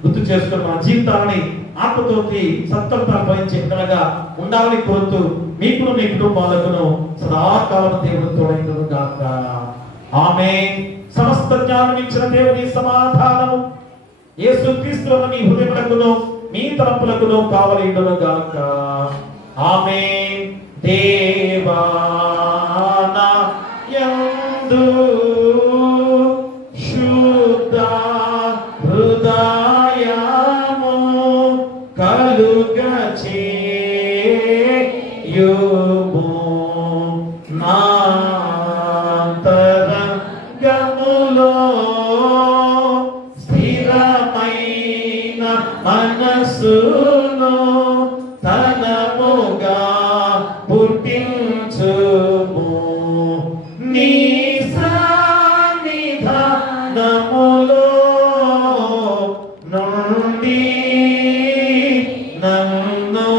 గుర్తు చేసుకుని మన జీవితాన్ని ఆత్మతోటి సత్ఫలితాలు ఫలించే విధంగా ఉండాలని కోరుతూ మీకును మీ కుటుంబాలకును సదాకాలం దేవుడు తోడైనను గాక. ఆమేన్. సమస్త జ్ఞానం ఇచ్చిన దేవుని సమాధానము యేసుక్రీస్తులో మీ హృదయములకును మీ తలంపులకును కావలియుండును గాక. ఆమేన్. దేవానా యందు శుద్ధ హృదయము కలుగచేయుము నాంతరంగములో స్థిరమైన మనసును తనముగా పుట్టించుము. నీ సన్నిధానములో నుండి నన్ను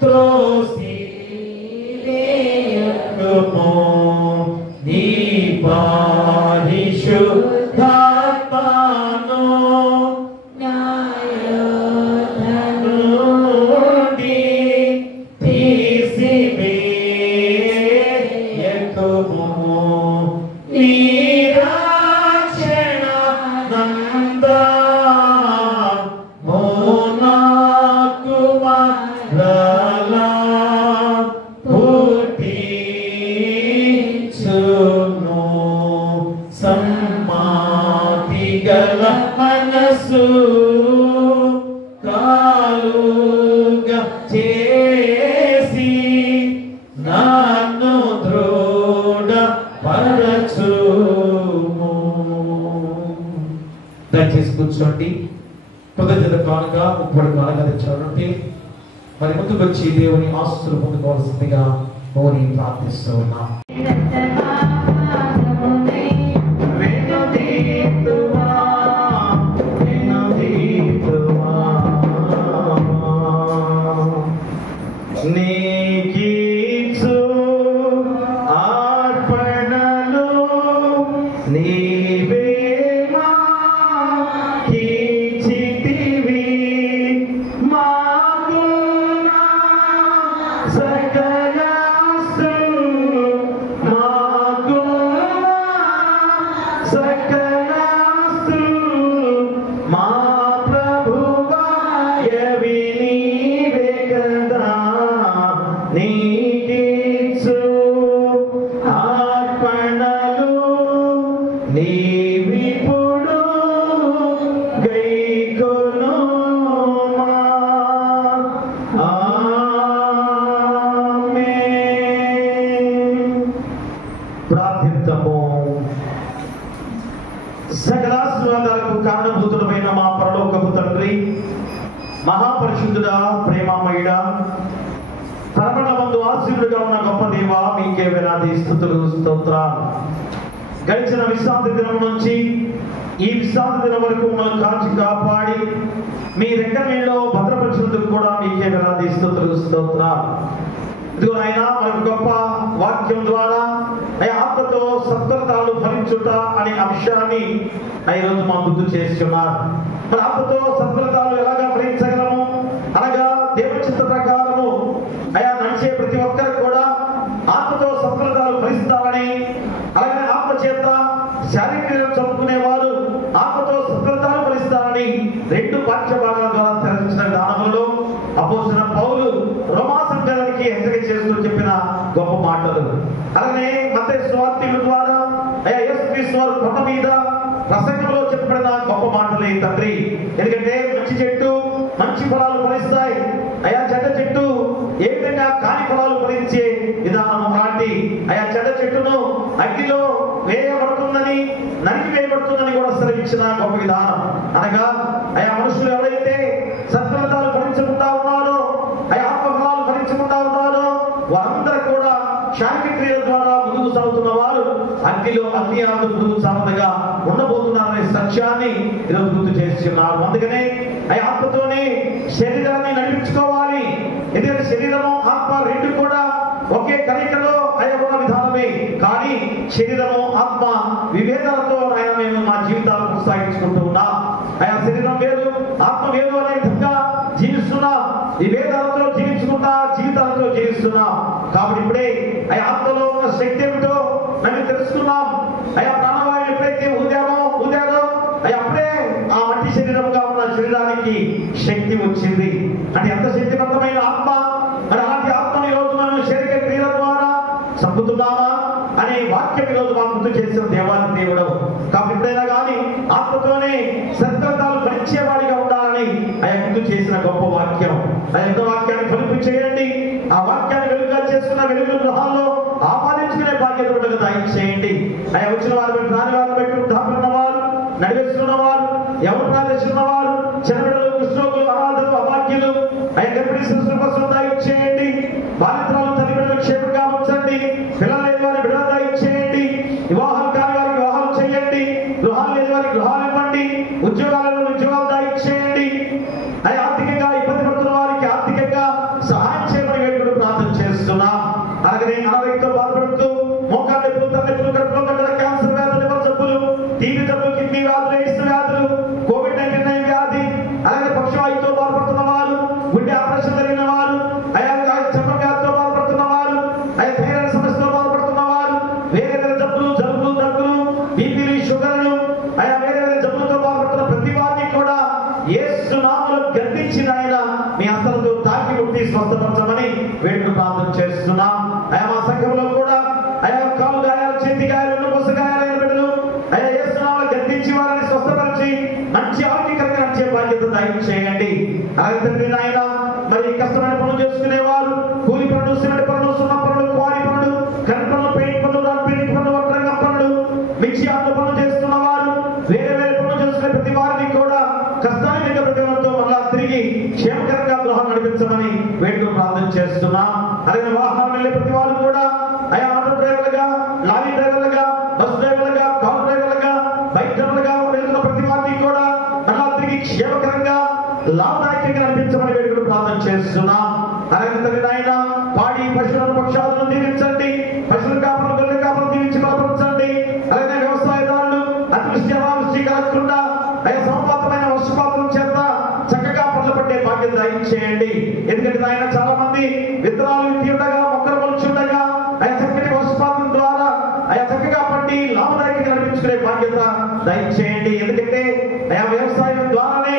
త్రోసివేయుము. నీ పరిశుద్ధాత్మను నుండి తీసివేయుము. నీ రక్షణ నందము నాకు మరలా పుట్టించును. సమ్మాతి గల మనసు కాలుగా చేసి నన్ను దృఢపరచుము. దయచేసి కూర్చోండి. కృతజ్ఞత కానుగా ముప్పటి కానుగా తెచ్చారంటే మరి ముందుకు వచ్చి దేవుని ఆస్తులు పొందుకోవాల్సిందిగా కోరి ప్రార్థిస్తూ ఉన్నాం. నీకీచు అర్పణలు నీవే మాకిచ్చితివి. మాకున్న సకల ఆస్తులు మాకు సకలాశీర్వాదాలకు కారణభూతుడమైన మా పరలోకపు తండ్రి, మహాపరిశుద్ధుడా, ప్రేమమయుడా, పరమమందు ఆశీర్వుడుగా ఉన్న గొప్ప దేవా, మీకే వేలాది స్తుతులు స్తోత్రాలు. గడిచిన విశ్రాంతి దినం నుంచి ఈ విశ్రాంతి దినం వరకు మనం కాచి కాపాడి మీ రెక్కనీళ్ళలో భద్రపరిచినందుకు కూడా మీకే వేలాది స్తుతులు స్తోత్రాలు. ఇదిగో ఆయన మనకు గొప్ప వాక్యం ద్వారా ఆత్మతో సత్కృతాలు ఫలించుట అనే అంశాన్ని ఈరోజు మా గుర్తు చేస్తున్నారు. మన ఆత్మతో సత్కృతాలు ఎలాగా ఫలించగలము అనగా దేవుని చిత్త ప్రకారము నడిచే ప్రతి ఒక్కరు కూడా ఆత్మతో సత్కృతాలు ఫలిస్తారని, అలాగే ఆత్మ చేత శారీరక్రియలు చదువుకునే వారు ఆత్మతో సత్కృతాలు ఫలిస్తారని రెండు పాఠ్య భాగాల ద్వారా తెరచిన విధానములలో అపోస్తలుడైన పౌలు రోమా సంఘానికి హెచ్చరిక చేస్తూ చెప్పిన గొప్ప మాటలు. అలాగే మత్తయి సువార్తికుల ద్వారా యేసుక్రీస్తు వారు కొండ మీద ప్రసంగంలో చెప్పబడిన గొప్ప మాటలే తండ్రి. ఎందుకంటే మంచి చెట్టు మంచి ఫలాలు ఫలిస్తాయి, చెడ్డ చెట్టు ఏ విధంగా కాని ఫలాలు ఫలించే విధానం లాంటి చెడ్డ చెట్టును అగ్నిలో వేయబడుతుందని, నరికి వేయబడుతుందని కూడా సెలవించిన గొప్ప విధానం. అనగా మనుషులు ఎవరైతే సత్ఫలితాలు ఫలించకుండా ఉన్నారో, ఆత్మ ఫలాలు ఫలించకుండా ఉన్నారో వారందరూ కూడా శారీరక క్రియల ద్వారా ముందుకు సాగుతున్న వారు అగ్నిలో అగ్ని ముందుకు సాగుతగా ఉండబోతున్నారనే సత్యాన్ని ఈరోజు గుర్తు చేస్తున్నారు. అందుకనే ఆత్మతోనే శరీరాన్ని నడిపించుకోవాలి. ఎందుకంటే శరీరము ఆత్మ రెండు కూడా ఒకే కలయికలో ఉన్న విధానమే. కానీ శరీరము ఆత్మ విభేదాలతో మేము మా జీవితాలను కొనసాగించుకుంటూ ఉన్నాం. శరీరం వేరు ఆత్మ వేరు అనే విధంగా జీవిస్తున్నాం. విభేదాలతో జీవించుకుంటా జీవితాలతో జీవిస్తున్నాం. కాబట్టి ఇప్పుడే ఆత్మలో ఉన్న శక్తి ఏమిటో మేము తెలుసుకున్నాం. ప్రాణవాయువు ఎప్పుడైతే ఊదాడో అప్పుడే ఆ మట్టి శరీరంగా ఉన్న శరీరానికి శక్తి వచ్చింది. అంటే ఎంత శక్తివంతమైన ఆత్మ. అలాంటి ఆత్మని ఈరోజు మనం శరీర క్రియల ద్వారా చంపుతున్నామా అనే వాక్యం ఈరోజు మనం గుర్తు చేసిన దేవాది దేవుడు. కాబట్టి ఎప్పుడైనా కానీ ఆత్మతోనే సత్కృతాలు ఫలించేవాడిగా ఉండాలని గుర్తు చేసిన గొప్ప వాక్యం. వాక్యాన్ని ఫలింపు చేయండి. ఆ వాక్యాన్ని వెలుగుగా చేసుకున్న వెలుగు గృహాల్లో ఆపాదించుకునే బాధ్యత కూడా దయచేయండి. వచ్చిన వారు బట్టి, రాని వారు బట్టి, వృద్ధాపన్న వారు, నడివేస్తున్న వారు, ఎవరు ప్రార్థిస్తున్న వారు, చిన్నబిడ్డలు, కృష్ణోకులు, అనాథులు, అభాగ్యులు గర్భిణీ శిశువుల కోసం దయచేయండి. బాధితురాలు తల్లిదండ్రులు క్షేమంగా ఉంచండి. పిల్లలు లేని వారి బిడ్డలు దయచేయండి. వివాహాలు కాని వారికి వివాహాలు చేయండి. గృహాలు లేని వారికి గృహాలు ఇవ్వండి. ఉద్యోగాలలో ఉద్యోగాలు దయచేయండి. ఆర్థికంగా ఇబ్బంది పడుతున్న వారికి ఆర్థికంగా సహాయం చేయమని వేడుకలు ప్రార్థన చేస్తున్నాం. అలాగే అనారోగ్యంతో బాధపడుతూ మోకాళ్ళ నొప్పులు, తలనొప్పులు, కడుపులో గడ్డల, క్యాన్సర్ వ్యాధులు, లివర్ జబ్బులు, టీబీ జబ్బులు, కిడ్నీ వ్యాధులు, ఎయిడ్స్ వ్యాధులు, కోవిడ్-19 వ్యాధి, అలాగే పక్షవాయువుతో బాధపడుతున్న వారు, గుండె ఆపరేషన్ జరిగిన వారు, చర్మ వ్యాధితో బాధపడుతున్న వారు, థైరాయిడ్ సమస్యతో బాధపడుతున్న వారు, వేరే వేరే జబ్బులు, జలుబులు, దగ్గులు, బీపీలు, షుగర్లు, వేరే వేరే జబ్బులతో బాధపడుతున్న ప్రతి వారిని కూడా యేసు నామములో గద్దించిన ఆయన మీ హస్తాలతో తాకి ముట్టి స్వస్థపరచమని వేడుక ప్రార్థన చేస్తున్నాం. మా సంఘంలో కూడా కాలు గాయాలు, చేతి గాయాలు, నొప్పి గాయాలైన బిడ్డలు యేసు నామములో గద్దించి వారిని స్వస్థపరిచి మంచి ఆరోగ్యకరంగా నడిచే బాధ్యత దయచేయండి. అలాగే తండ్రి నాయన, మరి కష్టమైన పనులు చేసుకునేవారు, కూలి పనులు, సిమెంట్ పనులు, సున్న పనులు, క్వారీ పనులు, కరెంట్ పనులు, పెయింట్ పనులు, పెయింట్ పనులు, వడ్రంగం పనులు, మిర్చి ఆటో పనులు చేస్తున్న వారు, వేరే వేరే పనులు చేసుకునే ప్రతి వారిని కూడా కష్టాన్ని ప్రతితో మళ్ళా తిరిగి క్షేమకరంగా గృహం నడిపించమని వేడుకలు ప్రార్థన చేస్తున్నాం. అలాగే వాహనం వెళ్ళే ప్రతి వారు కూడా ఆటో డ్రైవర్లుగా, లారీ డ్రైవర్లుగా, బస్ డ్రైవర్లుగా, కార్ డ్రైవర్లుగా, బైక్ డ్రైవర్లుగా వెళ్తున్న ప్రతి వారిని కూడా మళ్ళా తిరిగి క్షేమకరంగా లాభదాయకంగా నడిపించమని వేడుకలు ప్రార్థన చేస్తున్నాం. అలాగే తండ్రి నాయన, పాడి పశువులను, పక్షాలను దీవించండి. పశువుల కాపులను, గొర్రెల కాపులను దీవించి బలపరచండి. అలాగే వ్యవసాయదారులు అతివృష్టి అనావృష్టి కలగకుండా సమపాతమైన వర్షపాతం చేత చక్కగా పండ్లు పట్టే బాధ్యత దయచేయండి. ఎందుకంటే ఆయన చాలా మంది విత్తనాలు విత్తి ఉండగా, మొక్కలు మొలిచి ఉండగా చక్కటి వర్షపాతం ద్వారా చక్కగా పండి లాభదాయకంగా నడిపించుకునే బాధ్యత దయచేయండి. ఎందుకంటే వ్యవసాయం ద్వారానే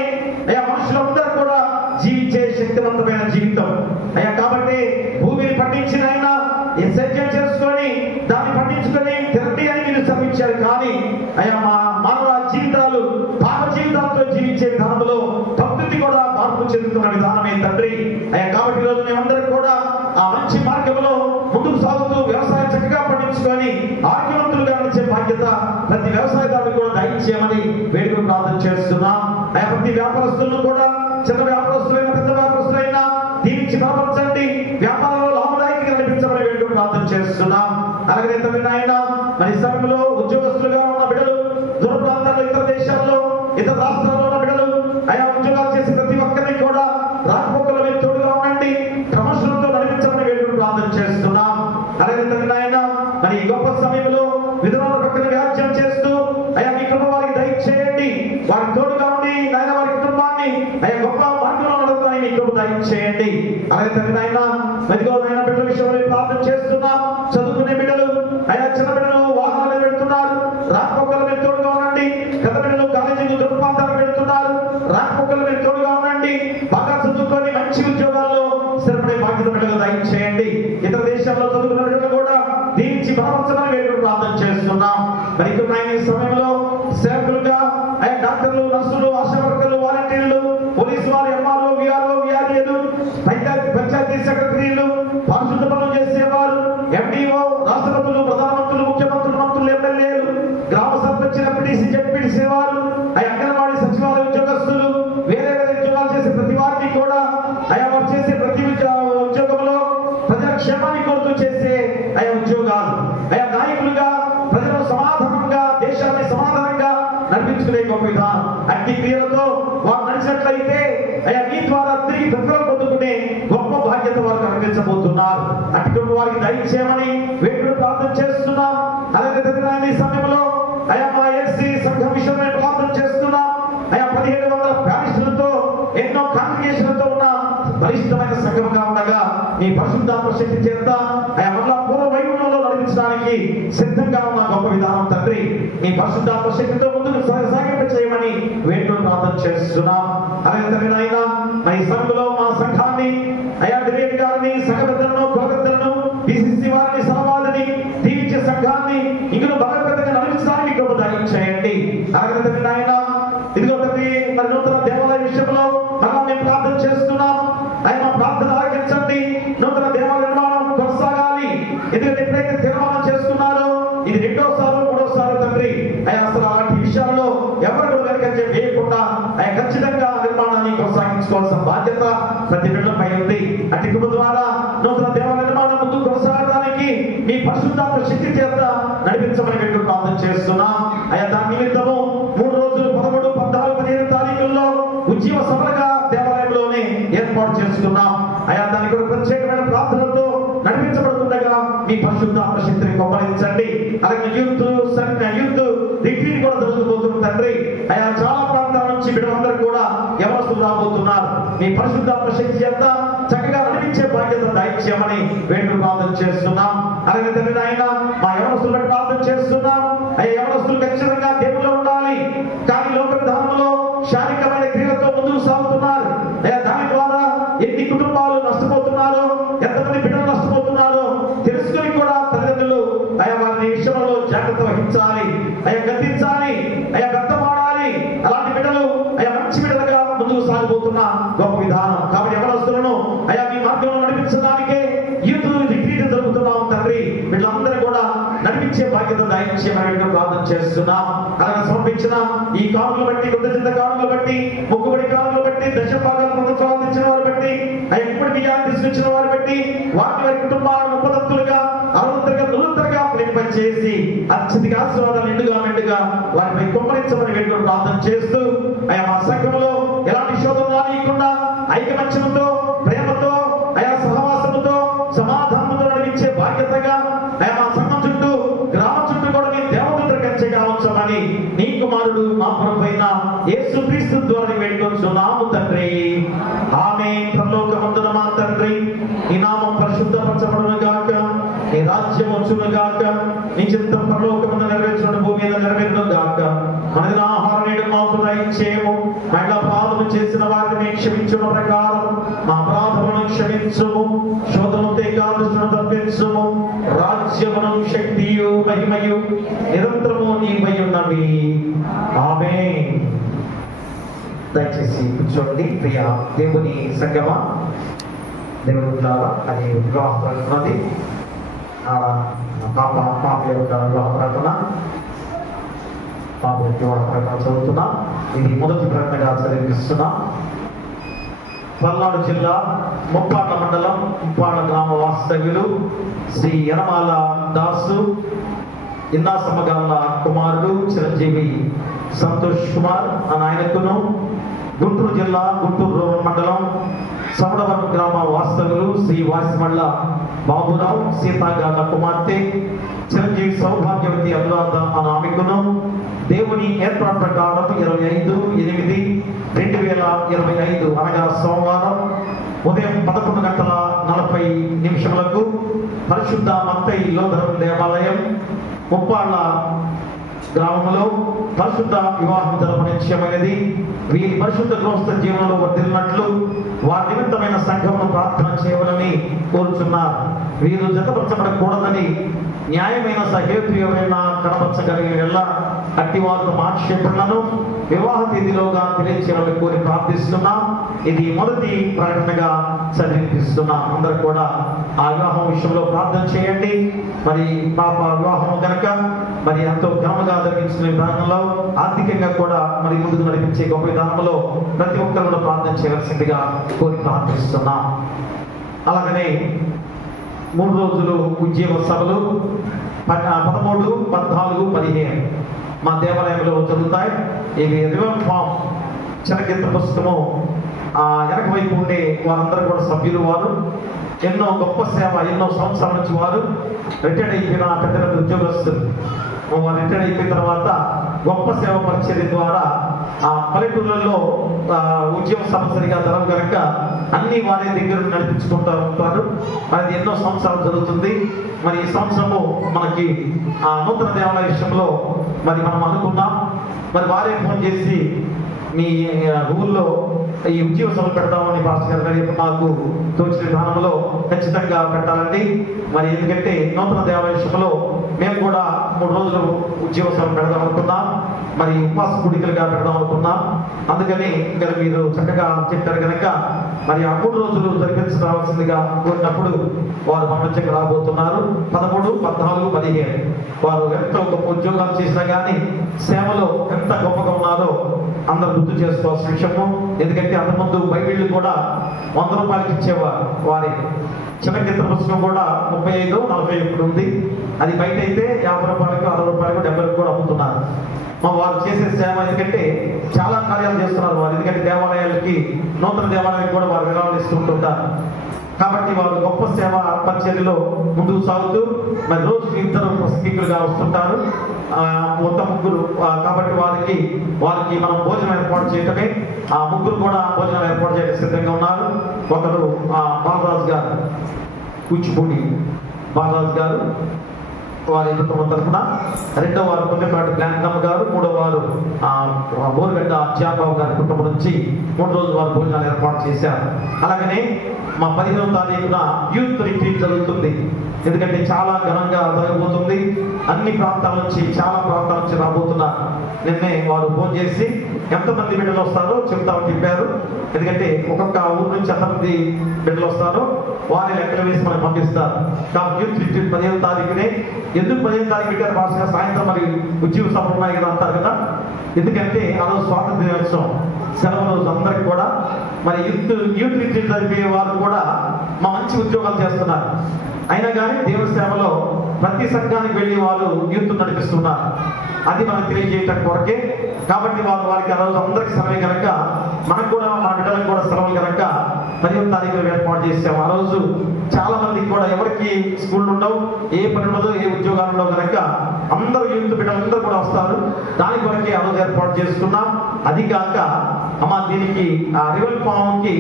మనుషులందరూ కూడా జీవించే శక్తివంతమైన జీవితం. కాబట్టి భూమిని పండించిన ఆయన సేద్యం చేసుకొని దాన్ని పండించుకొని తిరండి అని మీరు శ్రమించారు. కానీ మా మానవ జీవితాలు పాప జీవితాలతో జీవించే విధానంలో ప్రకృతి కూడా మార్పు చెందుతున్న విధానమే తండ్రి. కాబట్టి ఈరోజు మేమందరం కూడా ఆ మంచి మార్గంలో ముందుకు సాగుతూ వ్యవసాయం చక్కగా పండించుకొని ఆరోగ్యవంతులుగా నడిచే బాధ్యత ప్రతి వ్యవసాయదారుడు కూడా దయచేసి దయచేయమని వేడుక ప్రార్థన చేస్తున్నాం. అయా ప్రతి వ్యాపారస్తులను కూడా, చిన్న వ్యాపారస్తులైనా పెద్ద వ్యాపారస్తులైనా దీవించి బలపరచండి, వ్యాపారంలో లాభదాయకంగా నడిపించమని వేడుక ప్రార్థన చేస్తున్నాం. అలాగే తండ్రి నాయన, మరి సమయంలో ఉద్యోగస్తులుగా ఉన్న బిడ్డలు, దూర ప్రాంతాల్లో, ఇతర దేశాల్లో, ఇతర రాష్ట్రాల్లో ఉన్న బిడ్డలు, ఆయా ఉద్యోగాలు చేసే ప్రతి ఒక్కరిని కూడా రాకపోకల మీద తోడుగా ఉండండి, ప్రమోషన్లతో నడిపించమని వేడుక ప్రార్థన చేస్తున్నాం. అలాగే తండ్రి నాయన, మరి గొప్ప సమయంలో విధులను పక్కన వ్యాఖ్యం చేస్తూ అయా మీ కృప వారికి దయచేయండి, వారికి తోడుగా ఉండి నాయన వారి కుటుంబాన్ని అయా గొప్ప మార్గంలో నడుపుతాయి మీ కృప దయచేయండి. అలాగే తండ్రి నాయన, మరిగో నాయన బిడ్డల విషయంలో ప్రార్థన చేస్తున్నాం. చదువుకునే బిడ్డలు, అయా చిన్న బిడ్డలు వాహనాలు పెడుతున్నారు, రాకపోకల మీద తోడుగా ఉండండి. పెద్ద బిడ్డలు కాలేజీలు, దూర ప్రాంతాలకు పెడుతున్నారు, రాకపోకల మీద తోడుగా ఉండండి. బాగా చదువుకొని మంచి ఉద్యోగాల్లో స్థిరపడే బాధ్యత బిడ్డలు దయచేయండి. ఇతర దేశాల్లో చదువుకున్న బిడ్డలు కూడా దీనికి బలపరచమని వేడుక ప్రార్థన చేస్తున్నాం. మరి ఈ సమయంలో సేవకులుగా ఆయా డాక్టర్లు, నర్సులు, ఆశా వర్కర్లు, వాలంటీర్లు, పోలీసు వారు, ఎంఆర్ఓ, విఆర్ఓ, విఆర్ఏలు, పంచాయతీ సెక్రటరీలు, పారిశుద్ధ పనులు చేసేవారు, ఎండిఓ, రాష్ట్రపతులు, ప్రధానమంత్రులు, ముఖ్యమంత్రులు, మంత్రులు, ఎమ్మెల్యేలు, గ్రామ సర్పంచ్, ఎంపీటీసీ, జడ్పీటీసీ వారు, ఆయా అంగన్వాడీ, సచివాలయ ఉద్యోగస్తులు, వేరే వేరే ఉద్యోగాలు చేసే ప్రతి వారిని కూడా ఆయా వారు చేసే ప్రతి ఉద్యోగంలో ప్రజల క్షేమాన్ని కోరుతూ చేసే ఆయా ఉద్యోగాలు, ఆయా నాయకులుగా ప్రజలను సమాధానంగా, దేశాన్ని సమాధానంగా నడిపించుకునే గొప్ప విధానం, అన్ని క్రియలతో వారు నడిచినట్లయితే అయా మీ ద్వారా తిరిగి ప్రతిఫలం పొందుకునే గొప్ప బాధ్యత వారికి అందించబోతున్నారు. అటు వారికి దయచేయమని వేడుక ప్రార్థన చేస్తున్నాం. అలాగే ఈ సమయంలో అయా మా ఎస్సీ సంఘం విషయమై ప్రార్థన చేస్తున్నాం. అయా 1700 ప్యారిస్టులతో, ఎన్నో కాంగ్రిగేషన్లతో ఉన్న బలిష్టమైన సంఘంగా ఉండగా మీ పరిశుద్ధాత్మ శక్తి చేత అయా మళ్ళా పూర్వ వైభవంలో నడిపించడానికి సిద్ధంగా ఉన్న గొప్ప విధానం తండ్రి, మీ పరిశుద్ధాత్మ శక్తితో ముందుకు సాగింప చేయమని వేడుకలు ప్రార్థన చేస్తున్నాం. అలాగే తండ్రి నాయన, ఈ సంఘంలో మా సంఘాన్ని అయా డిరేట్ గారిని, సంఘ పెద్దలను, కులపెద్దలను, డిసిసి వారిని, సలవాదిని దీవించే సంఘాన్ని ఇందులో బలపెద్దగా నడిపించడానికి గొప్ప దానం చేయండి. అలాగే తండ్రి నాయన, ఇదిగో తండ్రి మరి నూతన దేవాలయ విషయంలో మళ్ళా మేము ప్రార్థన చేస్తున్నాం. ఆయన మా ప్రార్థన ఆలకించండి. నూతన దేవాలయ నిర్మాణం కొనసాగాలి. ఎందుకంటే ఎప్పుడైతే తీర్మానం చేసుకున్నారో ఇది 2వ సారి 3వ సారి తండ్రి అయ్యా అసలు అలాంటి విషయాల్లో ఎవరు వెనకంజ వేయకుండా ఆయన ఖచ్చితంగా నిర్మాణాన్ని కొనసాగించుకోవాల్సిన బాధ్యత ప్రతి బిడ్డలపై ఉంది. అటు కృప ద్వారా నూతన దేవాలయ నిర్మాణం ముందుకు కొనసాగడానికి మీ పరిశుద్ధాత్మ శక్తి చేత నడిపించమని వేడుక ప్రార్థన చేస్తున్నాం. అయ్యా దాని నిమిత్తము 3 రోజులు 13, 14, 15 తారీఖుల్లో ఉజ్జీవ సభలుగా దేవాలయంలోనే ఏర్పాటు చేసుకున్నాం. అయా దానికి ఒక ప్రత్యేకమైన ప్రార్థనలతో నడిపించబడుతుండగా మీ పరిశుద్ధాత్మ శక్తిని కొమ్మరించండి. అలాగే యూత్ రిట్రీట్ కూడా జరుగుతుంది తండ్రి. అయా చాలా ప్రాంతాల నుంచి బిడ్డలందరూ కూడా యవనస్తులు రాబోతున్నారు. మీ పరిశుద్ధాత్మ శక్తి చేత చక్కగా నడిపించే బాధ్యత దయచేయమని వేడుక ప్రార్థన చేస్తున్నాం. అలాగే తండ్రి ఆయన మా యవనస్తులు ప్రార్థన చేస్తున్నాం. అయ్యా యవనస్తులు ఖచ్చితంగా దేవుల్లో ఉండాలి, కానీ లోక విధానంలో శారీరకమైన క్రియలతో ముందుకు సాగుతున్నారు. అయ్యా దాని ద్వారా ఎన్ని కుటుంబాలు నష్టపోతున్నారో, ఎంతమంది బిడ్డలు నష్టపోతున్నారో తెలుసుకుని కూడా తల్లిదండ్రులు అయ్యా వారిని విషయంలో జాగ్రత్త వహించాలి, అయ్యా గద్దించాలి, అయ్యా వ్యక్తమాడాలి. అలాంటి బిడ్డలు అయ్యా మంచి బిడ్డలుగా ముందుకు సాగిపోతున్న గొప్ప విధానం. కాబట్టి యవనస్తులను అయ్యా మీ మార్గంలో నడిపించడానికే యూత్ రిట్రీట్ జరుగుతున్నాం తండ్రి. వీళ్ళందరూ కూడా నడిపించే బాధ్యత దయచేయమని ప్రార్థన చేస్తున్నాం. అలాగే సమర్పించిన ఈ కానుకలు బట్టి, కృతజ్ఞత కానుకలు బట్టి, మొక్కుబడి కానుకలు బట్టి, దశభాగాలు ప్రభుత్వాలు ఇచ్చిన వారు బట్టి, ఎప్పుడు బియ్యాన్ని తీసుకొచ్చిన వారు బట్టి వారి కుటుంబాలను ఉపదత్తులుగా, అరవంతలుగా, నిరంతరంగా ప్రేమింపచేసి అత్యధిక ఆశీర్వాదాలు నిండుగా మెండుగా వారిపై కొమ్మరించమని వేడుక ప్రార్థన చేస్తూ అయా మా సంఘంలో ఎలాంటి శోధన రానియకుండా ఐకమత్యంతో, ప్రేమతో, అయా సహవాసముతో, సమాధానంతో నడిపించే బాధ్యతగా అయా మా సంఘం చుట్టూ, గ్రామం చుట్టూ కూడా మీ దేవదూతల కంచెగా ఉంచమని నీ కుమారుడు మా ప్రభువైన యేసుక్రీస్తు ద్వారా వేడుకొంచున్నాము తండ్రి. ఆమేన్. పరలోకమందున మా తండ్రి, నీ నామం పరిశుద్ధపరచబడును గాక, నీ రాజ్యం వచ్చును గాక, నీ చిత్తం పరలోకమందు నెరవేర్చును భూమి మీద నెరవేరును గాక. మనది ఆహారం నేడు మాకు దయచేయము, మళ్ళా పాపము చేసిన వారిని క్షమించిన ప్రకారం మా అపరాధములను క్షమించుము, శోధనతో కాదును తప్పించుము. రాజ్యమును, శక్తియు, మహిమయు నిరంతరము నీవై ఉన్నవి. ఆమేన్. దయచేసి కూర్చోండి. ప్రియ దేవుని సంగమా, దేవుని ద్వారా అది వివాహపడుతున్నది. పాప యొక్క వివాహపడుతున్న చదువుతున్నాం. ఇది మొదటి ప్రకటనగా చదివిస్తున్నాం. పల్నాడు జిల్లా ముప్పాళ్ళ మండలం ముప్పాళ్ళ గ్రామ వాస్తవ్యులు శ్రీ యనమాల దాసు ఇన్నాసమ్మగాళ్ళ కుమారుడు చిరంజీవి సంతోష్ కుమార్ అని ఆయనకును, గుంటూరు జిల్లా గుంటూరు మండలం సమడవరం గ్రామ వాస్తవ్యులు శ్రీ వాసిమళ్ళ బాబురావు సీతాగాళ్ళ కుమార్తె చిరంజీవి సౌభాగ్యవతి అనురాధ అని ఆమెకును దేవుని ఏర్పాటు ప్రకారం 25/8/2025 అనగా సోమవారం ఉదయం 11:40 పరిశుద్ధ మత్తయి లోధరం దేవాలయం ముప్పాళ్ళ గ్రామంలో పరిశుద్ధ వివాహం జరపనిశ్చయమైనది. వీరి పరిశుద్ధ గృహస్థ జీవనంలో వర్ధిల్లినట్లు వారి నిమిత్తమైన సంఘమును ప్రార్థన చేయవలని కోరుచున్నారు. వీరు జతపరచబడకూడదని న్యాయమైన సహేతు ఎవరైనా కనపరచగలిగిన వల్ల అట్టి వారు ఆక్షేపణలను వివాహ తేదీలోగా తెలియచేయాలని కోరి ప్రార్థిస్తున్నాం. ఇది మొదటి ప్రకటనగా చదివిస్తున్నాం. అందరూ కూడా ఆ వివాహం విషయంలో ప్రార్థన చేయండి. మరి పాప వివాహం కనుక మరి ఎంతో ఘనముగా జరిగించిన విధానంలో ఆర్థికంగా కూడా మరి ముందుకు నడిపించే గొప్ప విధానంలో ప్రతి ఒక్కరు కూడా ప్రార్థన చేయవలసిందిగా కోరి ప్రార్థిస్తున్నాం. అలాగనే 3 రోజులు ఉద్యోగ సభలు 13, 14, 15 మా దేవాలయంలో జరుగుతాయి. ఇవి రివర్ ఫామ్ చలచిత్ర పుస్తకము వెనక వైపు ఉండే వారందరూ కూడా సభ్యులు. వారు ఎన్నో గొప్ప సేవ ఎన్నో సంవత్సరాల నుంచి వారు రిటైర్డ్ అయిపోయిన పెద్ద పెద్ద ఉద్యోగస్తులు. వారు రిటైర్డ్ అయిపోయిన తర్వాత గొప్ప సేవ పరిచర్య ద్వారా ఆ పల్లెటూళ్ళల్లో ఉద్యమ సమస్యగా జరగదు కనుక అన్ని వారి దగ్గర నడిపించుకుంటూ ఉంటారు. అది ఎన్నో సంవత్సరాలు జరుగుతుంది. మరి ఈ సంవత్సరము మనకి నూతన దేవాలయ విషయంలో మరి మనం అనుకున్నాం. మరి వారే ఫోన్ చేసి మీ ఊళ్ళో ఈ ఉద్యోగ సభలు పెడతామని పాస్టర్ గారు మాకు తోచిన విధానంలో ఖచ్చితంగా పెట్టాలండి. మరి ఎందుకంటే నూతన దేవాలయ విషయంలో మేము కూడా 3 రోజులు ఉద్యోగ సభలు పెడదాం అనుకున్నాం. మరి ఉపవాస కూడికలుగా పెడదాం అనుకున్నాం. అందుకని ఇక్కడ మీరు చక్కగా చెప్పారు కనుక మరి ఆ 3 రోజులు జరిపించరావాల్సిందిగా కోరినప్పుడు వారు మన మధ్యకి రాబోతున్నారు. 13, 14, 15 వారు ఎంతో గొప్ప ఉద్యోగాలు చేసినా కానీ సేవలో ఎంత గొప్పగా ఉన్నారో అందరూ గుర్తు చేసుకోవాల్సిన విషయము. ఎందుకంటే అంతకుముందు బైబిళ్ళు కూడా 100 రూపాయలకి ఇచ్చేవారు. వారి చలచిత్ర పుస్తకం కూడా 35, 41 ఉంది. అది బయట అయితే 50 రూపాయలకు, 60 రూపాయలకు, 70 కూడా అమ్ముతున్నారు. వారు చేసే సేవ ఎందుకంటే చాలా కార్యాలు చేస్తున్నారు వారు. ఎందుకంటే దేవాలయాలకి నూతన దేవాలయాలకు కూడా వారు విరాళాలు ఇస్తుంటుంటారు. కాబట్టి వారు గొప్ప సేవ పరిచర్యలో ముందుకు సాగుతూ మరి రోజుకి 2 ప్రసంగికులుగా వస్తుంటారు. మొత్తం 3. కాబట్టి వారికి మనం భోజనం ఏర్పాటు చేయటమే. ఆ 3 కూడా భోజనం ఏర్పాటు చేయడానికి సిద్ధంగా ఉన్నారు. ఒకరు బాలరాజు గారు, కూచిపూడి బాలరాజు గారు వారి కుటుంబం తరఫున, 2వ వారు కొద్దిపాటి బ్లాంకమ్మ గారు, 3వ వారు బోరుగడ్డ త్యాగబాబు గారి కుటుంబం నుంచి 3 రోజులు వారు భోజనాలు ఏర్పాటు చేశారు. అలాగనే మా 15వ తారీఖున యూత్ రిట్రీట్ జరుగుతుంది. ఎందుకంటే చాలా ఘనంగా జరగబోతుంది. అన్ని ప్రాంతాల నుంచి చాలా ప్రాంతాల నుంచి రాబోతున్నారు. నిన్నే వారు ఫోన్ చేసి ఎంతమంది బిడ్డలు వస్తారో చెప్తామని చెప్పారు. ఎందుకంటే ఒక్కొక్క ఊరు నుంచి ఎంతమంది బిడ్డలు వస్తారో వారి లెక్కలు వేసి మనకు పంపిస్తారు. కాబట్టి యూత్ రిట్రీట్ 15వ తారీఖునే. ఎందుకు 15వ తారీఖు పెట్టారు భాషగా? సాయంత్రం మరి ఉద్యోగ సభలు ఉన్నాయి కదా అంటారు కదా. ఎందుకంటే ఆ రోజు స్వాతంత్ర దినోత్సవం సెలవు రోజు అందరికి కూడా మరి యూత్ రిట్రీట్ జరిపే వారు కూడా మంచి ఉద్యోగాలు చేస్తున్నారు. అయినా కానీ దేవుని సేవలో ప్రతి సంఘానికి వెళ్ళి వారు యూత్ నడిపిస్తున్నారు. అది మనకు తెలియజేయటం కొరకే. కాబట్టి వారికి ఆ రోజు అందరికి సెలవు కనుక మనకు కూడా మా బిడ్డలకు కూడా సెలవులు కనుక 15వ తారీఖున ఏర్పాటు చేసాము. ఆ రోజు చాలా మందికి కూడా ఎవరికి స్కూళ్ళు ఉండవు, ఏ పని ఉండదు, ఏ ఉద్యోగాలు ఉండవు కనుక అందరూ యూత్ బిడ్డలందరూ కూడా వస్తారు. దాని కొరకే ఆ రోజు ఏర్పాటు చేసుకున్నాం. అది కాక దీనికి రివల్ ఫామ్ కి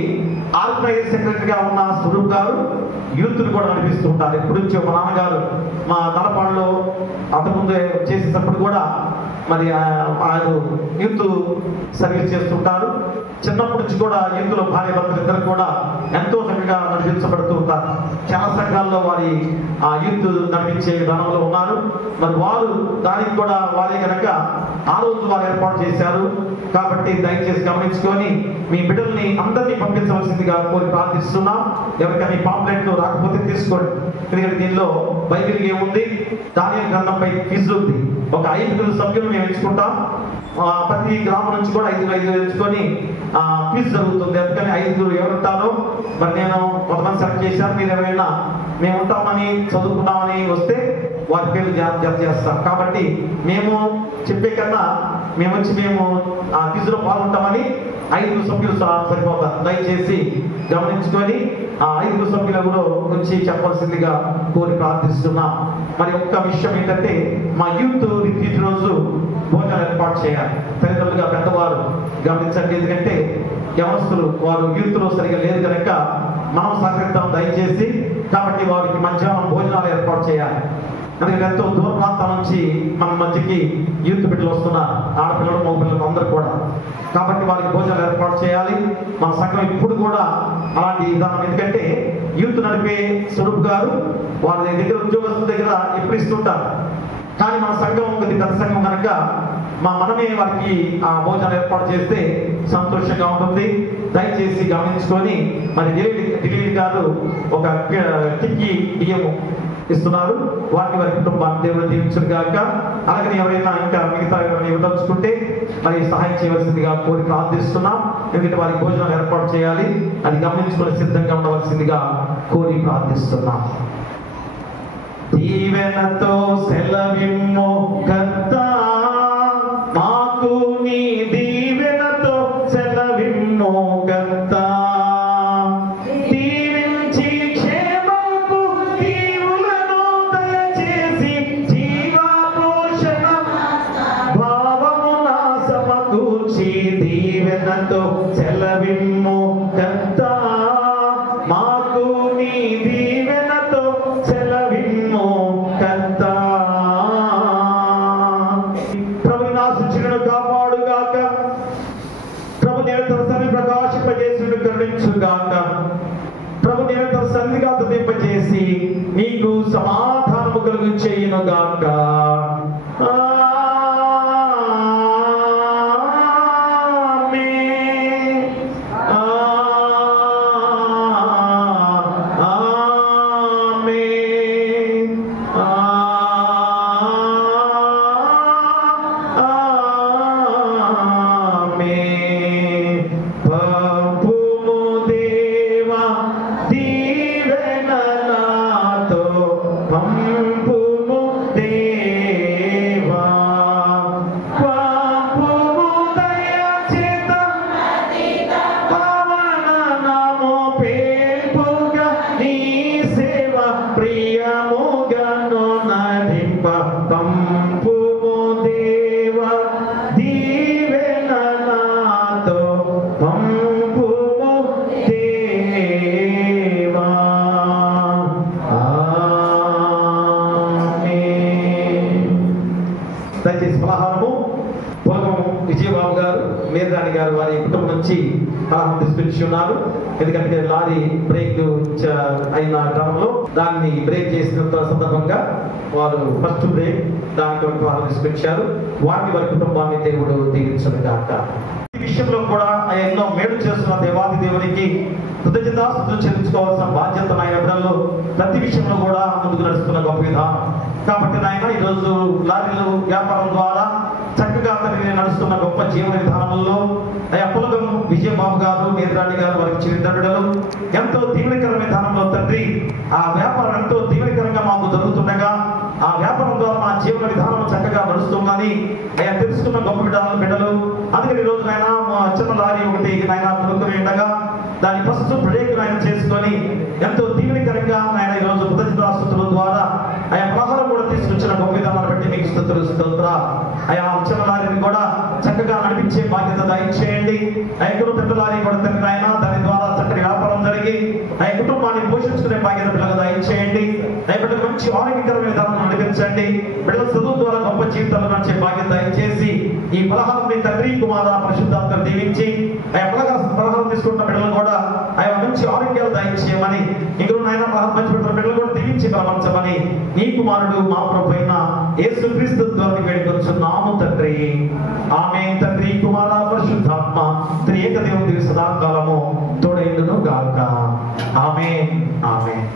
ఆర్గనైజింగ్ సెక్రటరీగా ఉన్న స్వరూప్ గారు యూత్ కూడా నడిపిస్తూ ఉంటారు. ఎప్పుడు నుంచో మా నాన్నగారు మా తలపాడులో అంతకుముందు చేసేటప్పుడు కూడా మరి ఆయన యూత్ సర్వీస్ చేస్తుంటారు. చిన్నప్పటి నుంచి కూడా యూత్లో భార్య భర్తలు ఇద్దరు కూడా ఎంతో చక్కగా నడిపించబడుతూ ఉంటారు. చాలా సంఘాల్లో వారి యూత్ నడిపించే విధానంలో ఉన్నారు. మరి వారు దానికి కూడా వారే కనుక ఆ రోజు వారు ఏర్పాటు చేశారు. కాబట్టి దయచేసి గమనించుకొని మీ బిడ్డల్ని అందరినీ పంపించవలసిందిగా కోరి ప్రార్థిస్తున్నాం. ఎవరికైనా పాంప్లెట్ రాకపోతే తీసుకోండి. ఎందుకంటే దీనిలో బైబిల్ ఏముంది, దానియేలు గ్రంథంపై క్విజ్ ఉంది. ఒక 5 సభ్యులు మేము ఎంచుకుంటాం. ప్రతి గ్రామం నుంచి కూడా 5 ఎంచుకొని క్విజ్ జరుగుతుంది. అందుకని 5 ఎవరుంటారో మరి నేను కొంతమంది సెలెక్ట్ చేశాను. మీరు ఎవరైనా మేము ఉంటామని చదువుకున్నామని వస్తే వారి పేర్లు జత చేస్తాం. కాబట్టి మేము చెప్పే కన్నా మేము ఆ క్విజ్లో పాల్గొంటామని 5 సభ్యులు సరిపోతారు. దయచేసి గమనించుకొని ఆ 5 సభ్యుల గురించి చెప్పాల్సిందిగా కోరి ప్రార్థిస్తున్నాం. మరి ఒక్క విషయం ఏంటంటే మా యూత్ రిట్రీట్ రోజు భోజనం ఏర్పాటు చేయాలి. తల్లిదండ్రులుగా పెద్దవారు గమనించండి. ఎందుకంటే యవనస్తులు వారు యూత్ లో సరిగా లేదు కనుక మనం సహకరిద్దాం దయచేసి. కాబట్టి వారికి మధ్యాహ్నం భోజనాలు ఏర్పాటు చేయాలి. అందుకని ఎంతో దూర ప్రాంతాల నుంచి మన మధ్యకి యూత్ బిడ్డలు వస్తున్నారు, ఆడపిల్లలు మగపిల్లలు అందరూ కూడా. కాబట్టి వారికి భోజనాలు ఏర్పాటు చేయాలి. మన సంఘం ఇప్పుడు కూడా అలాంటి విధానం. ఎందుకంటే యూత్ నడిపే స్వరూప్ గారు వారి దగ్గర ఉద్యోగస్తుల దగ్గర ఎప్పుడు ఇస్తుంటారు. కానీ మన సంఘం కొద్ది పెద్ద సంఘం కనుక మనమే వారికి ఆ భోజనాలు ఏర్పాటు చేస్తే సంతోషంగా ఉంటుంది. దయచేసి గమనించుకొని మరి ఢిల్లీ గారు ఒక టిక్కీ బియ్యము ఇస్తున్నారు. వారిని వారి కుటుంబాన్ని దేవుడు దీవించును గాక. అలాగే ఎవరైనా ఇంకా మిగతా ఇవ్వదలుచుకుంటే మరి సహాయం చేయవలసిందిగా కోరి ప్రార్థిస్తున్నాం. ఎందుకంటే వారికి భోజనాలు ఏర్పాటు చేయాలి. అది గమనించుకొని సిద్ధంగా ఉండవలసిందిగా కోరి ప్రార్థిస్తున్నాం. దీవెనతో సెలవిమ్ము కర్తా, మాకు నీ దీవెనతో సెలవిమ్ము కర్తా. దీవించి క్షేమపు దీవులను దయచేసి జీవపోషణ భావమున సమకూర్చి దీవెనతో సెలవిమ్ము కర్తా, మాకు నీ దీవెనతో సెలవిమ్ము కర్తా. ప్రభు నా శిక్షణను కాపాడుగాక. ప్రభు నిరంతర సన్ని ప్రకాశింపజేసి కరుణించుగాక. ప్రభు నిరంతర సన్నిగా తుదింపజేసి నీకు సమాధానము కలుగు చేయునుగాక. దయచేసి పలహారము పొలగం విజయబాబు గారు, మేధాని గారు వారి కుటుంబం నుంచి పలహారం తీసుకొచ్చి ఉన్నారు. ఎందుకంటే లారీ బ్రేక్ అయిన క్రమంలో దాన్ని బ్రేక్ చేసిన సందర్భంగా వారు ఫస్ట్ బ్రేక్ దానికి పలహారం తీసుకొచ్చారు. వారిని వారి కుటుంబాన్ని దేవుడు దీవించను గాక. ఈ విషయంలో కూడా ఎన్నో మేలు చేస్తున్న దేవాది దేవునికి కృతజ్ఞతాస్తుతులు చెల్లించుకోవాల్సిన బాధ్యత నాయన బిడ్డల్లో ప్రతి విషయంలో కూడా ముందుకు నడుస్తున్న గొప్ప విధానం. కాబట్టి నాయన ఈరోజు లారీలు వ్యాపారం ద్వారా చక్కగా తండ్రి నడుస్తున్న గొప్ప జీవన విధానంలో పొలగం విజయబాబు గారు, మేధాని గారు వారికి చిన్న బిడ్డలు ఎంతో దీవెనకరమైన విధానంలో తండ్రి ఆ వ్యాపారం ఎంతో దీవెనకరంగా మాకు జరుగుతుండగా ఆ వ్యాపారం ద్వారా మా జీవన విధానం చక్కగా నడుస్తుందని తెలుసుకున్న గొప్ప బిడ్డలు. అందుకని ఈ రోజు నాయన చిన్న లారీ ఒకటి నాయన కొనుక్కుని ఉండగా దాని ఫస్ట్ బ్రేక్ ఆయన చేసుకొని ఎంతో దీవెనకరంగా ఆయన ఈరోజు కృతజ్ఞతాస్తుతుల ద్వారా ఆయా ప్రహారం కూడా తీసుకొచ్చిన గొప్ప విధానాన్ని బట్టి మీకు స్తోత్ర. ఆయా చిన్న లారీని కూడా చక్కగా నడిపించే బాధ్యత దయచేయండి. ఆ యొక్క పెద్ద లారీ కూడా తండ్రి ఆయన దాని ద్వారా చక్కటి వ్యాపారం జరిగి ఆ కుటుంబాన్ని పోషించుకునే బాధ్యత పిల్లలు దయచేయండి. బిడ్డలు మంచి ఆరోగ్యకరమైన విధానం నడిపించండి. బిడ్డల చదువు ద్వారా గొప్ప జీవితాలు నడిచే బాధ్యత దయచేసి ఈ పలహారం తండ్రి కుమార పరిశుద్ధాత్మ దీవించి ఆయా పలహారం తీసుకుంటున్న బిడ్డలు కూడా ఆయా మంచి ఆరోగ్యాలు దయచేయమని దయచేయమని, ఇందులో నాయన పంచిపెడుతున్న పిల్లలు కూడా దీవించి బలపరచమని నీ కుమారుడు మా ప్రభువైన యేసుక్రీస్తు ద్వారా వేడుకొంచున్నాము తండ్రి. ఆమేన్. తండ్రి, కుమార, పరిశుద్ధాత్మ త్రియేక దేవుని సదాకాలము తోడైండును గాక. ఆమేన్. ఆమేన్.